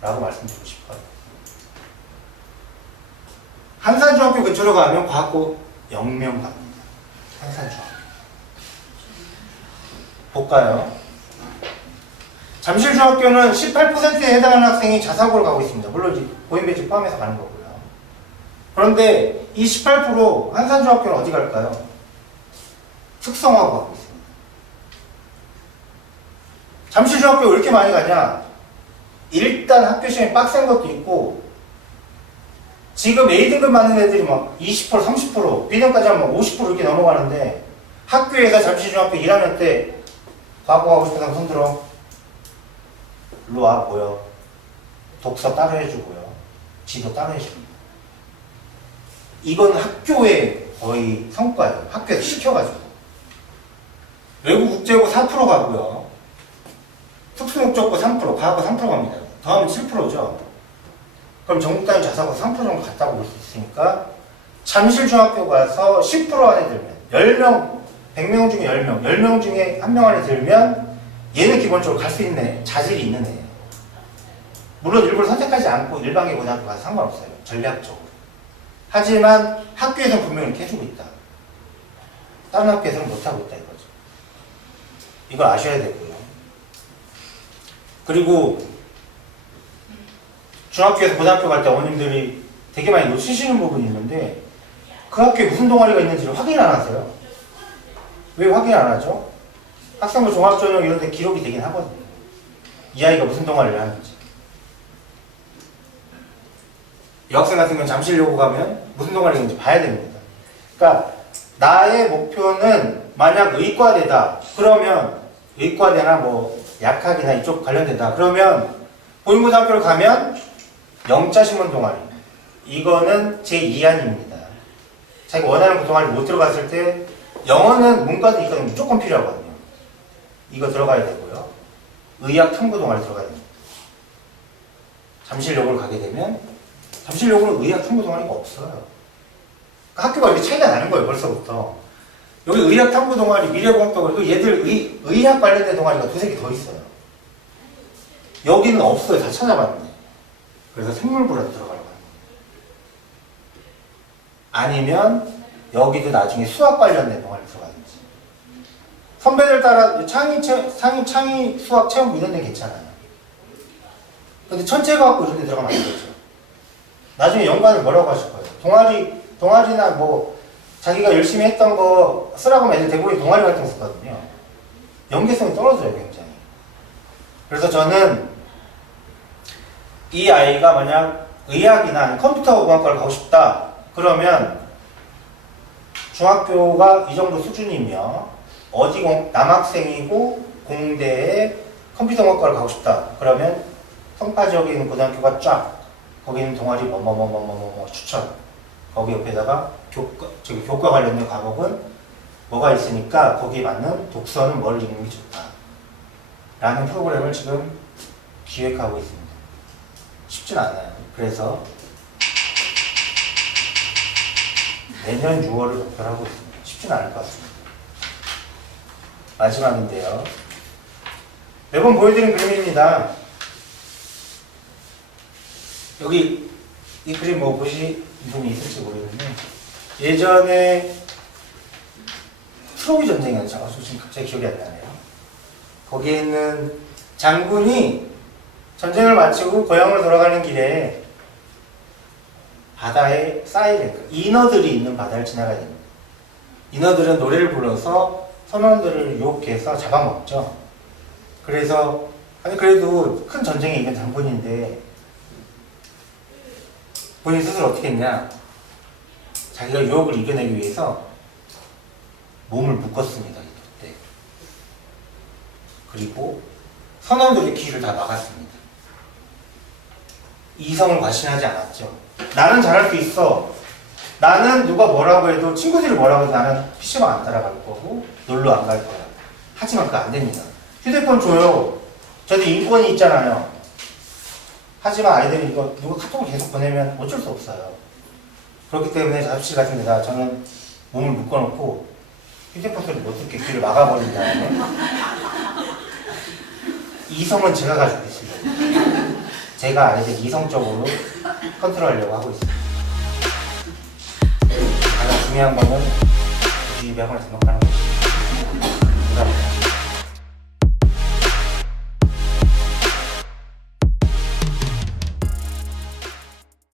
라고 말씀드리고 싶어요. 한산중학교 근처로 가면 과학고 0명 갑니다. 한산중학교. 볼까요? 잠실중학교는 18%에 해당하는 학생이 자사고를 가고 있습니다. 물론 이제 고인배지 포함해서 가는 거고요. 그런데 이 18% 한산중학교는 어디 갈까요? 특성화고 가고 있습니다. 잠실중학교 왜 이렇게 많이 가냐? 일단 학교 시험이 빡센 것도 있고 지금 A등급 맞는 애들이 막 20%, 30%, B등까지 하면 50% 이렇게 넘어가는데 학교에서 잠실중학교 1학년 때 과거 하고 싶은 사람 손들어. 일로 와 보여. 독서 따로 해주고요. 지도 따로 해줍니다. 이건 학교의 거의 성과예요. 학교에서 시켜가지고. 외국 국제고 4% 가고요. 특수목적고 3%, 과학고 3% 갑니다. 더하면 7%죠. 그럼 전국 단위 자사고 3% 정도 갔다고 볼 수 있으니까 잠실중학교 가서 10% 안에 들면 10명, 100명 중에 10명, 10명 중에 1명 안에 들면 얘는 기본적으로 갈 수 있는 자질이 있는 애예요. 물론 일부러 선택하지 않고 일반계 고등학교 가서 상관없어요. 전략적으로. 하지만 학교에서는 분명히 이렇게 해주고 있다. 다른 학교에서는 못하고 있다 이거죠. 이걸 아셔야 되고요. 그리고 중학교에서 고등학교 갈 때 어머님들이 되게 많이 놓치시는 부분이 있는데 그 학교에 무슨 동아리가 있는지를 확인 안 하세요. 왜 확인 안 하죠? 학생부 종합전형 이런 데 기록이 되긴 하거든요. 이 아이가 무슨 동아리를 하는지. 여학생 같은 경우는 잠실여고 가면 무슨 동아리가 있는지 봐야 됩니다. 그러니까 나의 목표는 만약 의과대다. 그러면 의과대나 뭐 약학이나 이쪽 관련된다. 그러면 보인고등학교를 가면 영자신문 동아리. 이거는 제 2안입니다. 자기가 원하는 그 동아리 못 들어갔을 때 영어는 문과도 이거는 무조건 필요하거든요. 이거 들어가야 되고요. 의학 탐구 동아리 들어가야 됩니다. 잠실여고를 가게 되면 잠실여고는 의학 탐구 동아리가 없어요. 그러니까 학교가 이렇게 차이가 나는 거예요. 벌써부터. 여기 의학 탐구 동아리, 미래공학도 그리고 얘들 의학 관련된 동아리가 두세 개 더 있어요. 여기는 없어요. 다 찾아봤는데. 그래서 생물부라도 들어가려고 합니다. 아니면 여기도 나중에 수학 관련된 동아리 들어가든지. 선배들 따라 창의 수학 체험 이런 데 괜찮아요. 근데 천체과학고 이런 데 들어가면 안 되죠. 나중에 연관을 뭐라고 하실 거예요? 동아리나 뭐 자기가 열심히 했던 거 쓰라고 하면 애들 대부분 동아리 활동 쓰거든요. 연계성이 떨어져요, 굉장히. 그래서 저는 이 아이가 만약 의학이나 컴퓨터공학과를 가고 싶다. 그러면 중학교가 이 정도 수준이며 어디 남학생이고 공대에 컴퓨터공학과를 가고 싶다. 그러면 성파 지역에 있는 고등학교가 쫙 거기 있는 동아리 뭐뭐뭐뭐뭐 추천. 거기 옆에다가 교과 관련된 과목은 뭐가 있으니까 거기에 맞는 독서는 뭘 읽는 게 좋다. 라는 프로그램을 지금 기획하고 있습니다. 쉽진 않아요. 그래서 내년 6월을 목표로 하고 있습니다. 쉽진 않을 것 같습니다. 마지막인데요. 매번 보여드린 그림입니다. 여기 이 그림 뭐 보신 분이 있을지 모르겠는데 예전에 트로이 전쟁이었죠. 지금 갑자기 기억이 안 나네요. 거기에 있는 장군이 전쟁을 마치고 고향으로 돌아가는 길에 바다에 쌓이는 인어들이 있는 바다를 지나가야 됩니다. 인어들은 노래를 불러서 선원들을 유혹해서 잡아먹죠. 그래서 아니 그래도 큰 전쟁에 이긴 장군인데 본인 스스로 어떻게 했냐? 자기가 유혹을 이겨내기 위해서 몸을 묶었습니다. 이때. 그리고 선원들의 길을 다 막았습니다. 이성을 과신하지 않았죠. 나는 잘할 수 있어. 나는 누가 뭐라고 해도 친구들이 뭐라고 해도 나는 PC방 안 따라갈 거고 놀러 안 갈 거야. 하지만 그거 안 됩니다. 휴대폰 줘요. 저도 인권이 있잖아요. 하지만 아이들이 이거 누가 카톡을 계속 보내면 어쩔 수 없어요. 그렇기 때문에 잡실 같은 데다 저는 몸을 묶어놓고 휴대폰 소리 못 듣게 귀를 막아버린 다음에 이성은 제가 가지고 있습니다. 제가 아이들 이성적으로 컨트롤하려고 하고 있습니다. 가장 중요한 거는 우주 입양을 생각하는 것입니다. 감사합니다.